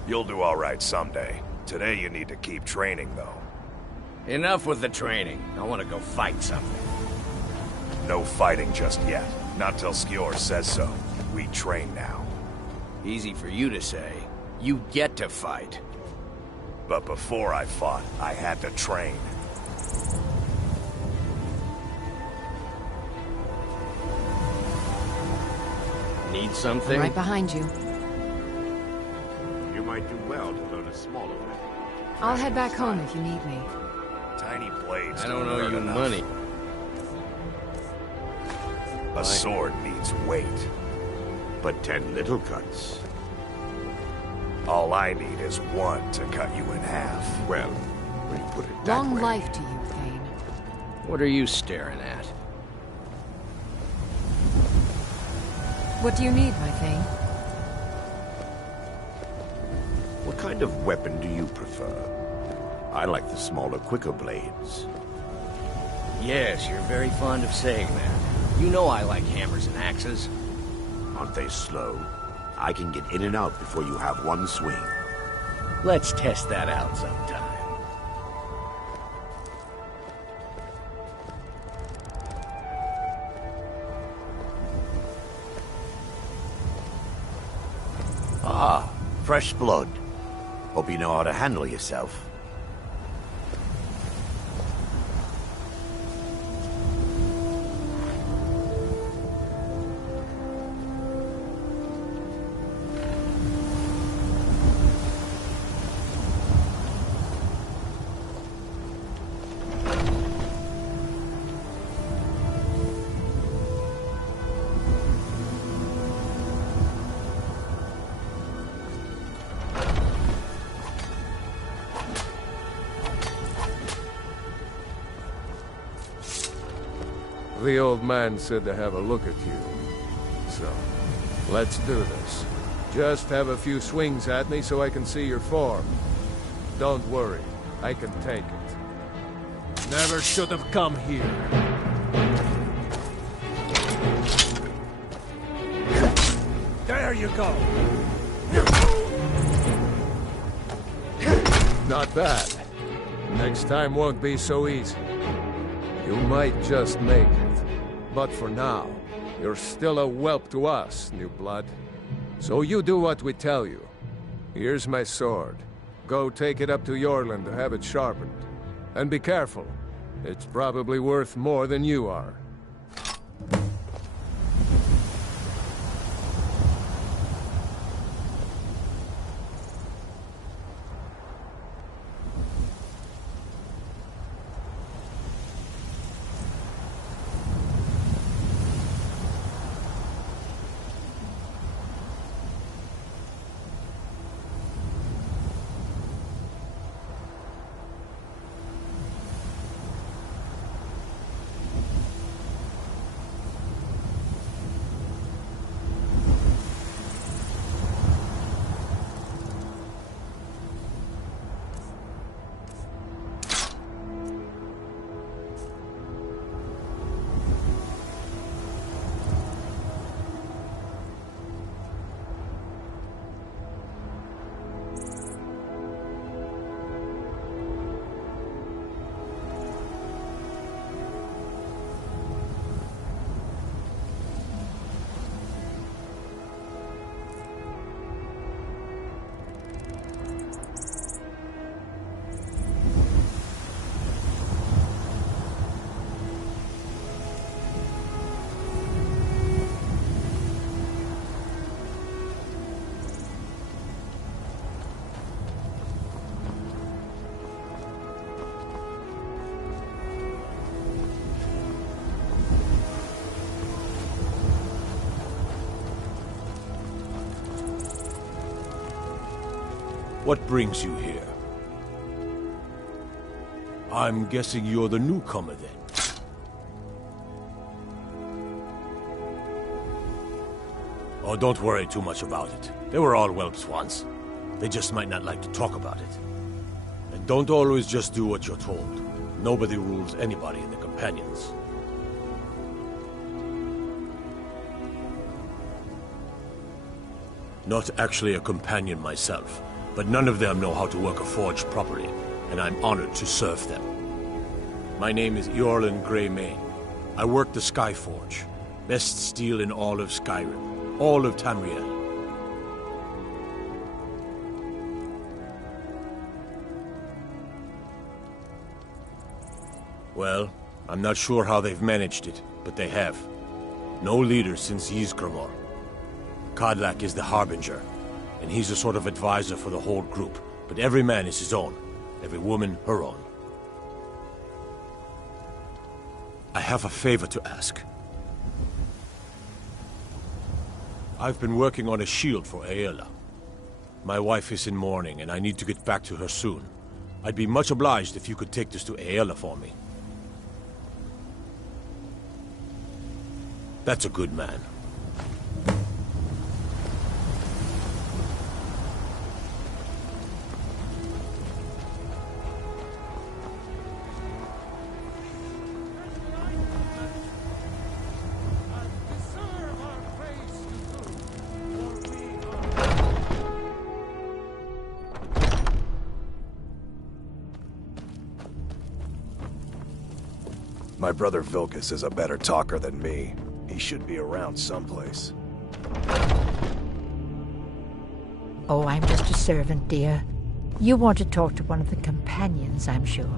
You'll do all right someday. Today you need to keep training, though. Enough with the training. I want to go fight something. No fighting just yet. Not till Skjor says so. We train now. Easy for you to say. You get to fight. But before I fought, I had to train. Need something? Right behind you. You might do well to learn a smaller weapon. I'll head back home if you need me. Tiny blades I don't owe hurt you enough. money. A sword needs weight. But 10 little cuts. All I need is one to cut you in half. Well, when you put it that Long way. life to you, Thane. What are you staring at? What do you need, my Thane? What kind of weapon do you prefer? I like the smaller, quicker blades. Yes, you're very fond of saying that. You know I like hammers and axes. Aren't they slow? I can get in and out before you have one swing. Let's test that out sometime. Ah, fresh blood. Hope you know how to handle yourself. The old man said to have a look at you. So, let's do this. Just have a few swings at me so I can see your form. Don't worry, I can take it. Never should have come here. There you go. Not bad. Next time won't be so easy. You might just make it. But for now, you're still a whelp to us, new blood. So you do what we tell you. Here's my sword. Go take it up to Yorland to have it sharpened. And be careful. It's probably worth more than you are. What brings you here? I'm guessing you're the newcomer then. Oh, don't worry too much about it. They were all whelps once. They just might not like to talk about it. And don't always just do what you're told. Nobody rules anybody in the Companions. Not actually a companion myself, but none of them know how to work a forge properly, and I'm honored to serve them. My name is Eorlin Greymane. I work the Skyforge. Best steel in all of Skyrim. All of Tamriel. Well, I'm not sure how they've managed it, but they have. No leader since Ysgramor. Kodlak is the Harbinger, and he's a sort of advisor for the whole group, but every man is his own, every woman her own. I have a favor to ask. I've been working on a shield for Aela. My wife is in mourning, and I need to get back to her soon. I'd be much obliged if you could take this to Aela for me. That's a good man. My brother Vilkas is a better talker than me. He should be around someplace. Oh, I'm just a servant, dear. You want to talk to one of the companions, I'm sure.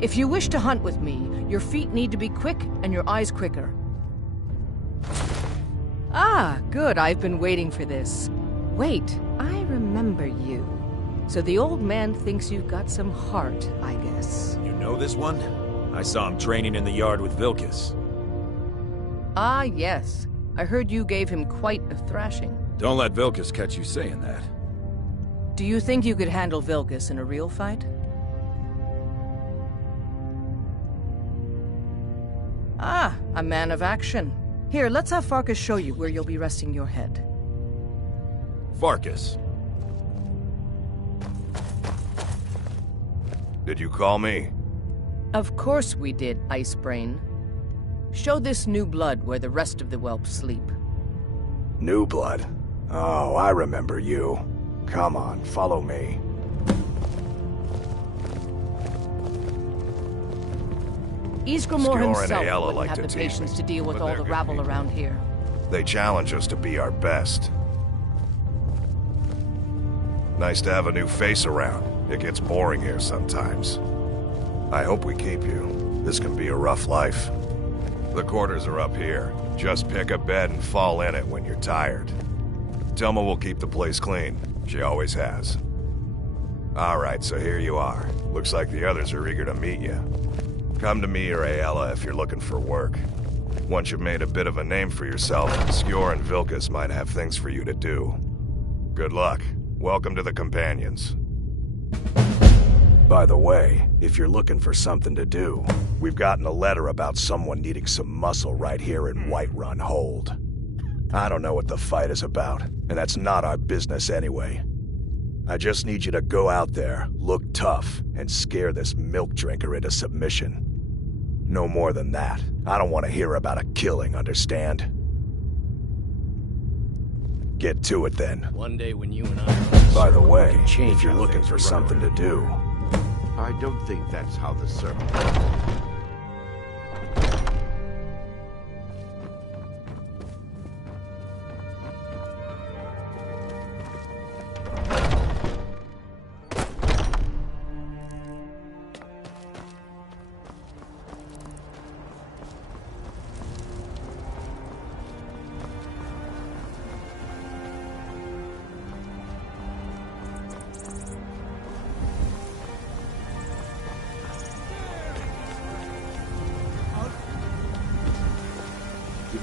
If you wish to hunt with me, your feet need to be quick and your eyes quicker. Ah, good. I've been waiting for this. Wait, I remember you. So the old man thinks you've got some heart, I guess. You know this one? I saw him training in the yard with Vilkas. Ah, yes. I heard you gave him quite a thrashing. Don't let Vilkas catch you saying that. Do you think you could handle Vilkas in a real fight? Ah, a man of action. Here, let's have Farkas show you where you'll be resting your head. Farkas. Did you call me? Of course we did, Icebrain. Show this new blood where the rest of the whelps sleep. New blood? Oh, I remember you. Come on, follow me. Ysgramor himself and Aela wouldn't like have to the tease patience me, to deal with but all they're the good rabble people. around here. They challenge us to be our best. Nice to have a new face around. It gets boring here sometimes. I hope we keep you. This can be a rough life. The quarters are up here. Just pick a bed and fall in it when you're tired. Telma will keep the place clean. She always has. Alright, so here you are. Looks like the others are eager to meet you. Come to me or Aela if you're looking for work. Once you've made a bit of a name for yourself, Skjor and Vilkas might have things for you to do. Good luck. Welcome to the Companions. By the way, if you're looking for something to do, we've gotten a letter about someone needing some muscle right here in Whiterun Hold. I don't know what the fight is about, and that's not our business anyway. I just need you to go out there, look tough, and scare this milk drinker into submission. No more than that. I don't want to hear about a killing, understand? Get to it then. One day when you and I... By the way, change if you're how looking things for are something to do, I don't think that's how the serpent...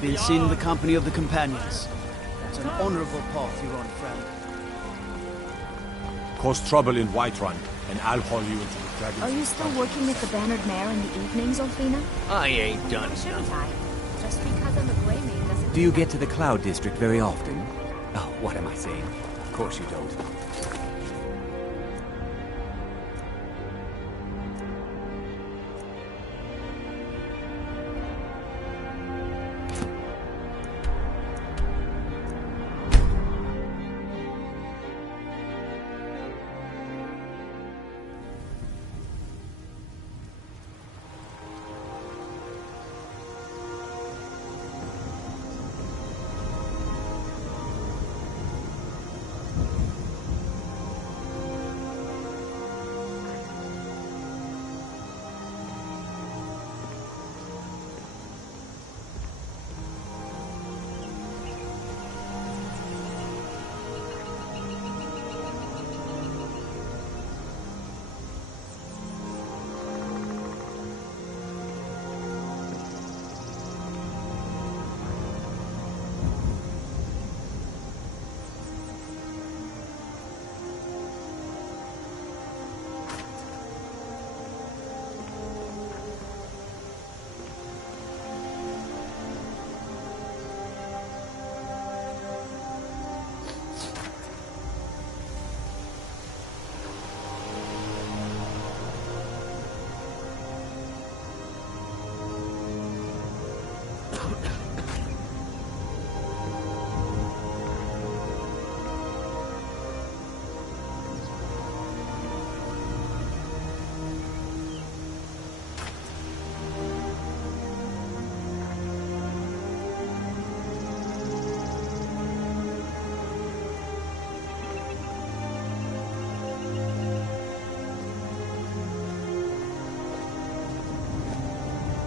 You've been seen in the company of the companions. That's an honorable path you're on, friend. Cause trouble in Whiterun, and I'll haul you into the dragon's... Are you still working with the Bannered Mare in the evenings, Olfina? I ain't done Shouldn't nothing. I? Just because I'm a Grey Mane doesn't... Do you get to the Cloud District very often? Oh, what am I saying? Of course you don't.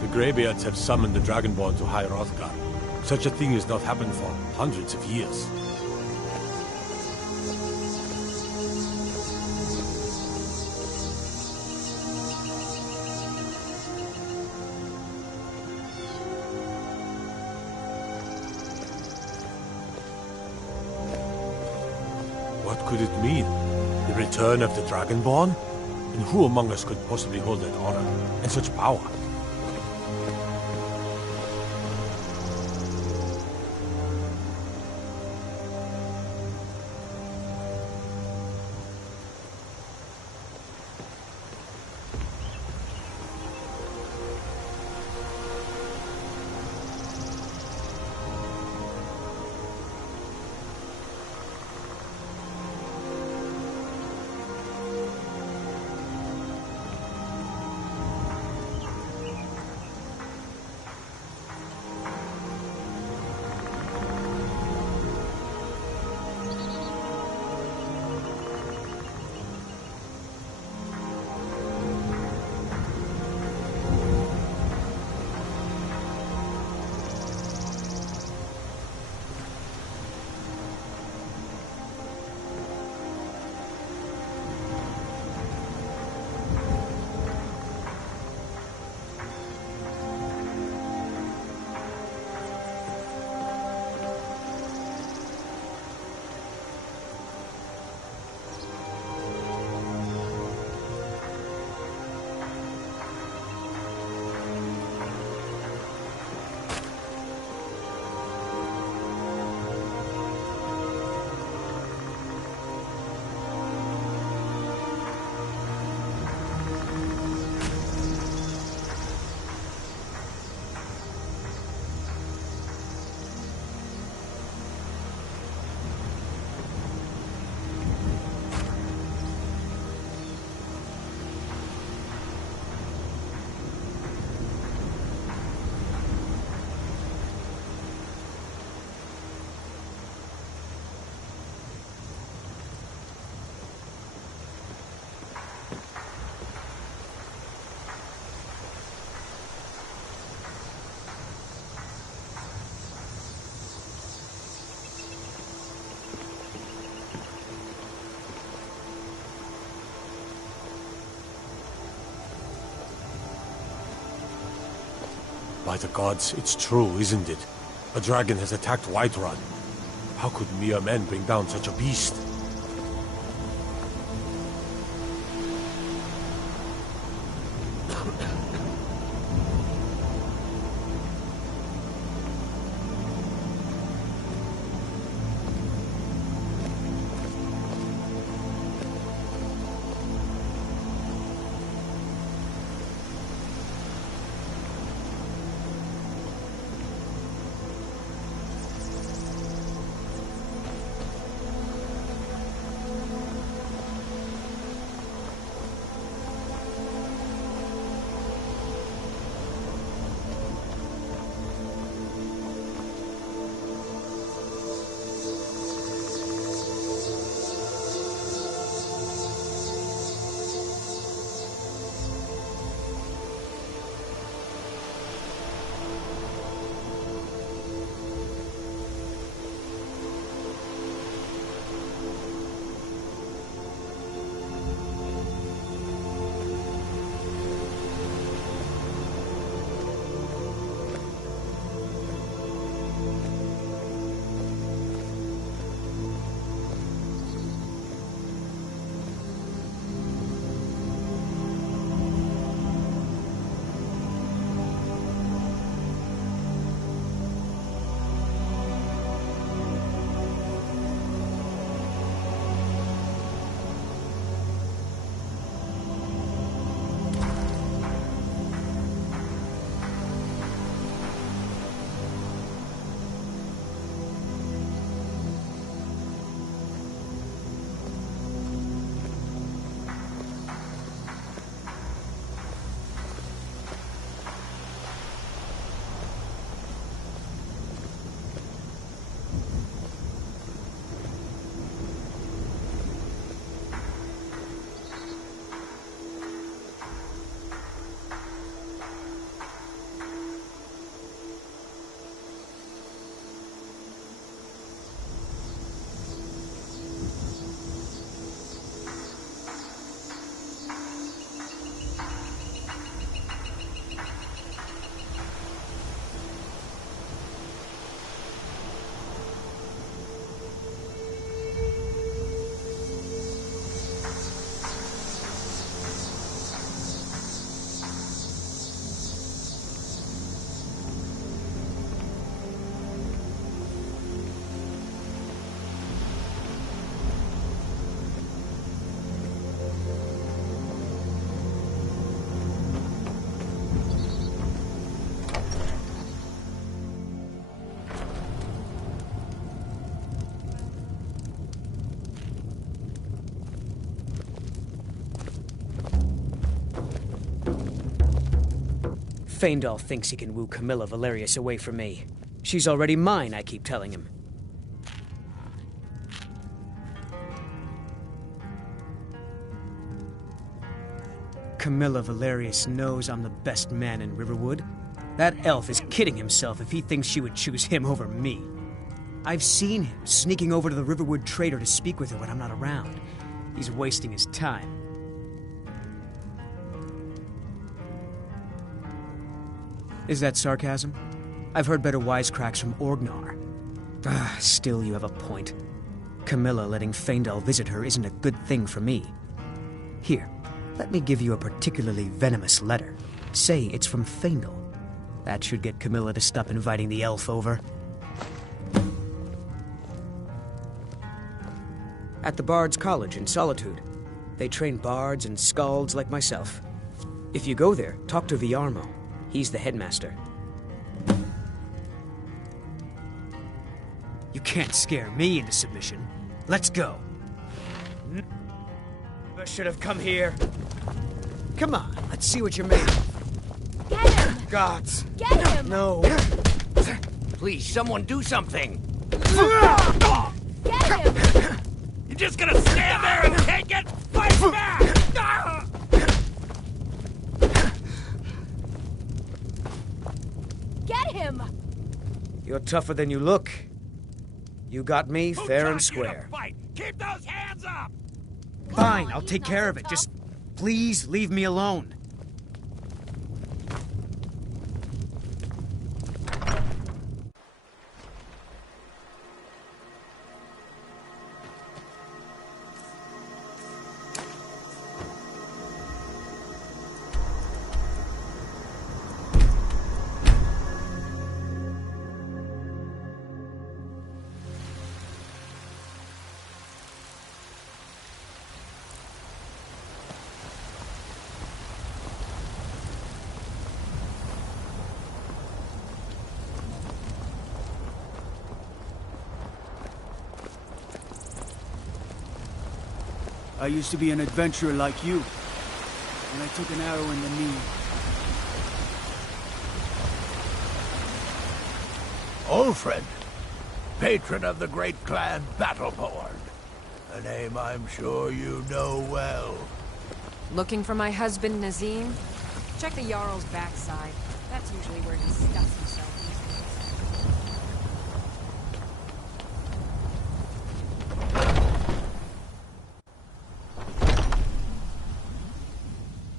The Greybeards have summoned the Dragonborn to High Hrothgar. Such a thing has not happened for hundreds of years. What could it mean? The return of the Dragonborn? And who among us could possibly hold that honor and such power? By the gods, it's true, isn't it? A dragon has attacked Whiterun. How could mere men bring down such a beast? Faendal thinks he can woo Camilla Valerius away from me. She's already mine, I keep telling him. Camilla Valerius knows I'm the best man in Riverwood. That elf is kidding himself if he thinks she would choose him over me. I've seen him sneaking over to the Riverwood trader to speak with her when I'm not around. He's wasting his time. Is that sarcasm? I've heard better wisecracks from Orgnar. Still, you have a point. Camilla letting Faendal visit her isn't a good thing for me. Here, let me give you a particularly venomous letter. Say it's from Faendal. That should get Camilla to stop inviting the elf over. At the Bard's College in Solitude. They train bards and skalds like myself. If you go there, talk to Viarmo. He's the headmaster. You can't scare me into submission. Let's go. I should have come here. Come on, let's see what you're made of. Get him! Gods. Get him! No. Please, someone do something. Get him! You're just gonna stand there and take it? Fight back! Get him! You're tougher than you look. You got me fair and square. Fight. Keep those hands up! Fine, I'll take care of it. Just please leave me alone. I used to be an adventurer like you. And I took an arrow in the knee. Old friend. Patron of the great clan Battleborn. A name I'm sure you know well. Looking for my husband, Nazim? Check the Jarl's backside. That's usually where he stuffs himself these days.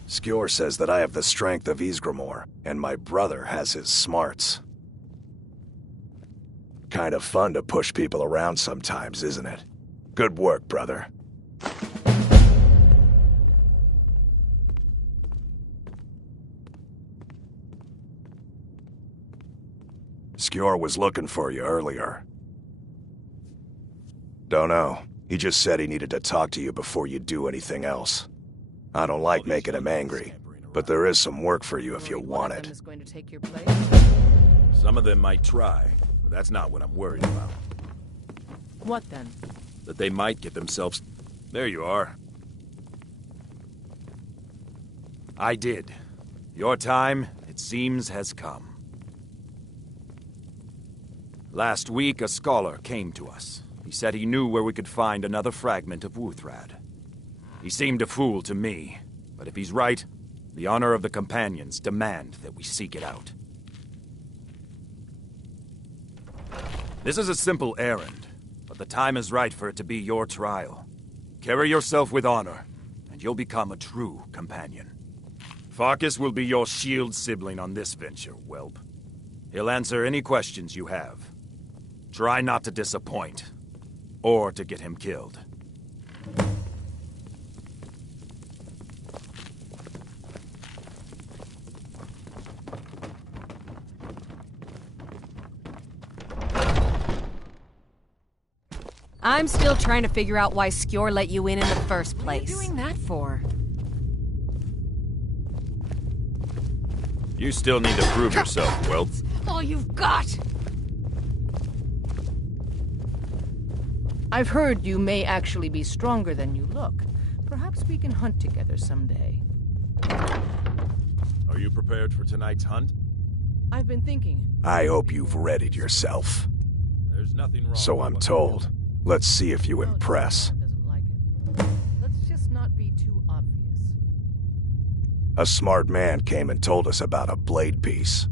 Skjor says that I have the strength of Ysgramor, and my brother has his smarts. Kind of fun to push people around sometimes, isn't it? Good work, brother. Skjor was looking for you earlier. Don't know. He just said he needed to talk to you before you do anything else. I don't like making him angry, but there is some work for you if you want it. Some of them might try, but that's not what I'm worried about. What then? That they might get themselves... There you are. I did. Your time, it seems, has come. Last week, a scholar came to us. He said he knew where we could find another fragment of Wuthrad. He seemed a fool to me, but if he's right, the honor of the Companions demand that we seek it out. This is a simple errand, but the time is right for it to be your trial. Carry yourself with honor, and you'll become a true companion. Farkas will be your shield sibling on this venture, whelp. He'll answer any questions you have. Try not to disappoint, or to get him killed. I'm still trying to figure out why Skjor let you in the first place. What are you doing that for? You still need to prove yourself, whelp. All you've got! I've heard you may actually be stronger than you look. Perhaps we can hunt together someday. Are you prepared for tonight's hunt? I've been thinking. I hope you've readied yourself. There's nothing wrong. So I'm told. Let's see if you impress. Let's just not be too obvious. A smart man came and told us about a blade piece.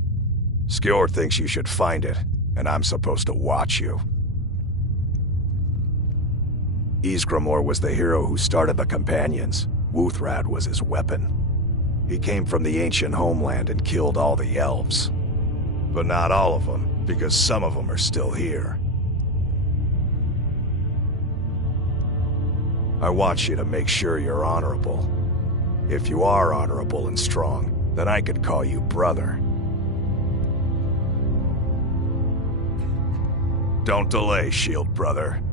Skjor thinks you should find it, and I'm supposed to watch you. Ysgramor was the hero who started the Companions. Wuthrad was his weapon. He came from the ancient homeland and killed all the elves. But not all of them, because some of them are still here. I want you to make sure you're honorable. If you are honorable and strong, then I could call you brother. Don't delay, Shield brother.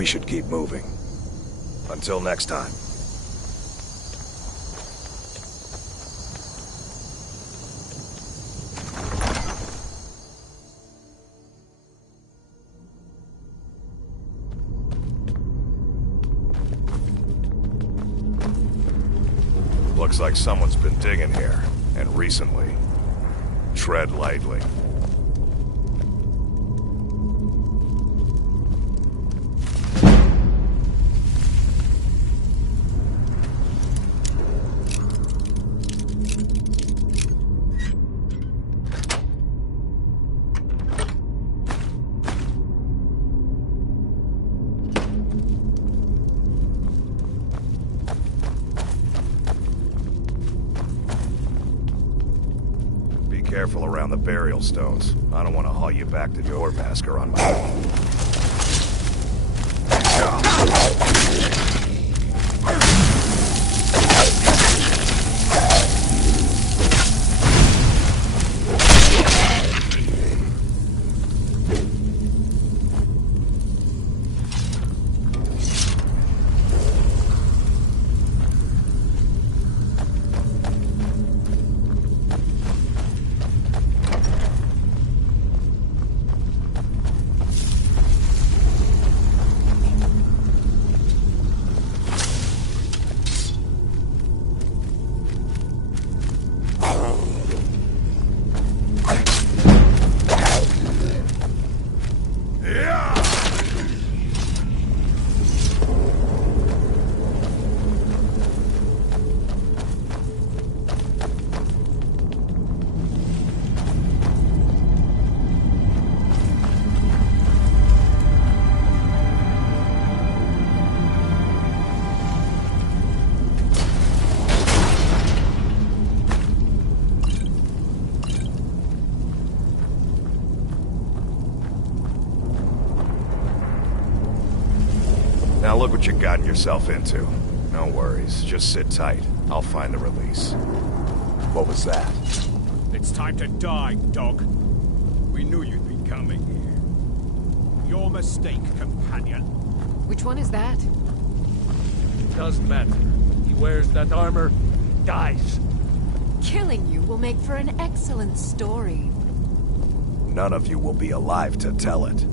We should keep moving. Until next time. Looks like someone's been digging here, and recently. Tread lightly. Careful around the burial stones. I don't want to haul you back to your massacre on my own. Now look what you gotten yourself into. No worries, just sit tight. I'll find the release. What was that? It's time to die, dog. We knew you'd be coming here. Your mistake, companion. Which one is that? Doesn't matter. He wears that armor, dies. Killing you will make for an excellent story. None of you will be alive to tell it.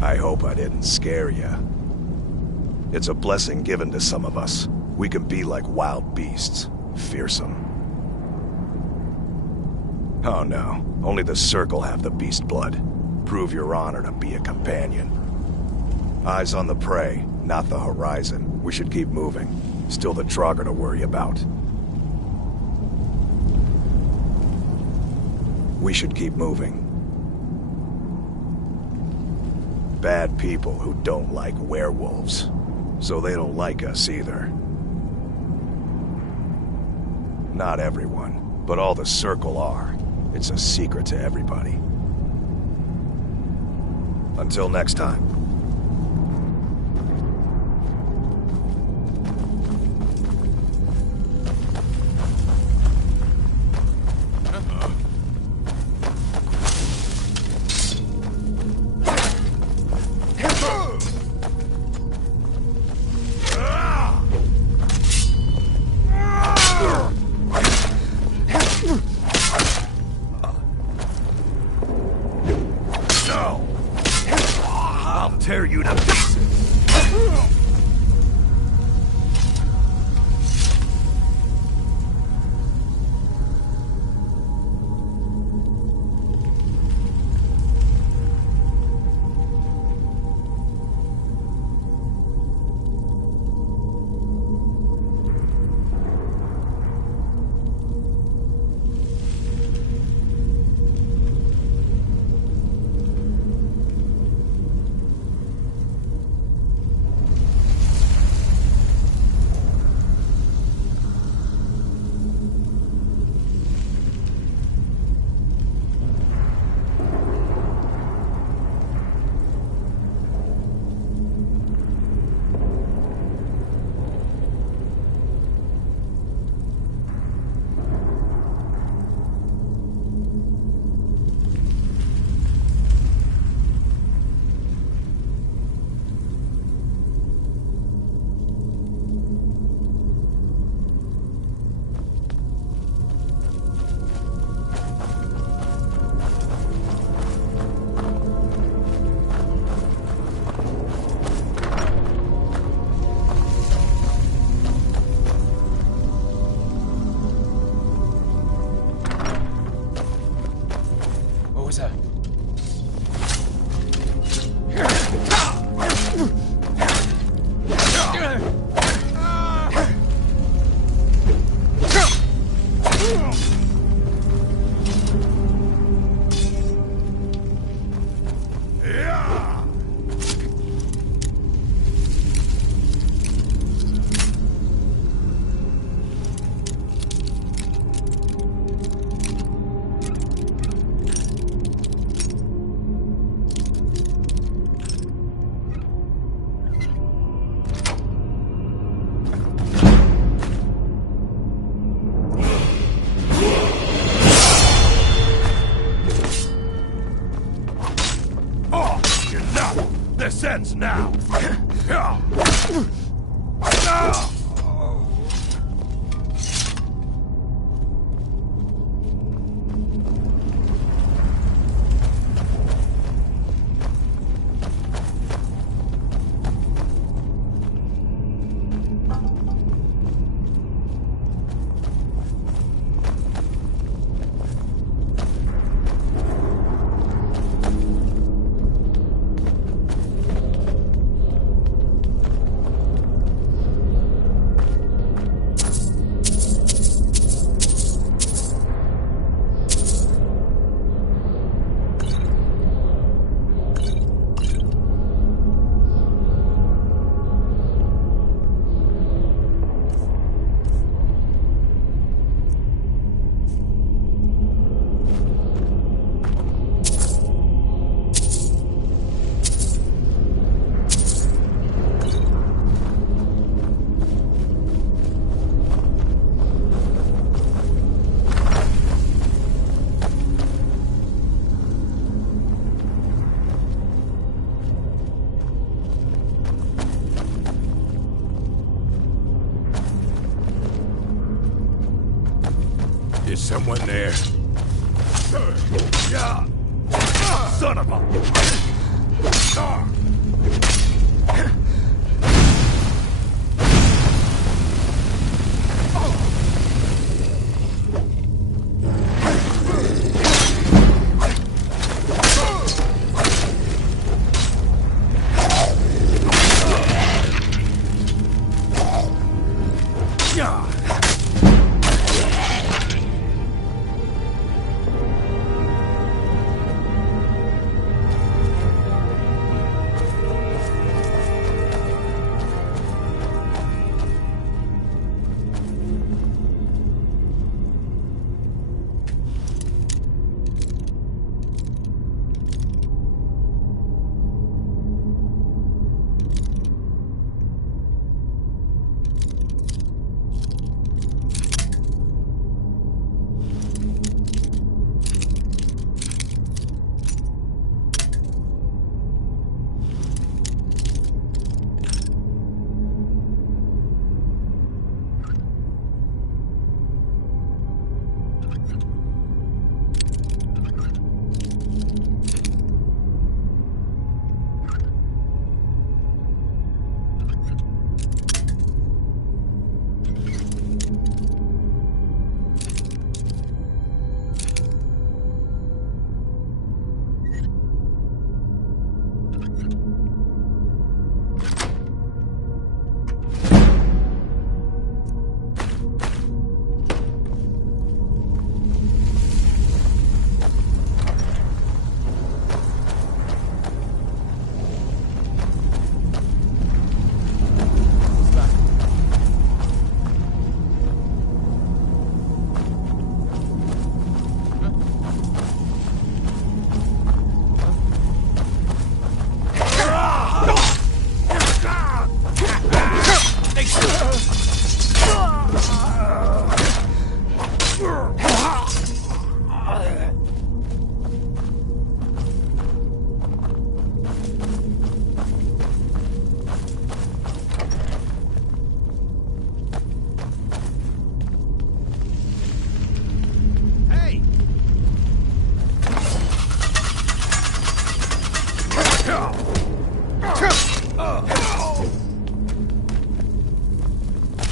I hope I didn't scare you. It's a blessing given to some of us. We can be like wild beasts, fearsome. Oh no, only the Circle have the beast blood. Prove your honor to be a companion. Eyes on the prey, not the horizon. We should keep moving. Still the Draugr to worry about. We should keep moving. Bad people who don't like werewolves. So they don't like us either. Not everyone, but all the Circle are. It's a secret to everybody. Until next time. sense now! Is someone there? Son of a...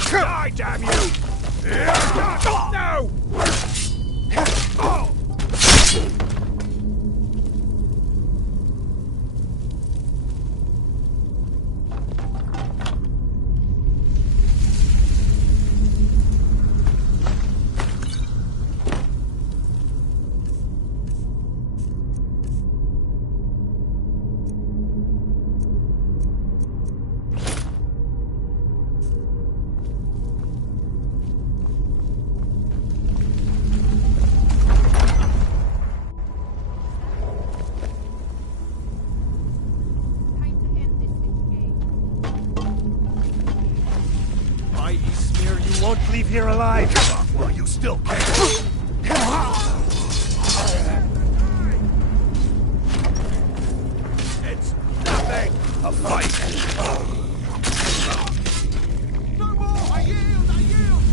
Die, damn you! No! Won't leave here alive. Well, you still can. It's nothing. A fight! No more! I yield! I yield!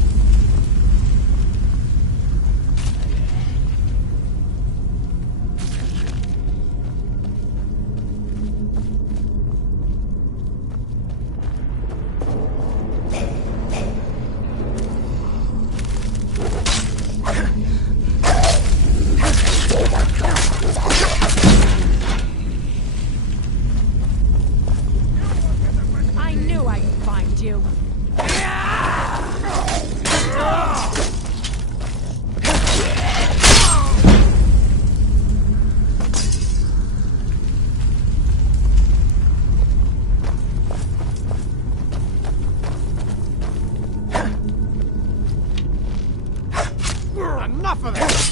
I knew I'd find you. Enough of this!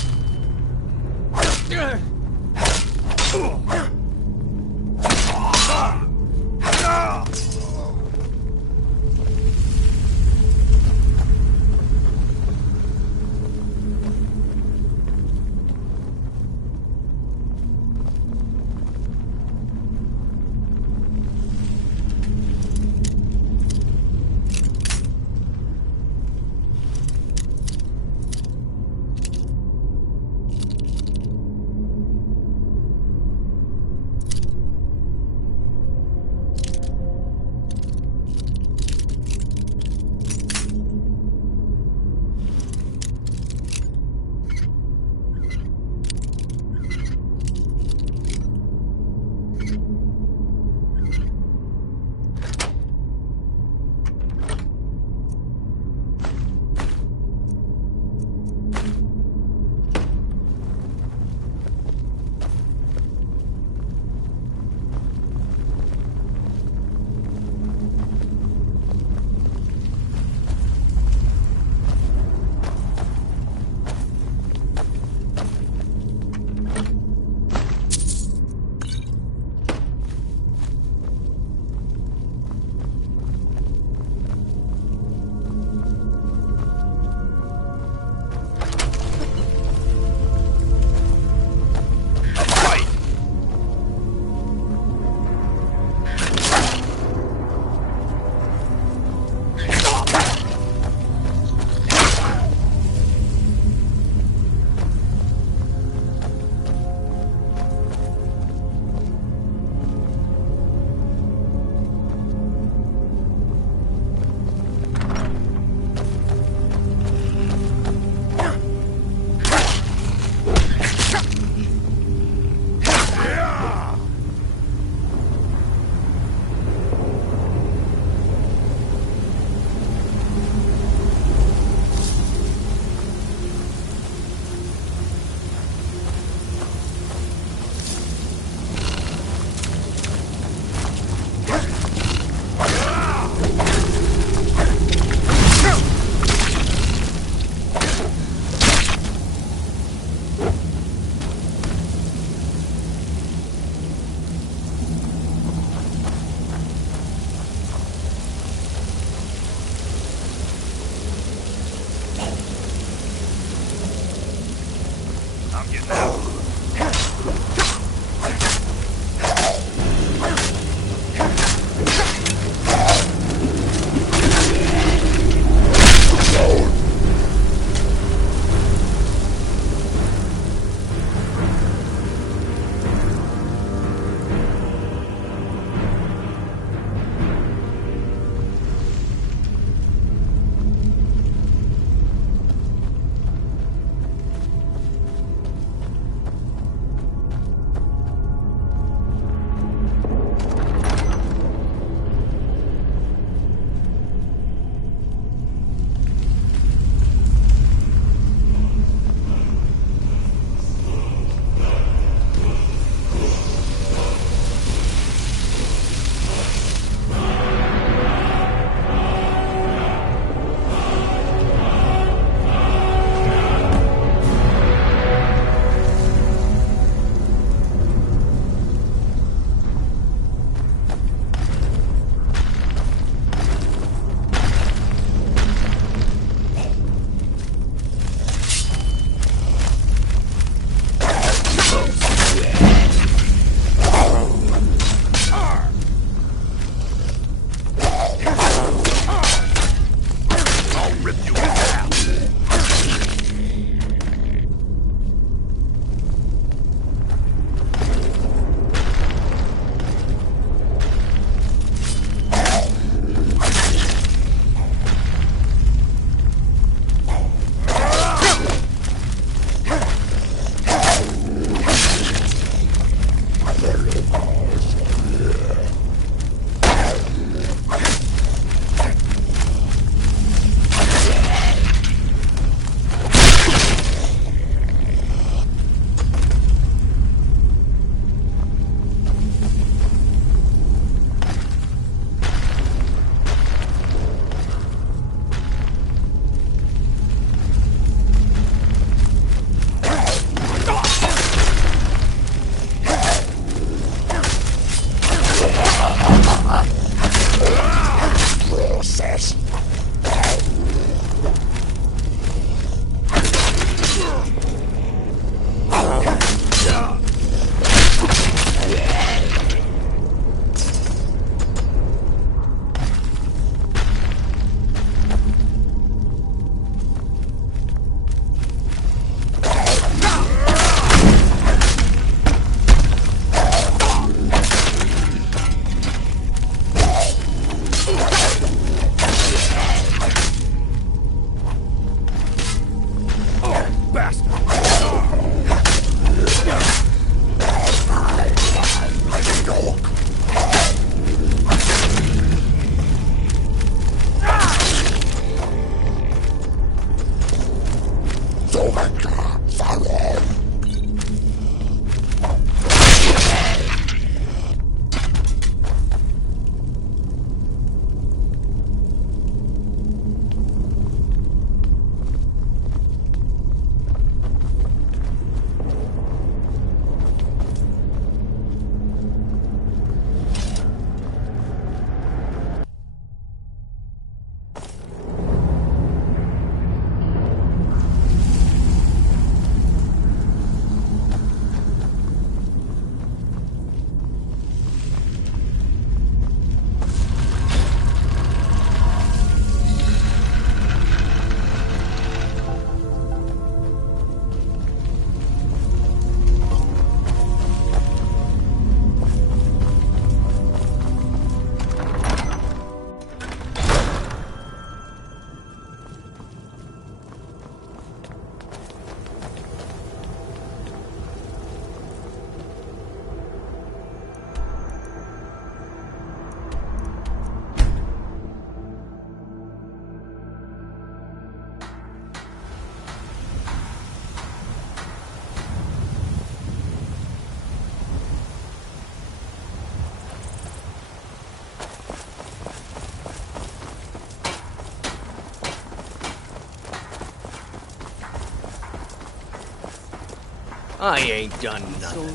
I ain't done nothing.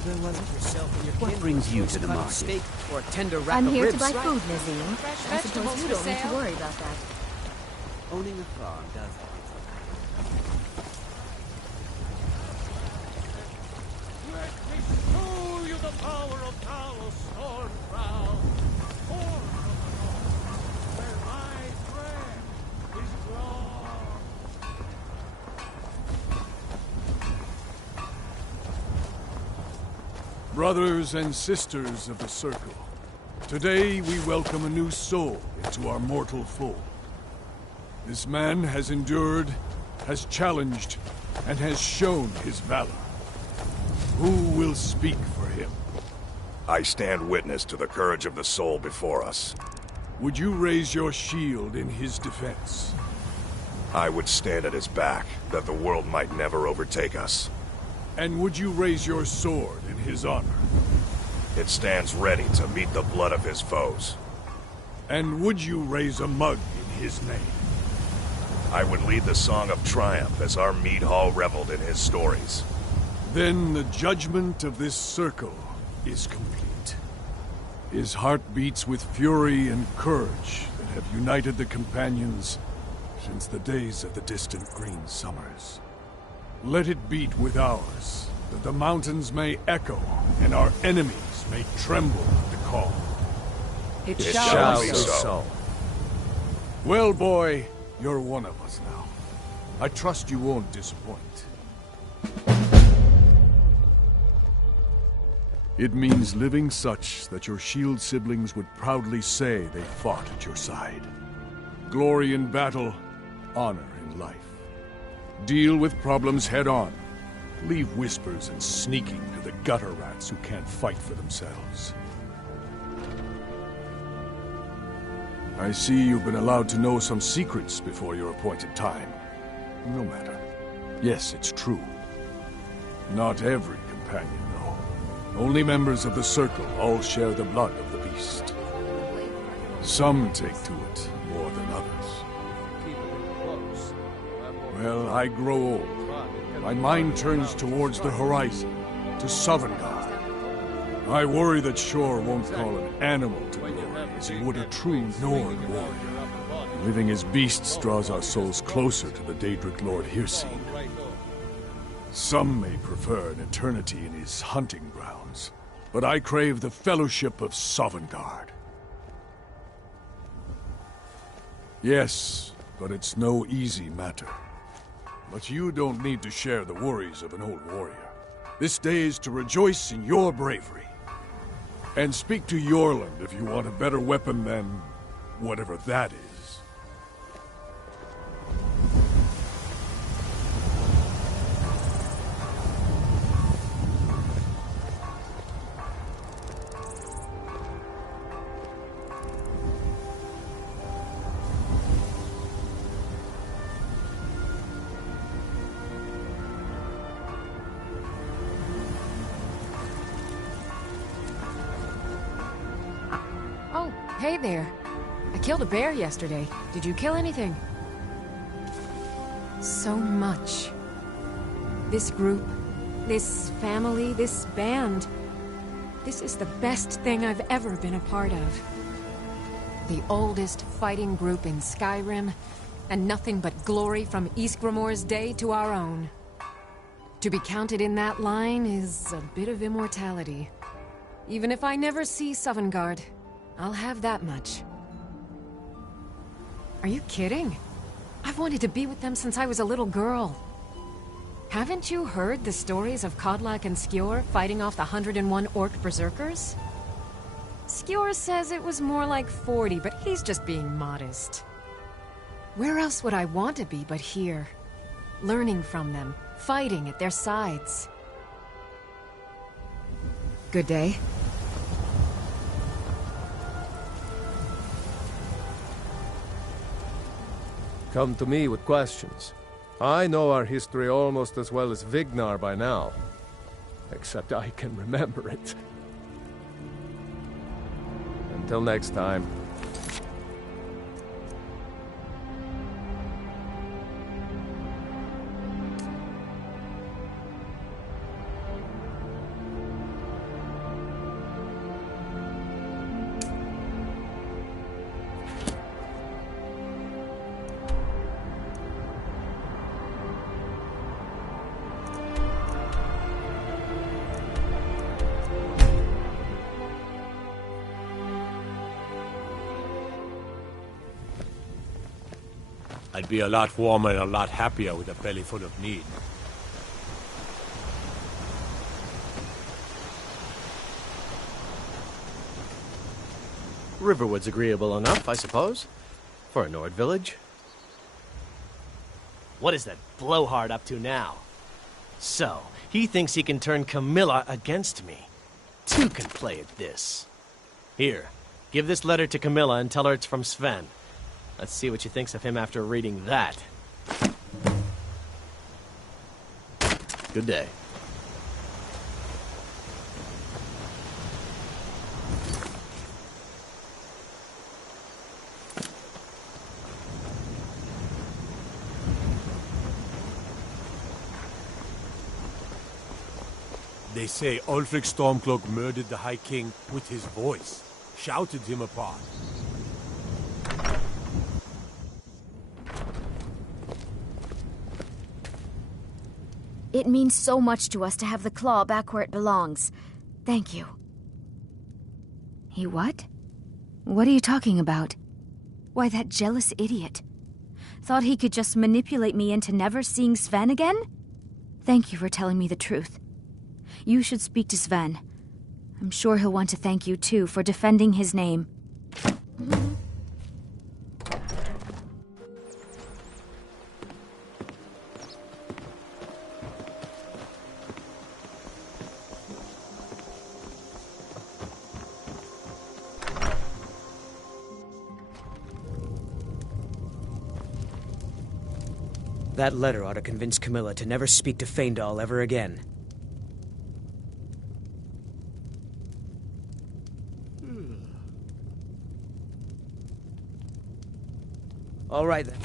What brings you to the market? Steak or a tender rack I'm of here ribs. to buy food, Nazim. I suppose you don't need to worry about that. Owning a farm does everything. Let me show you the power of Talos Stormcrown. Born from the north, where my bread is drawn. Brothers and sisters of the Circle, today we welcome a new soul into our mortal fold. This man has endured, has challenged, and has shown his valor. Who will speak for him? I stand witness to the courage of the soul before us. Would you raise your shield in his defense? I would stand at his back, that the world might never overtake us. And would you raise your sword in his honor? It stands ready to meet the blood of his foes. And would you raise a mug in his name? I would lead the song of triumph as our mead hall reveled in his stories. Then the judgment of this circle is complete. His heart beats with fury and courage that have united the companions since the days of the distant green summers. Let it beat with ours, that the mountains may echo and our enemies may tremble at the call. It It shall shall be be so. Well, boy, you're one of us now. I trust you won't disappoint. It means living such that your shield siblings would proudly say they fought at your side. Glory in battle, honor in life. Deal with problems head on. Leave whispers and sneaking to the gutter rats who can't fight for themselves. I see you've been allowed to know some secrets before your appointed time. No matter. Yes, it's true. Not every companion, though. Only members of the Circle all share the blood of the beast. Some take to it more than others. Well, I grow old. My mind turns towards the horizon, to Sovngarde. I worry that Shor won't call an animal to glory as he would a true Nord warrior. Living as beasts draws our souls closer to the Daedric Lord Hircine. Some may prefer an eternity in his hunting grounds, but I crave the fellowship of Sovngarde. Yes, but it's no easy matter. But you don't need to share the worries of an old warrior. This day is to rejoice in your bravery. And speak to Yorland if you want a better weapon than whatever that is. Hey there. I killed a bear yesterday. Did you kill anything? So much. This group, this family, this band. This is the best thing I've ever been a part of. The oldest fighting group in Skyrim, and nothing but glory from Ysgramor's day to our own. To be counted in that line is a bit of immortality. Even if I never see Sovngarde, I'll have that much. Are you kidding? I've wanted to be with them since I was a little girl. Haven't you heard the stories of Kodlak and Skjor fighting off the 101 orc berserkers? Skjor says it was more like 40, but he's just being modest. Where else would I want to be but here? Learning from them, fighting at their sides. Good day. Come to me with questions. I know our history almost as well as Vignar by now. Except I can remember it. Until next time. I'd be a lot warmer and a lot happier with a belly full of mead. Riverwood's agreeable enough, I suppose, for a Nord village. What is that blowhard up to now? So, he thinks he can turn Camilla against me. Two can play at this. Here, give this letter to Camilla and tell her it's from Sven. Let's see what she thinks of him after reading that. Good day. They say Ulfric Stormcloak murdered the High King with his voice, shouted him apart. It means so much to us to have the claw back where it belongs. Thank you. He what? What are you talking about? Why, that jealous idiot. Thought he could just manipulate me into never seeing Sven again? Thank you for telling me the truth. You should speak to Sven. I'm sure he'll want to thank you, too, for defending his name. That letter ought to convince Camilla to never speak to Feindal ever again. All right, then.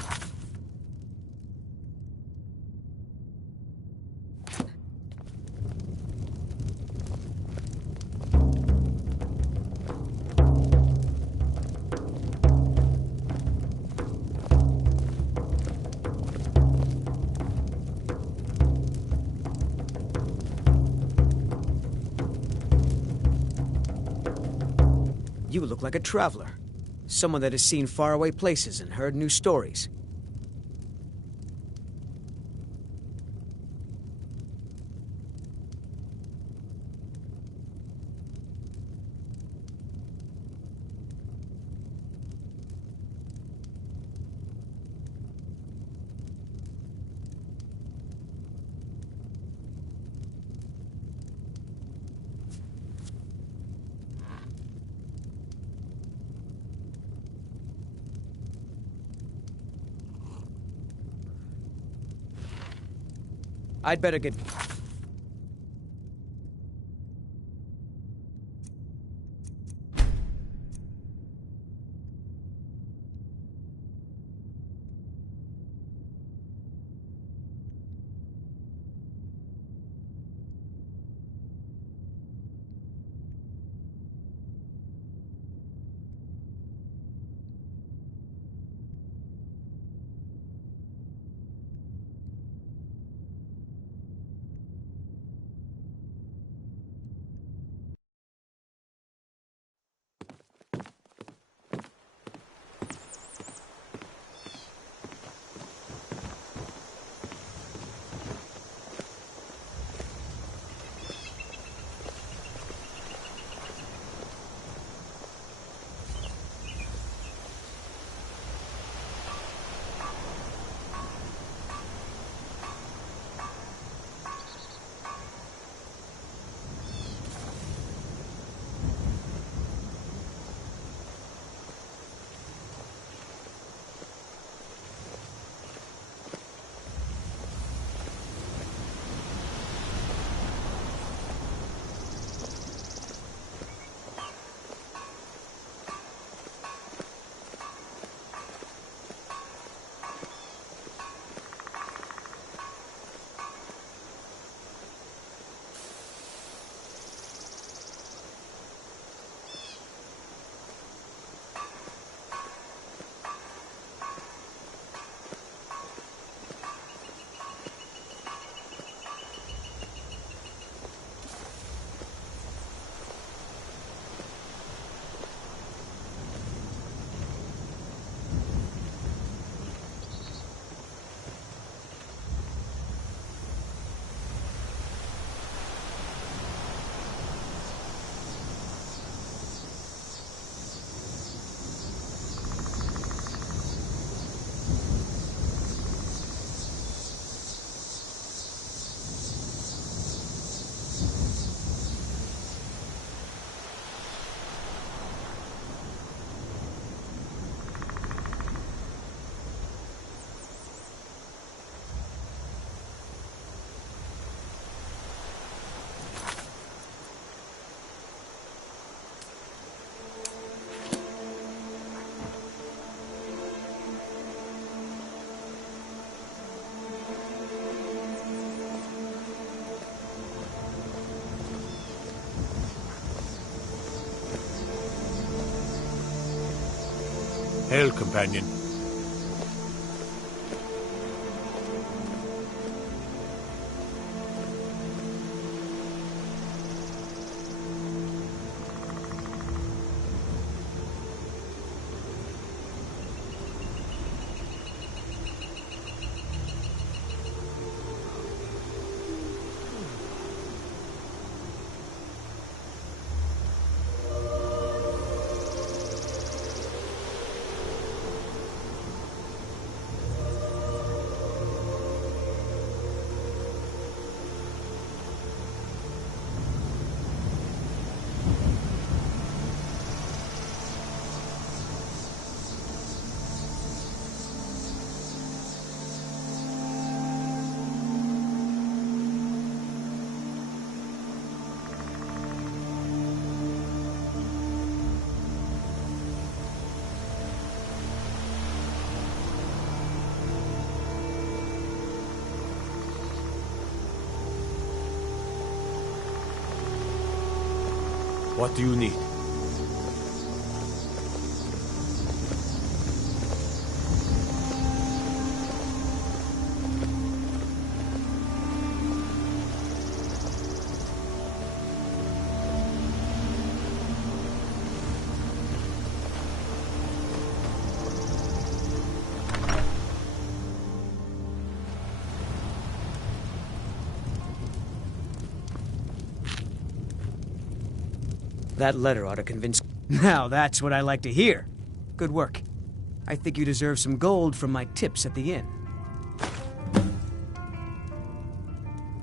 You look like a traveler. Someone that has seen faraway places and heard new stories. I'd better get... Hail, companion. What do you need? That letter ought to convince... Now that's what I like to hear. Good work. I think you deserve some gold from my tips at the inn.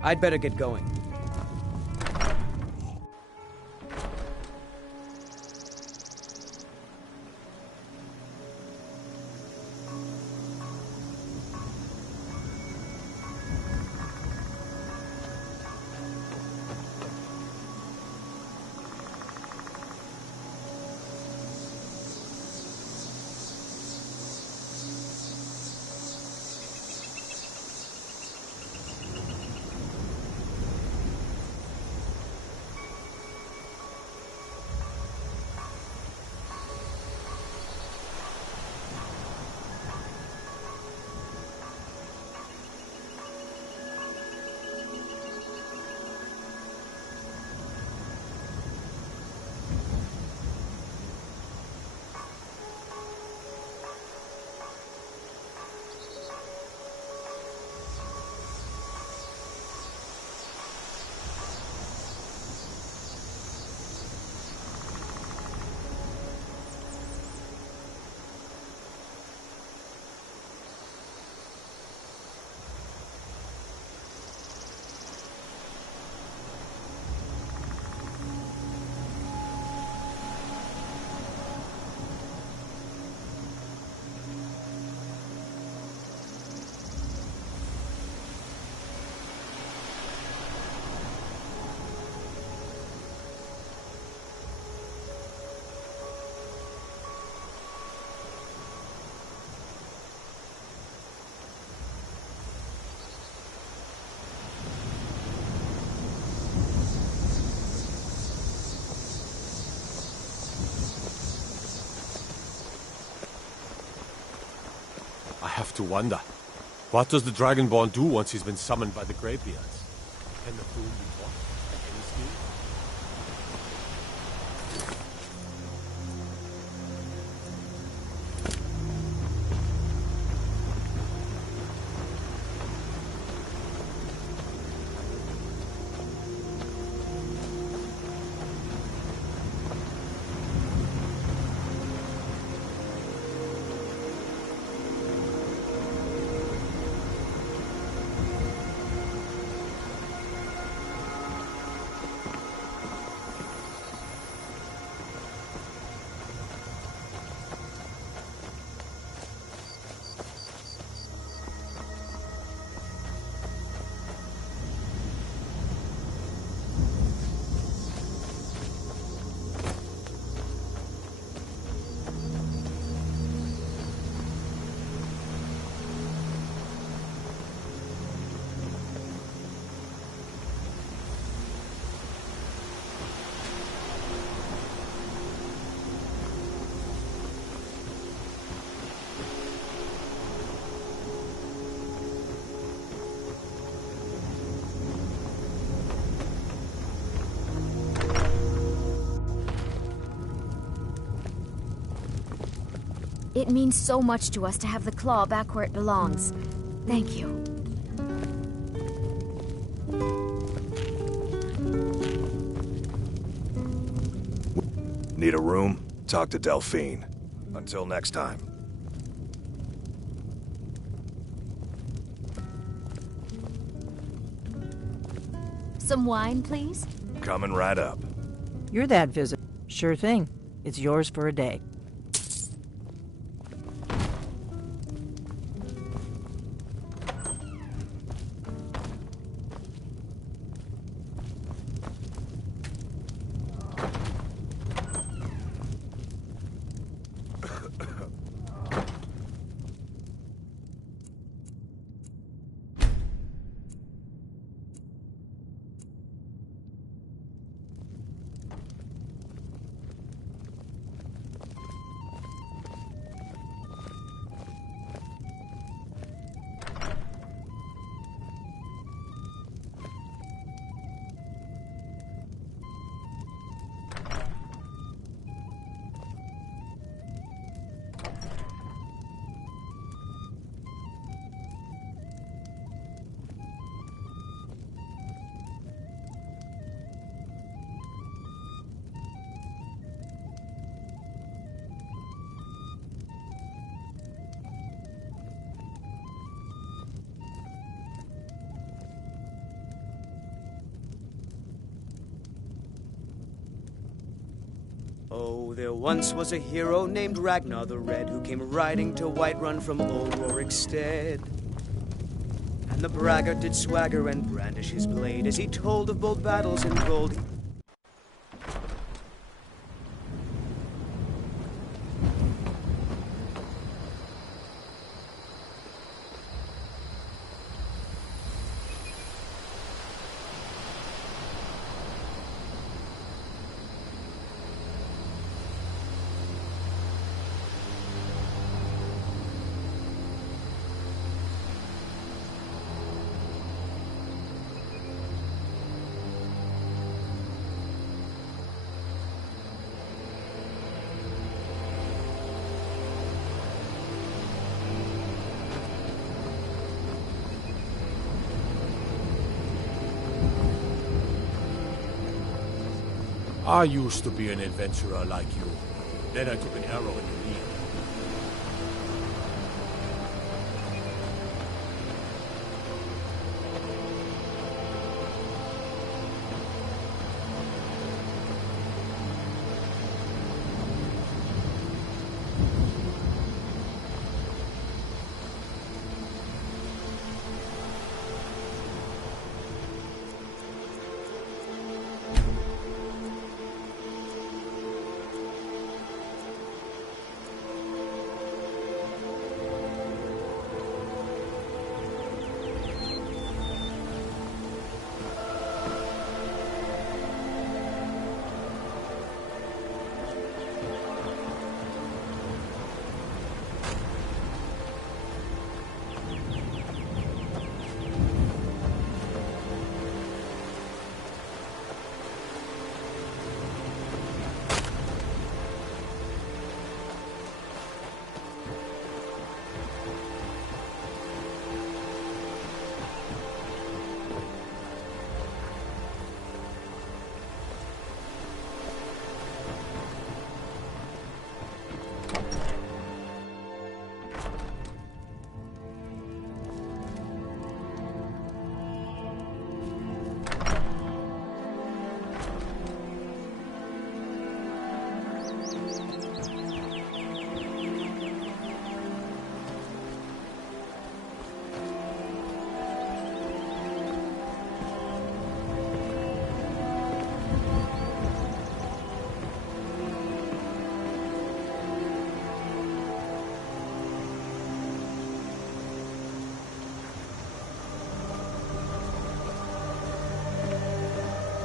I'd better get going. I have to wonder. What does the Dragonborn do once he's been summoned by the Greybeards? Can the fool be taught like any skill? It means so much to us to have the claw back where it belongs. Thank you. Need a room? Talk to Delphine. Until next time. Some wine, please? Coming right up. You're that visitor. Sure thing. It's yours for a day. Oh, there once was a hero named Ragnar the Red who came riding to Whiterun from old Rorikstead. And the braggart did swagger and brandish his blade as he told of bold battles in gold. I used to be an adventurer like you. Then I took an arrow in the knee.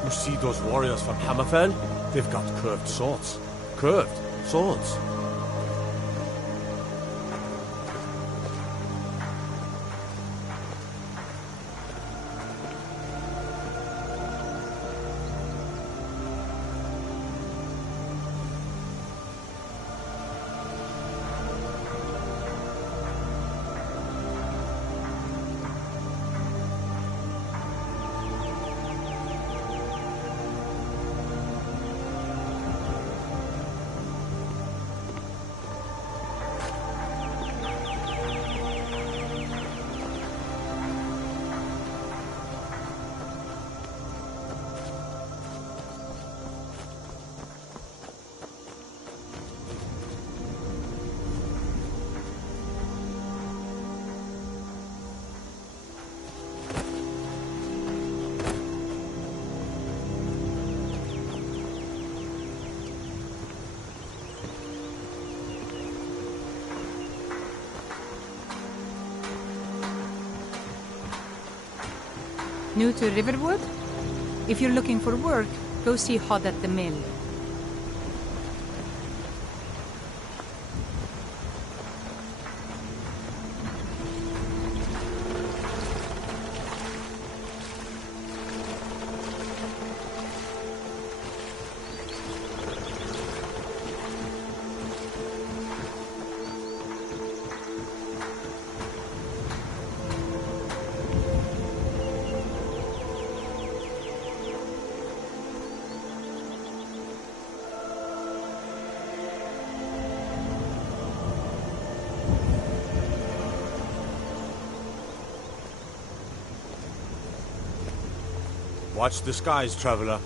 You see those warriors from Hammerfell? They've got curved swords. Curved swords. New to Riverwood? If you're looking for work, go see Hod at the mill. Watch the skies, traveler.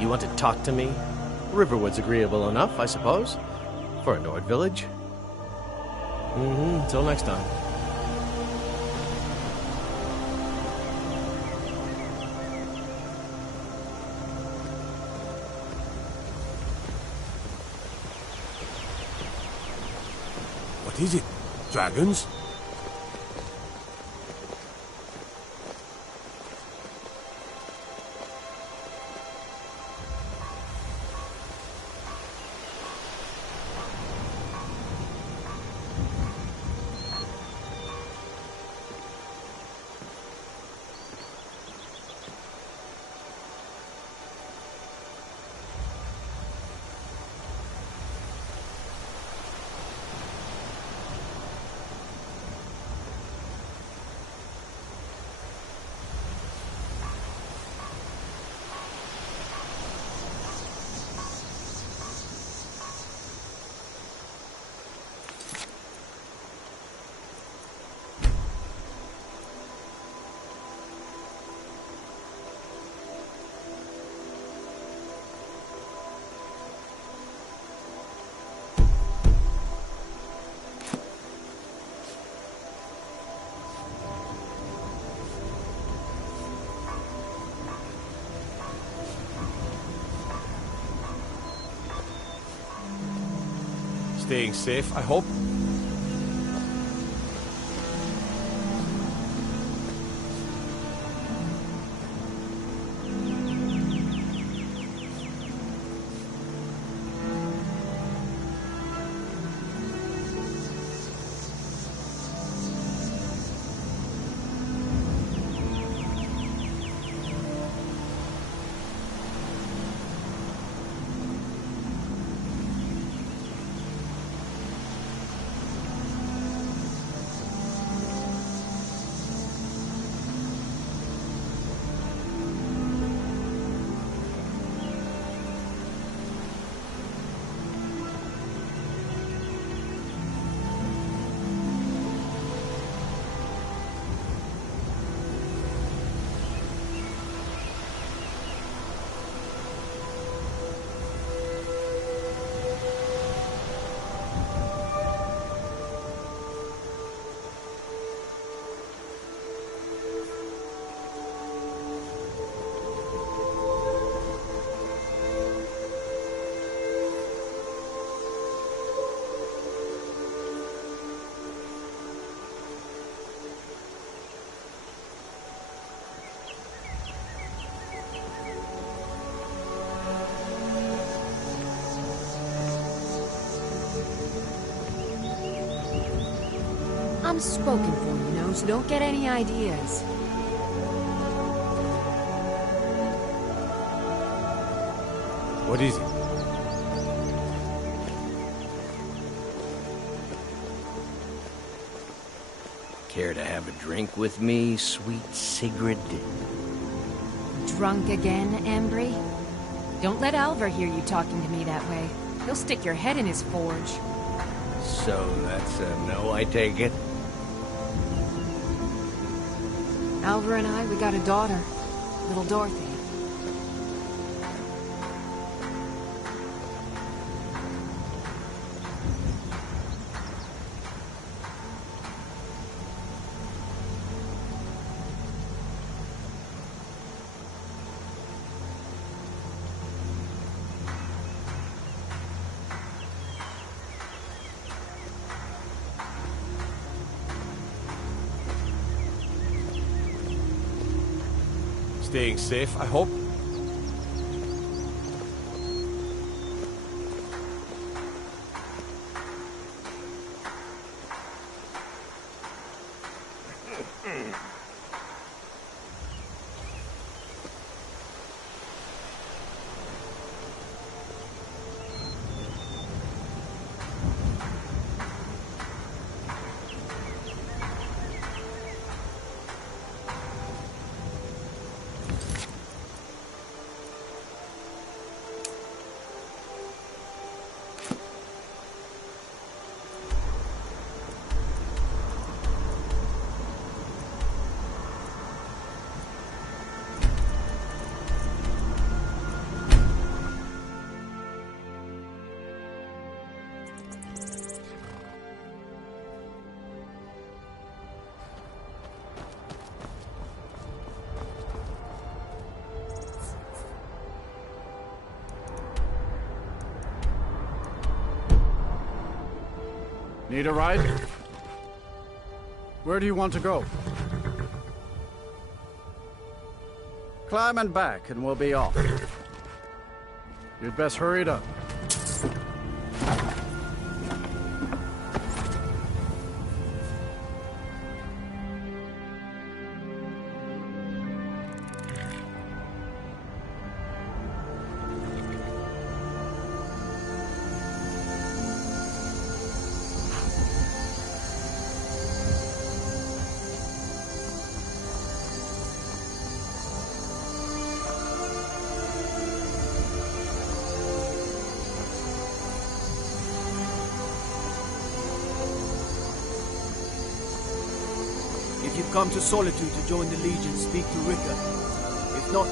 You want to talk to me? Riverwood's agreeable enough, I suppose, for a Nord village. Until next time. What is it? Dragons? Staying safe, I hope. I'm spoken for, you know, so don't get any ideas. What is it? Care to have a drink with me, sweet Sigrid? Drunk again, Embry? Don't let Alvar hear you talking to me that way. He'll stick your head in his forge. So that's a no, I take it? Alvar and I, we got a daughter. Little Dorothy. Staying safe, I hope. Need a ride? Where do you want to go? Climb and back and we'll be off. You'd best hurry it up. If you've come to Solitude to join the Legion, speak to Rika. If not,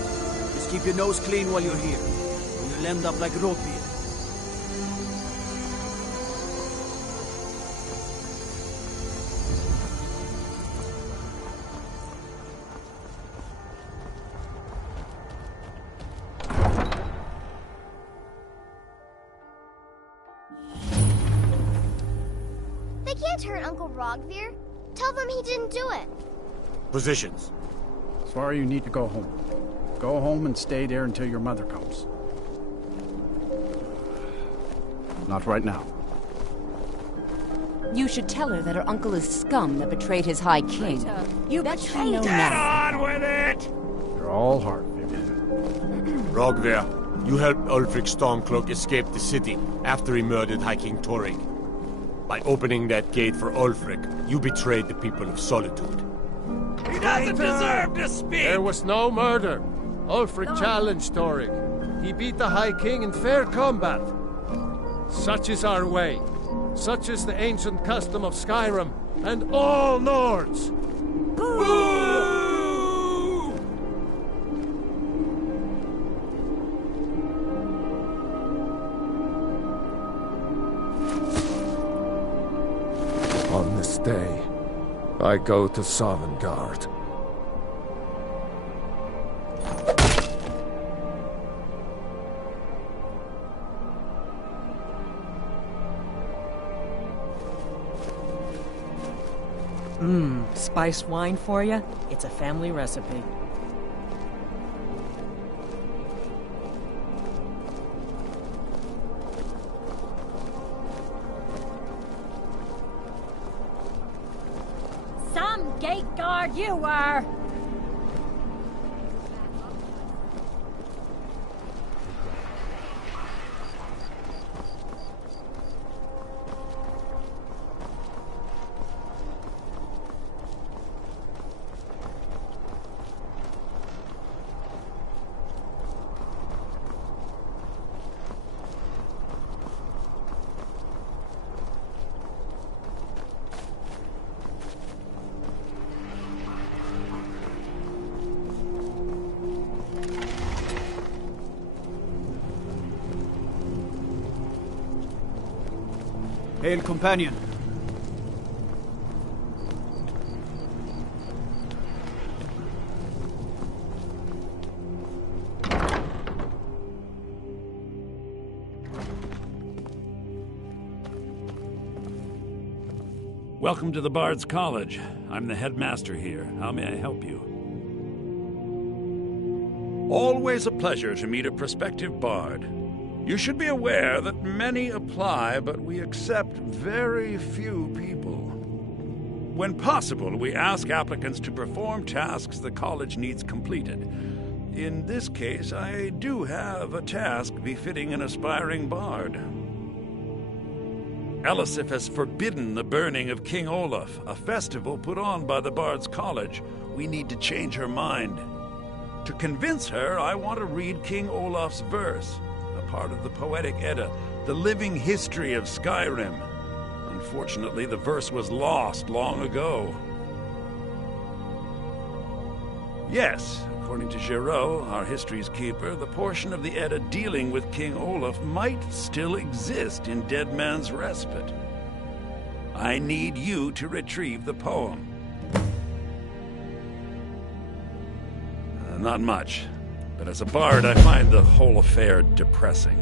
just keep your nose clean while you're here, or you'll end up like Ropi. They can't hurt Uncle Rogvir. Tell them he didn't do it. Positions. Svara, you need to go home. Go home and stay there until your mother comes. Not right now. You should tell her that her uncle is scum that betrayed his High King. You betrayed him. Get on with it! You're all heart, Vivian. Rogver, you helped Ulfric Stormcloak escape the city after he murdered High King Torrig. By opening that gate for Ulfric, you betrayed the people of Solitude. He doesn't deserve to speak! There was no murder. Ulfric challenged Torrig. He beat the High King in fair combat. Such is our way. Such is the ancient custom of Skyrim and all Nords. Boo! On this day, I go to Sovngarde. Spiced wine for you? It's a family recipe. Some gate guard you are! Hail, companion. Welcome to the Bard's College. I'm the headmaster here. How may I help you? Always a pleasure to meet a prospective bard. You should be aware that many apply, but we accept very few people. When possible, we ask applicants to perform tasks the college needs completed. In this case, I do have a task befitting an aspiring bard. Elisif has forbidden the burning of King Olaf, a festival put on by the Bard's College. We need to change her mind. To convince her, I want to read King Olaf's verse, a part of the Poetic Edda, the living history of Skyrim. Unfortunately, the verse was lost long ago. Yes, according to Giraud, our history's keeper, the portion of the Edda dealing with King Olaf might still exist in Dead Man's Respite. I need you to retrieve the poem. Not much, but as a bard, I find the whole affair depressing.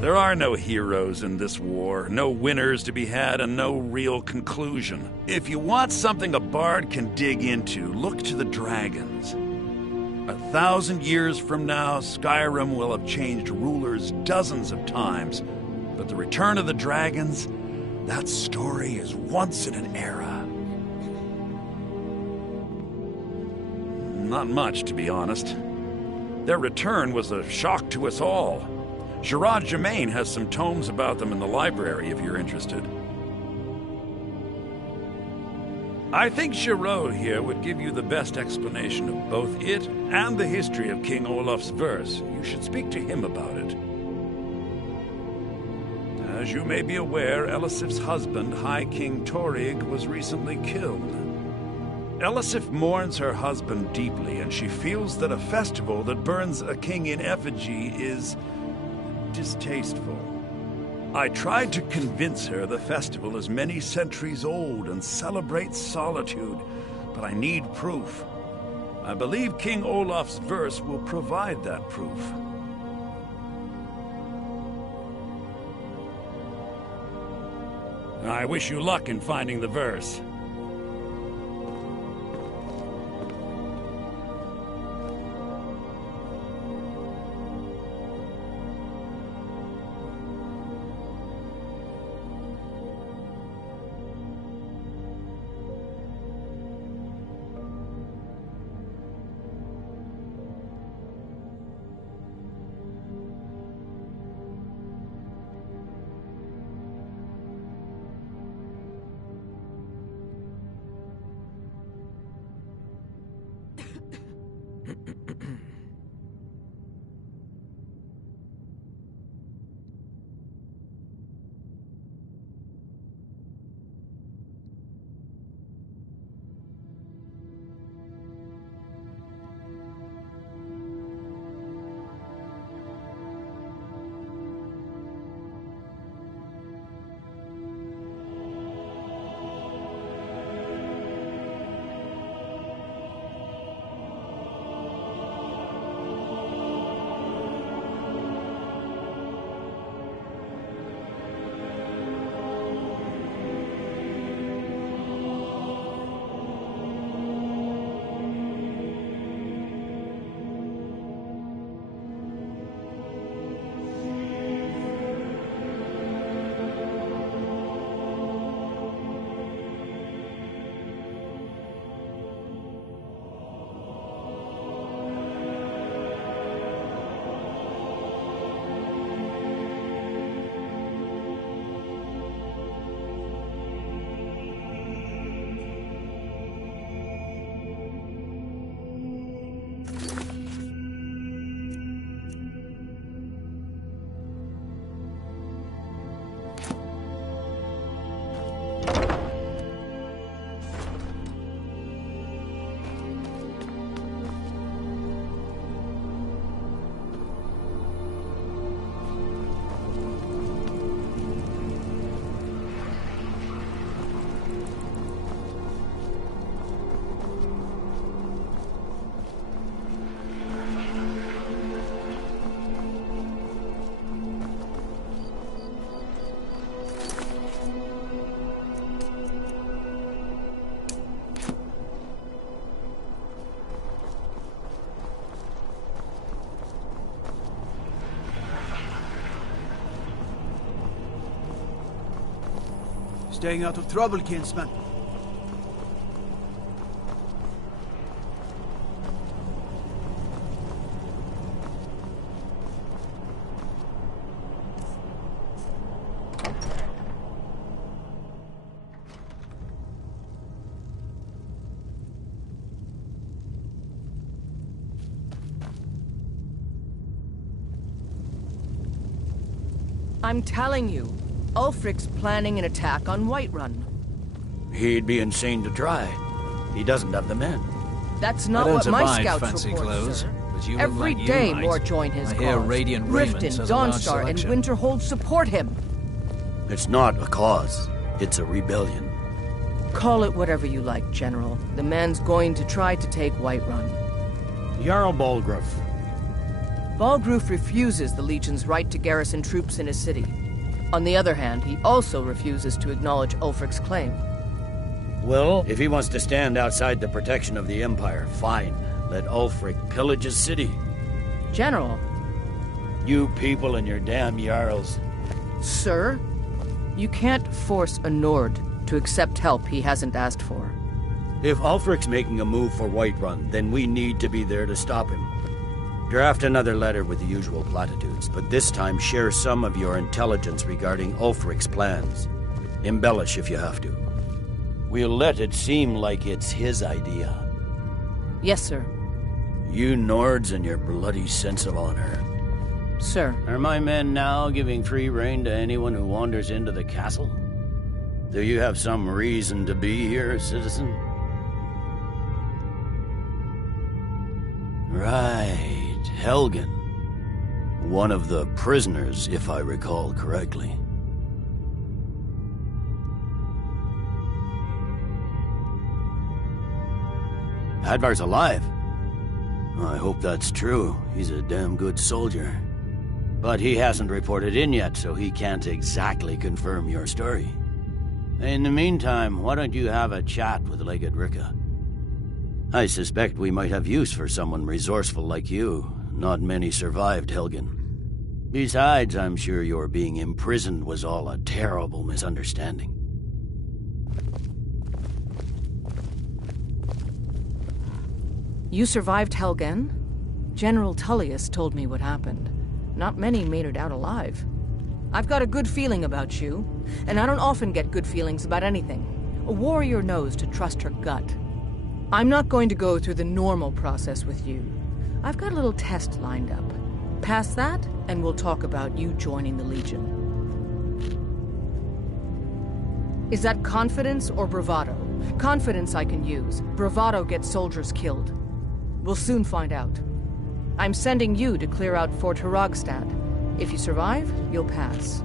There are no heroes in this war, no winners to be had, and no real conclusion. If you want something a bard can dig into, look to the dragons. 1,000 years from now, Skyrim will have changed rulers dozens of times, but the return of the dragons, that story is once in an era. Not much, to be honest. Their return was a shock to us all. Gerard Germain has some tomes about them in the library, if you're interested. I think Giraud here would give you the best explanation of both it and the history of King Olaf's verse. You should speak to him about it. As you may be aware, Elisif's husband, High King Torrig, was recently killed. Elisif mourns her husband deeply, and she feels that a festival that burns a king in effigy is distasteful. I tried to convince her the festival is many centuries old and celebrates solitude, but I need proof. I believe King Olaf's verse will provide that proof. I wish you luck in finding the verse. Staying out of trouble, kinsman. I'm telling you, Ulfric's planning an attack on Whiterun. He'd be insane to try. He doesn't have the men. That's not what my scouts report, sir. Every day more join his cause. Riften, Dawnstar, and Winterhold support him. It's not a cause. It's a rebellion. Call it whatever you like, General. The man's going to try to take Whiterun. Jarl Balgruuf. Balgruuf refuses the Legion's right to garrison troops in his city. On the other hand, he also refuses to acknowledge Ulfric's claim. Well, if he wants to stand outside the protection of the Empire, fine. Let Ulfric pillage his city. General. You people and your damn Jarls. Sir, you can't force a Nord to accept help he hasn't asked for. If Ulfric's making a move for Whiterun, then we need to be there to stop him. Draft another letter with the usual platitudes, but this time share some of your intelligence regarding Ulfric's plans. Embellish if you have to. We'll let it seem like it's his idea. Yes, sir. You Nords and your bloody sense of honor. Sir. Are my men now giving free rein to anyone who wanders into the castle? Do you have some reason to be here, citizen? Right, Helgen. One of the prisoners, if I recall correctly. Hadvar's alive. I hope that's true. He's a damn good soldier. But he hasn't reported in yet, so he can't exactly confirm your story. In the meantime, why don't you have a chat with Legate Ricka? I suspect we might have use for someone resourceful like you. Not many survived Helgen. Besides, I'm sure your being imprisoned was all a terrible misunderstanding. You survived Helgen? General Tullius told me what happened. Not many made it out alive. I've got a good feeling about you, and I don't often get good feelings about anything. A warrior knows to trust her gut. I'm not going to go through the normal process with you. I've got a little test lined up. Pass that, and we'll talk about you joining the Legion. Is that confidence or bravado? Confidence I can use. Bravado gets soldiers killed. We'll soon find out. I'm sending you to clear out Fort Hrogstad. If you survive, you'll pass.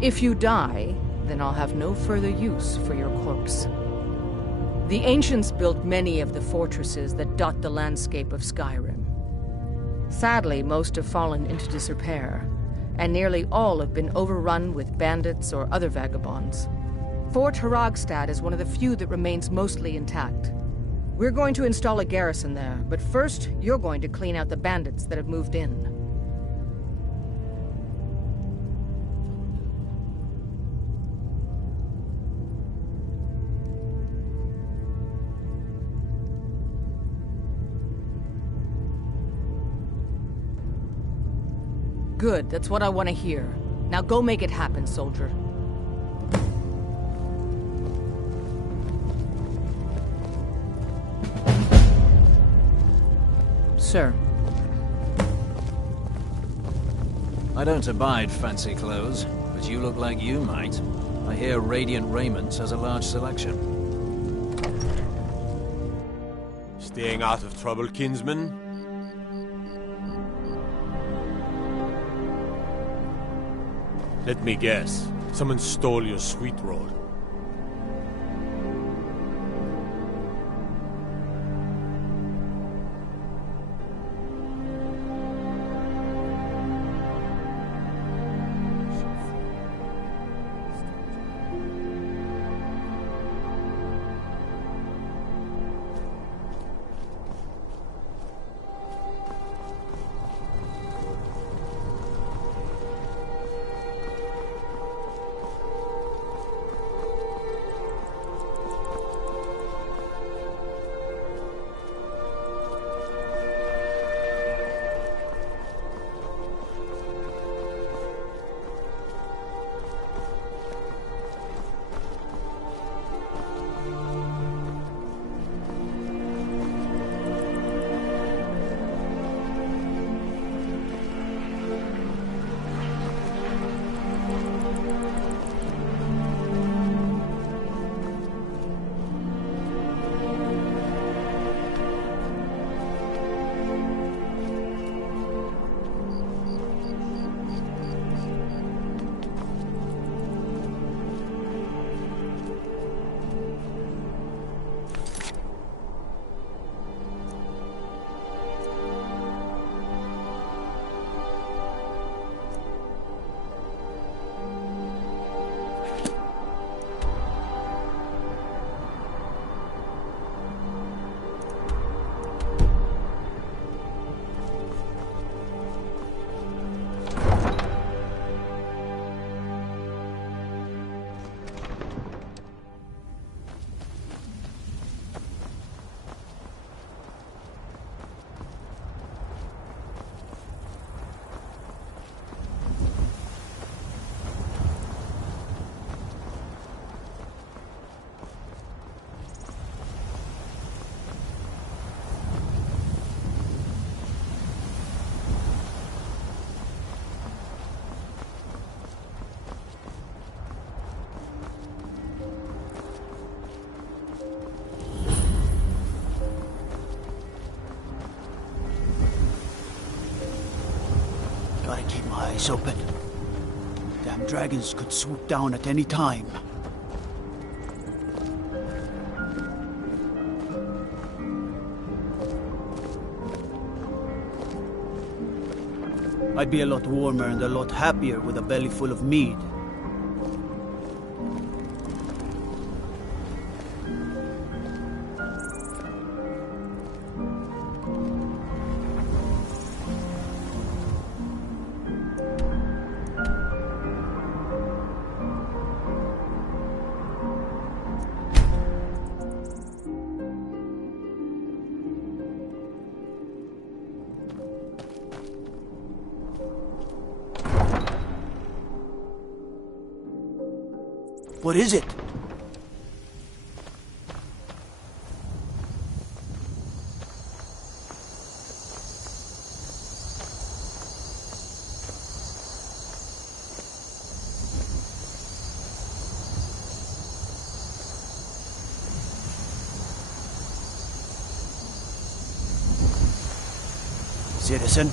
If you die, then I'll have no further use for your corpse. The ancients built many of the fortresses that dot the landscape of Skyrim. Sadly, most have fallen into disrepair, and nearly all have been overrun with bandits or other vagabonds. Fort Hrogstad is one of the few that remains mostly intact. We're going to install a garrison there, but first, you're going to clean out the bandits that have moved in. Good, that's what I want to hear. Now go make it happen, soldier. Sir. I don't abide fancy clothes, but you look like you might. I hear Radiant Raiment has a large selection. Staying out of trouble, kinsman? Let me guess. Someone stole your sweet roll. eyes open. Damn dragons could swoop down at any time. I'd be a lot warmer and a lot happier with a belly full of mead. What is it? Citizen?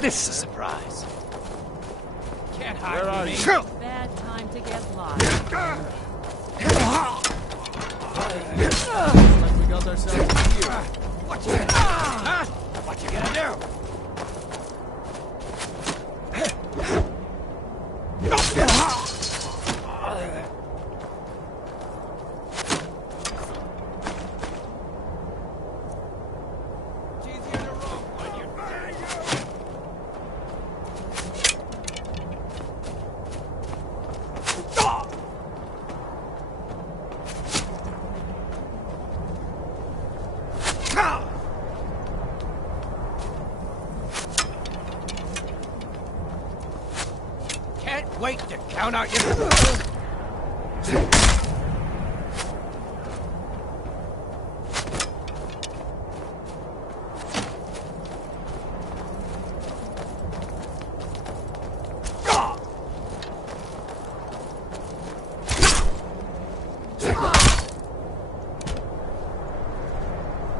This is a surprise. Can't hide Where are me. you? Bad time to get lost. Looks like we got ourselves a few. What you gonna do? Huh? What you gonna do? Can't wait to count out your...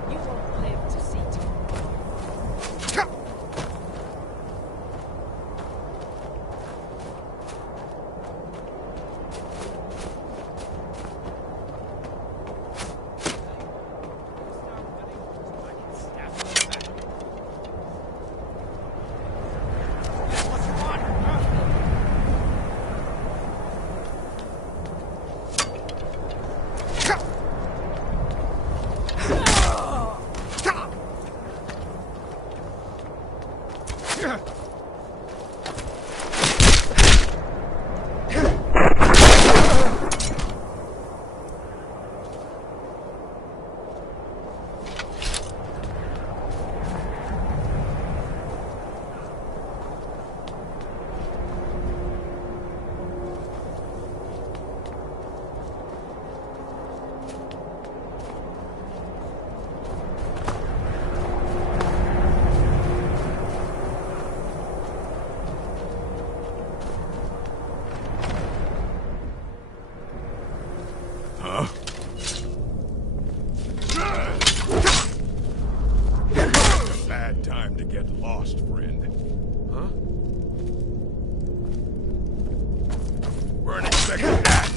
You won't live to see tomorrow. Huh? Bad time to get lost, friend. Huh? Weren't expecting that.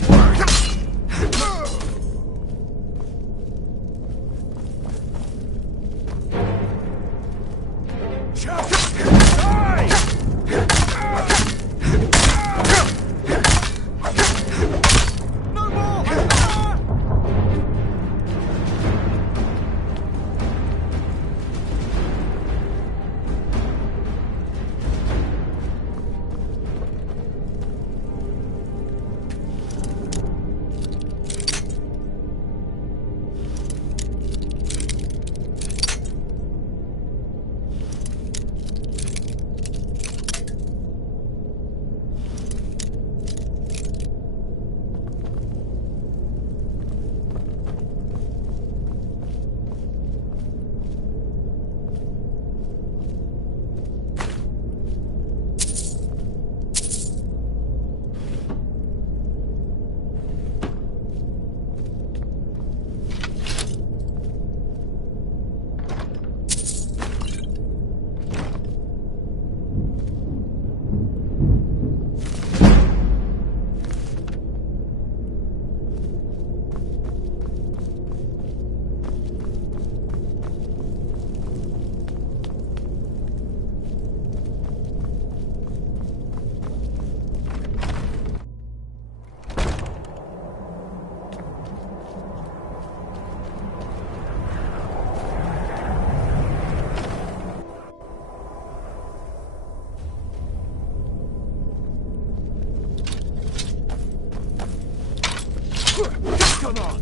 Come on!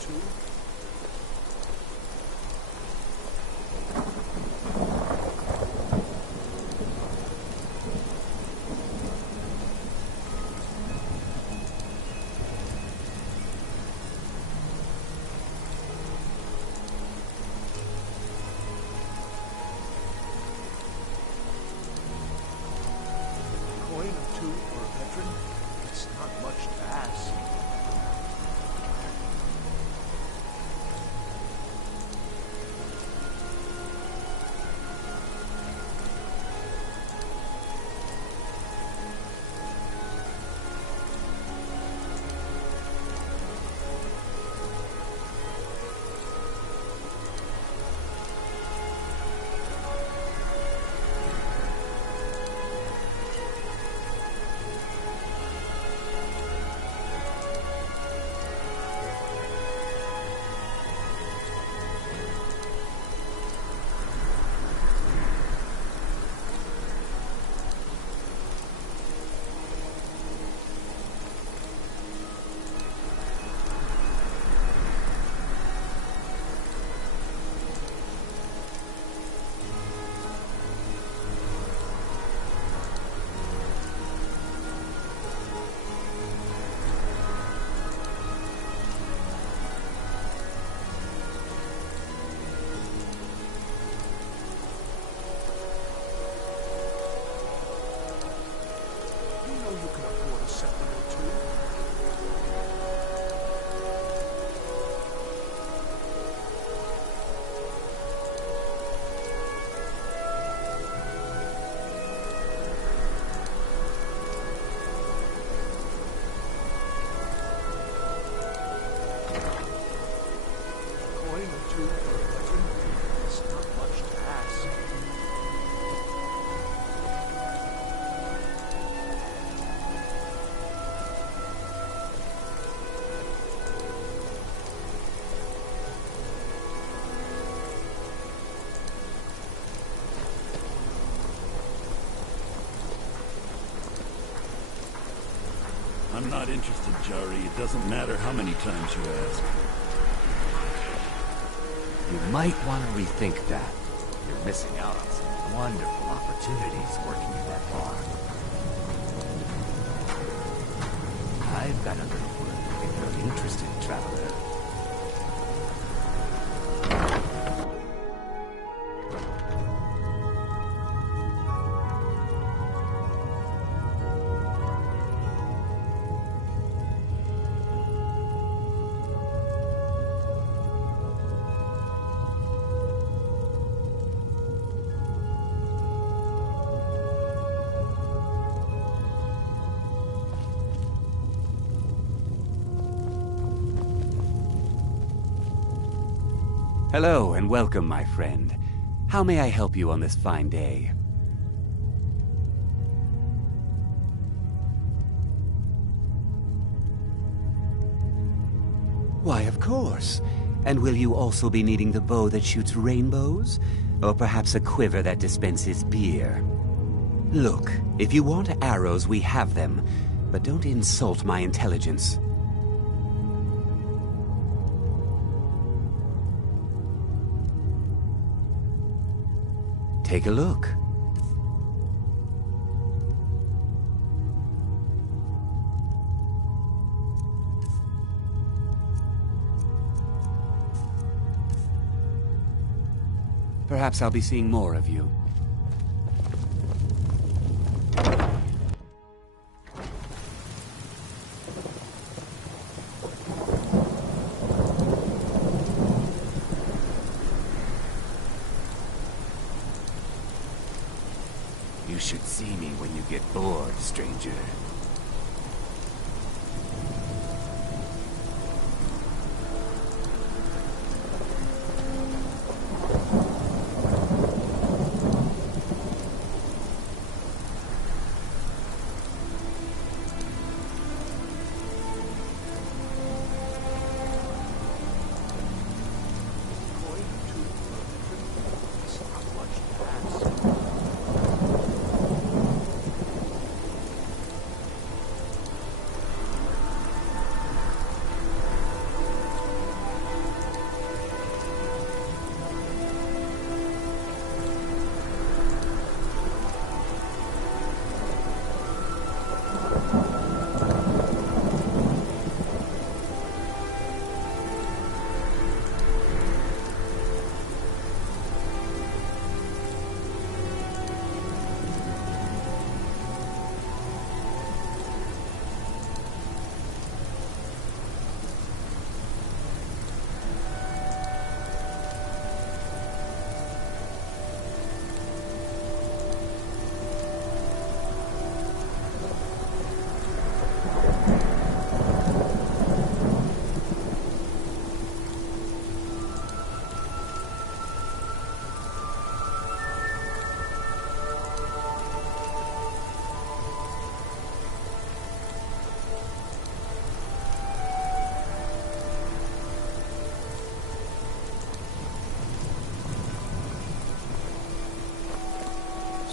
too? Coin or two for a veteran? It's not much to ask. I'm not interested, Jari. It doesn't matter how many times you ask. You might want to rethink that. You're missing out on some wonderful opportunities working in that bar. I've got a little word if you're interested, traveler. Hello and welcome, my friend. How may I help you on this fine day? Why, of course. And will you also be needing the bow that shoots rainbows? Or perhaps a quiver that dispenses beer? Look, if you want arrows, we have them. But don't insult my intelligence. Take a look. Perhaps I'll be seeing more of you. You should see me when you get bored, stranger.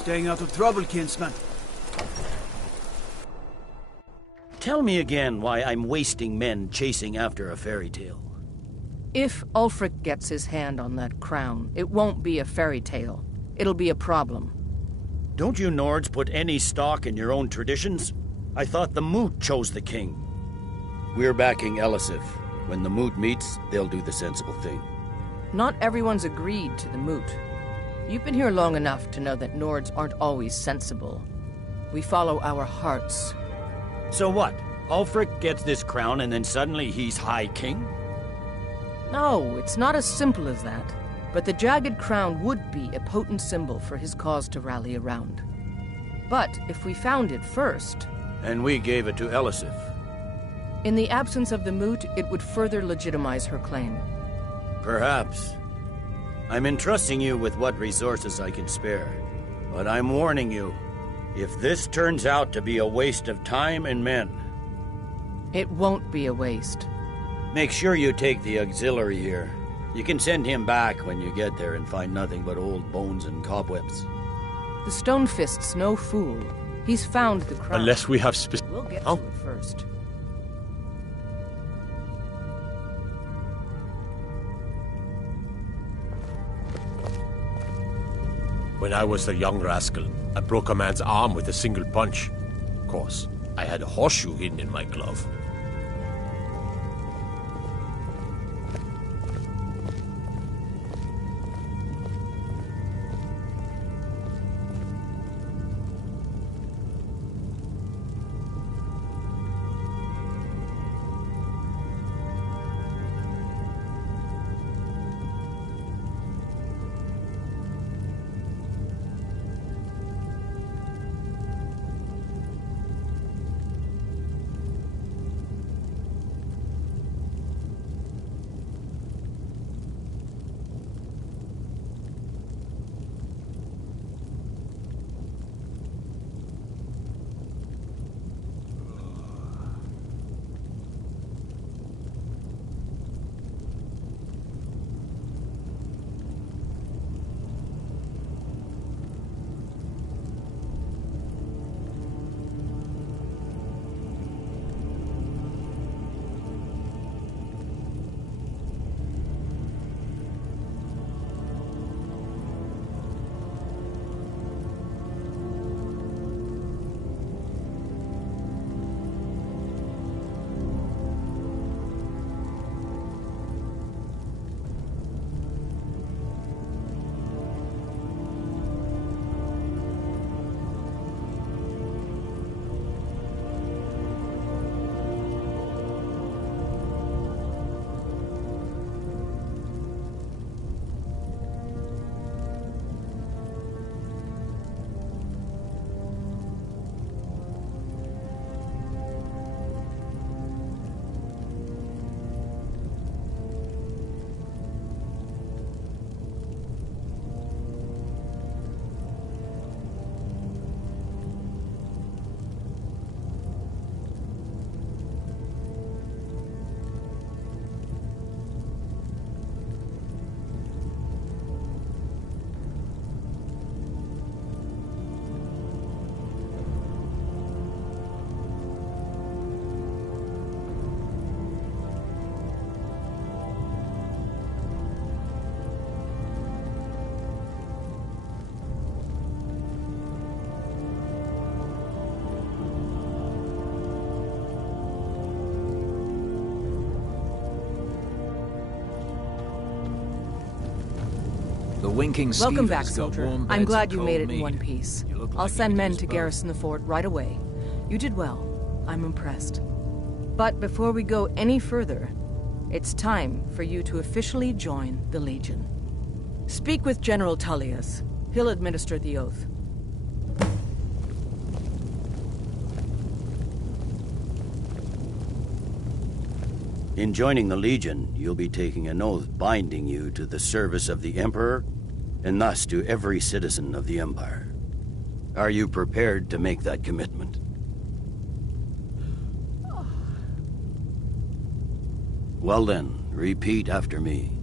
Staying out of trouble, kinsman. Tell me again why I'm wasting men chasing after a fairy tale. If Ulfric gets his hand on that crown, it won't be a fairy tale. It'll be a problem. Don't you Nords put any stock in your own traditions? I thought the Moot chose the king. We're backing Elisif. When the Moot meets, they'll do the sensible thing. Not everyone's agreed to the moot. You've been here long enough to know that Nords aren't always sensible. We follow our hearts. So what? Ulfric gets this crown and then suddenly he's High King? No, it's not as simple as that. But the jagged crown would be a potent symbol for his cause to rally around. But if we found it first... And we gave it to Elisif. In the absence of the moot, it would further legitimize her claim. Perhaps. I'm entrusting you with what resources I can spare. But I'm warning you, if this turns out to be a waste of time and men... It won't be a waste. Make sure you take the auxiliary here. You can send him back when you get there and find nothing but old bones and cobwebs. The Stonefist's no fool. He's found the crown. Unless we have We'll get to it first. When I was a young rascal, I broke a man's arm with a single punch. Of course, I had a horseshoe hidden in my glove. The winking Welcome back, skeevers got soldier. warm I'm beds glad and you cold made it in mead. one piece. You look I'll like send you men could to use garrison the fort right away. You did well. I'm impressed. But before we go any further, it's time for you to officially join the Legion. Speak with General Tullius. He'll administer the oath. In joining the Legion, you'll be taking an oath binding you to the service of the Emperor, and thus to every citizen of the Empire. Are you prepared to make that commitment? Well then, repeat after me.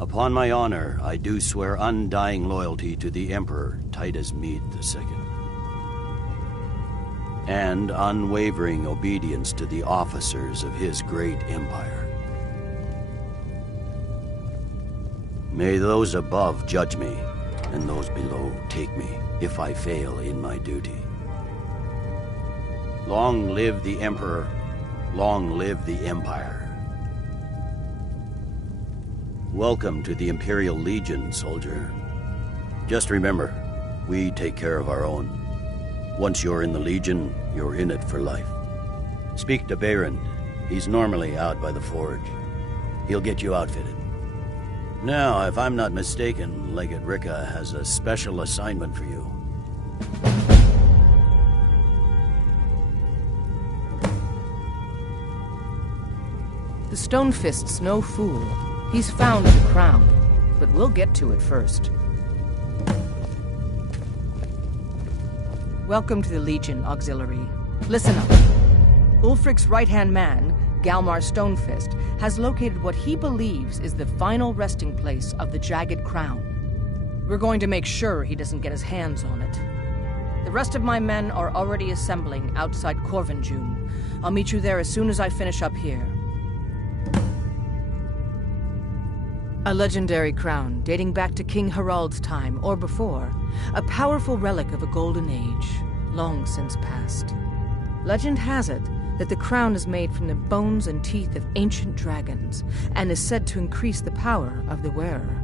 Upon my honor, I do swear undying loyalty to the Emperor Titus Mede II, and unwavering obedience to the officers of his great empire. May those above judge me, and those below take me, if I fail in my duty. Long live the Emperor, long live the Empire. Welcome to the Imperial Legion, soldier. Just remember, we take care of our own. Once you're in the Legion, you're in it for life. Speak to Behrend. He's normally out by the forge. He'll get you outfitted. Now, if I'm not mistaken, Legate Ricka has a special assignment for you. The Stonefist's no fool. He's found the crown, but we'll get to it first. Welcome to the Legion, Auxiliary. Listen up. Ulfric's right-hand man, Galmar Stonefist, has located what he believes is the final resting place of the Jagged Crown. We're going to make sure he doesn't get his hands on it. The rest of my men are already assembling outside Corvinjune. I'll meet you there as soon as I finish up here. A legendary crown dating back to King Harald's time or before. A powerful relic of a golden age, long since past. Legend has it that the crown is made from the bones and teeth of ancient dragons and is said to increase the power of the wearer.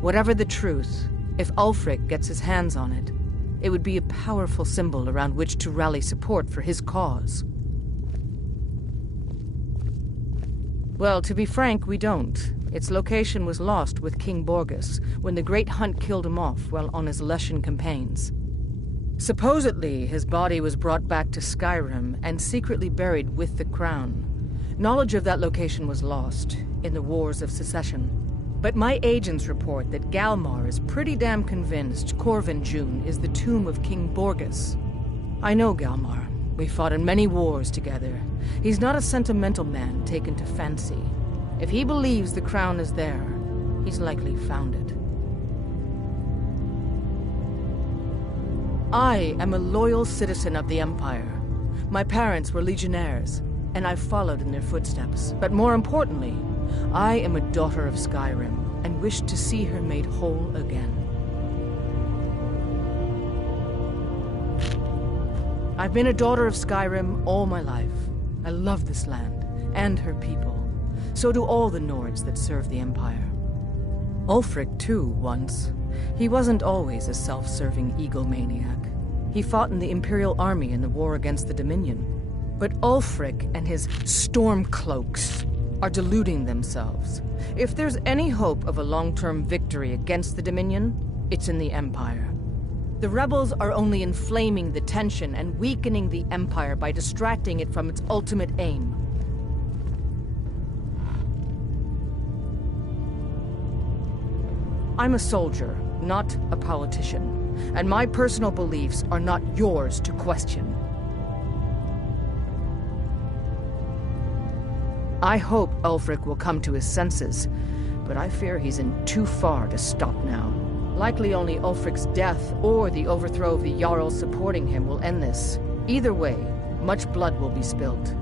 Whatever the truth, if Ulfric gets his hands on it, it would be a powerful symbol around which to rally support for his cause. Well, to be frank, we don't. Its location was lost with King Borgus when the Great Hunt killed him off while on his Leshen campaigns. Supposedly, his body was brought back to Skyrim and secretly buried with the crown. Knowledge of that location was lost in the Wars of Secession. But my agents report that Galmar is pretty damn convinced Corvinjune is the tomb of King Borgus. I know Galmar. We fought in many wars together. He's not a sentimental man taken to fancy. If he believes the crown is there, he's likely found it. I am a loyal citizen of the Empire. My parents were legionnaires, and I followed in their footsteps. But more importantly, I am a daughter of Skyrim, and wish to see her made whole again. I've been a daughter of Skyrim all my life. I love this land, and her people. So do all the Nords that serve the Empire. Ulfric, too, once. He wasn't always a self-serving egomaniac. He fought in the Imperial Army in the war against the Dominion. But Ulfric and his Stormcloaks are deluding themselves. If there's any hope of a long-term victory against the Dominion, it's in the Empire. The rebels are only inflaming the tension and weakening the Empire by distracting it from its ultimate aim. I'm a soldier, not a politician, and my personal beliefs are not yours to question. I hope Ulfric will come to his senses, but I fear he's in too far to stop now. Likely only Ulfric's death or the overthrow of the Jarl supporting him will end this. Either way, much blood will be spilled.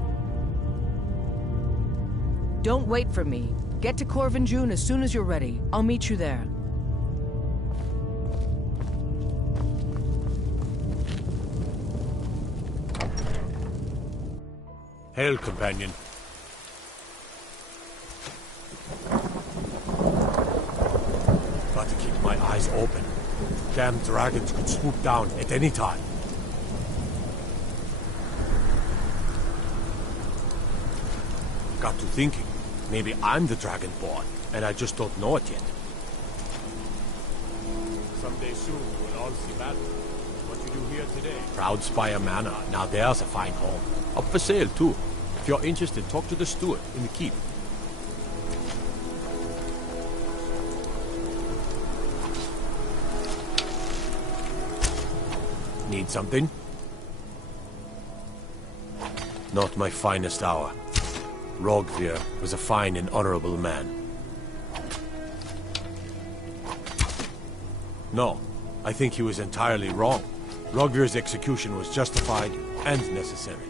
Don't wait for me. Get to Corvinjune as soon as you're ready. I'll meet you there. Hail, companion. Got to keep my eyes open. Damn dragons could swoop down at any time. Got to thinking, maybe I'm the Dragonborn, and I just don't know it yet. Someday soon we'll all see battle. What you do here today? Proud Spire Manor. Now there's a fine home. Up for sale, too. If you're interested, talk to the steward in the keep. Need something? Not my finest hour. Rogvir was a fine and honorable man. No, I think he was entirely wrong. Rogvir's execution was justified and necessary.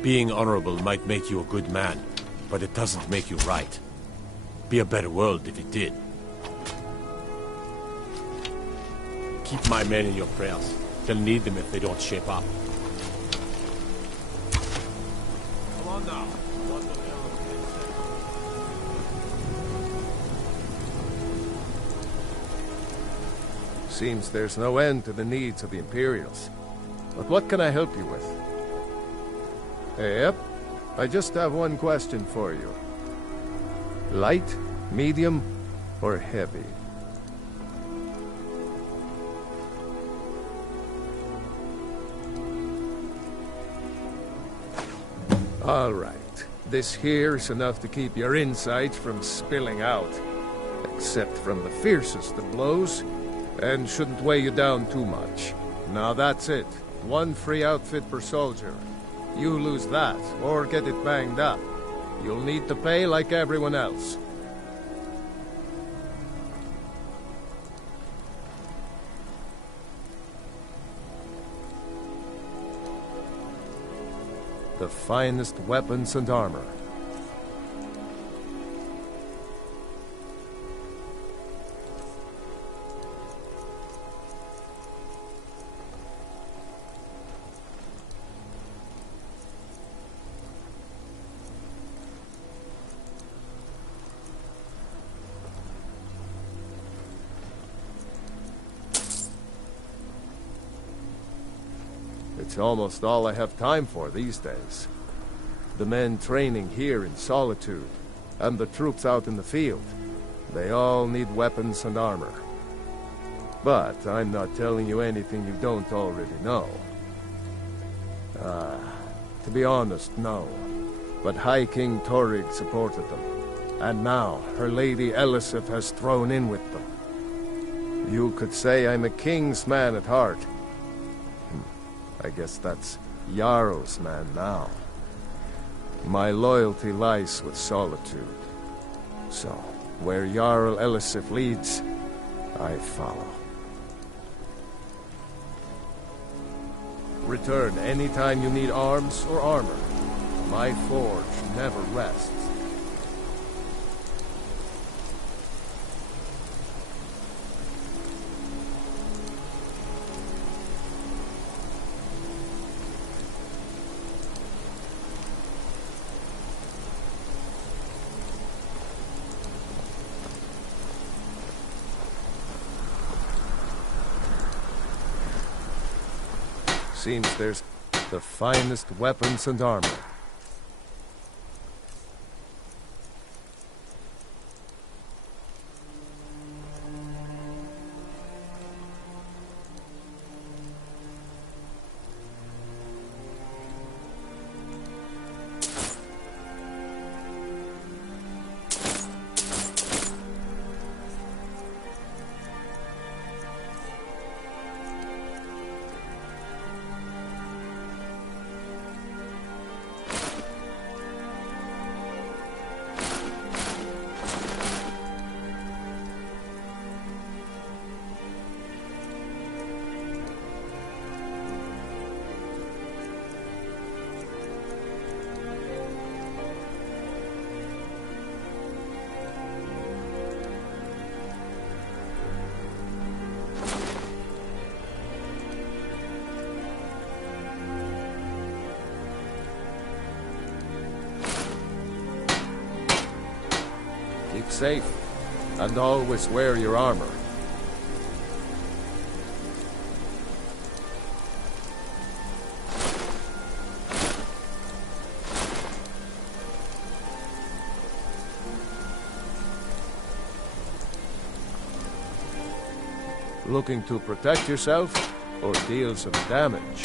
Being honorable might make you a good man, but it doesn't make you right. Be a better world if it did. Keep my men in your prayers. They'll need them if they don't shape up. Come on now. Seems there's no end to the needs of the Imperials. But what can I help you with? Yep. I just have one question for you. Light, medium, or heavy? All right. This here is enough to keep your insides from spilling out. Except from the fiercest of blows, and shouldn't weigh you down too much. Now that's it. One free outfit per soldier. You lose that, or get it banged up. You'll need to pay like everyone else. The finest weapons and armor. It's almost all I have time for these days. The men training here in Solitude, and the troops out in the field, they all need weapons and armor. But I'm not telling you anything you don't already know. To be honest, no. But High King Torygg supported them, and now her lady Elisif has thrown in with them. You could say I'm a king's man at heart. I guess that's Jarl's man now. My loyalty lies with Solitude. So, where Jarl Elisif leads, I follow. Return anytime you need arms or armor. My forge never rests. Seems there's the finest weapons and armor. Keep safe, and always wear your armor. Looking to protect yourself, or deal some damage?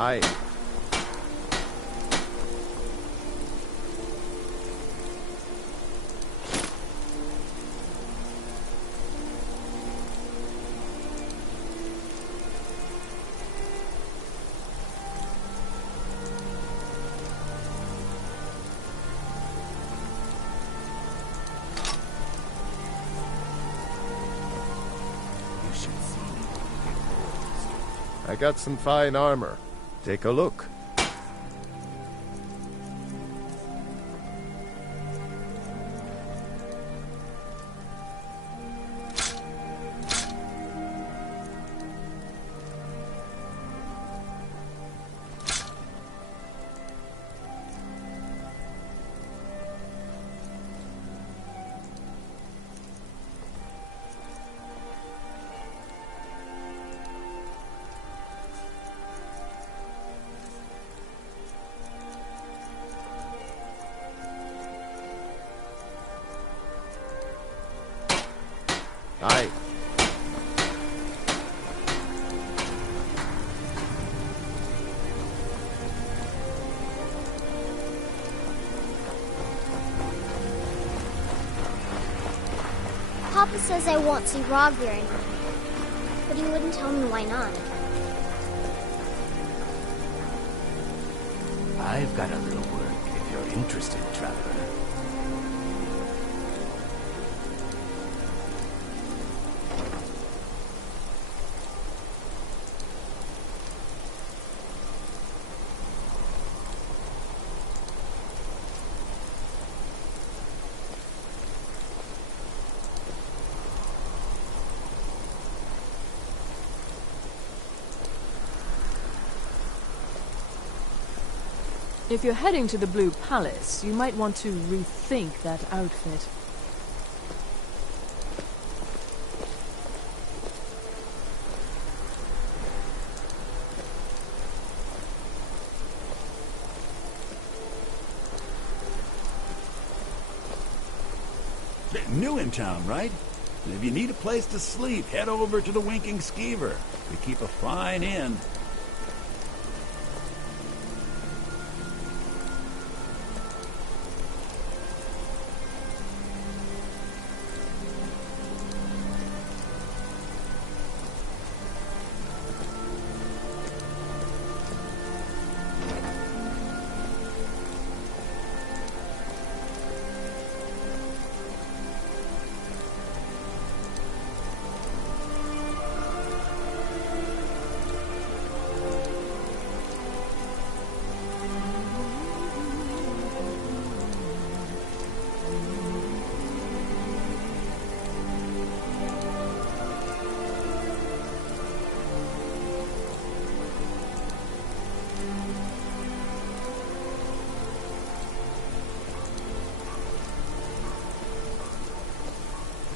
Aye. got some fine armor. Take a look. Aye. Papa says I won't see Rogvir anymore, but he wouldn't tell me why not. I've got a little work if you're interested, traveler. If you're heading to the Blue Palace, you might want to rethink that outfit. New in town, right? If you need a place to sleep, head over to the Winking Skeever. We keep a fine inn.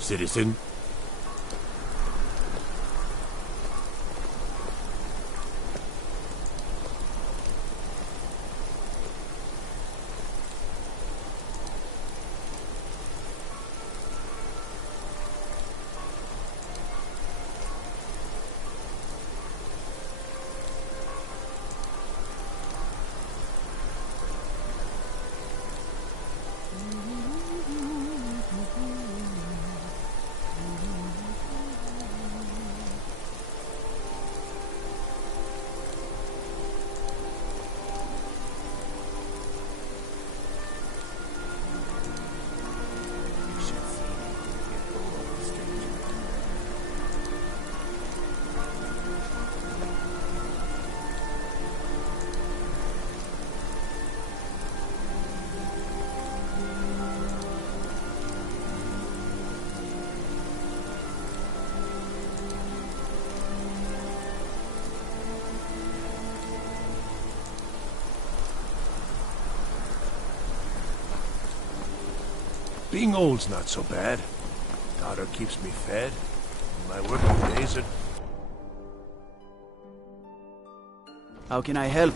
Citizen? Being old's not so bad. Daughter keeps me fed. My working days are... How can I help?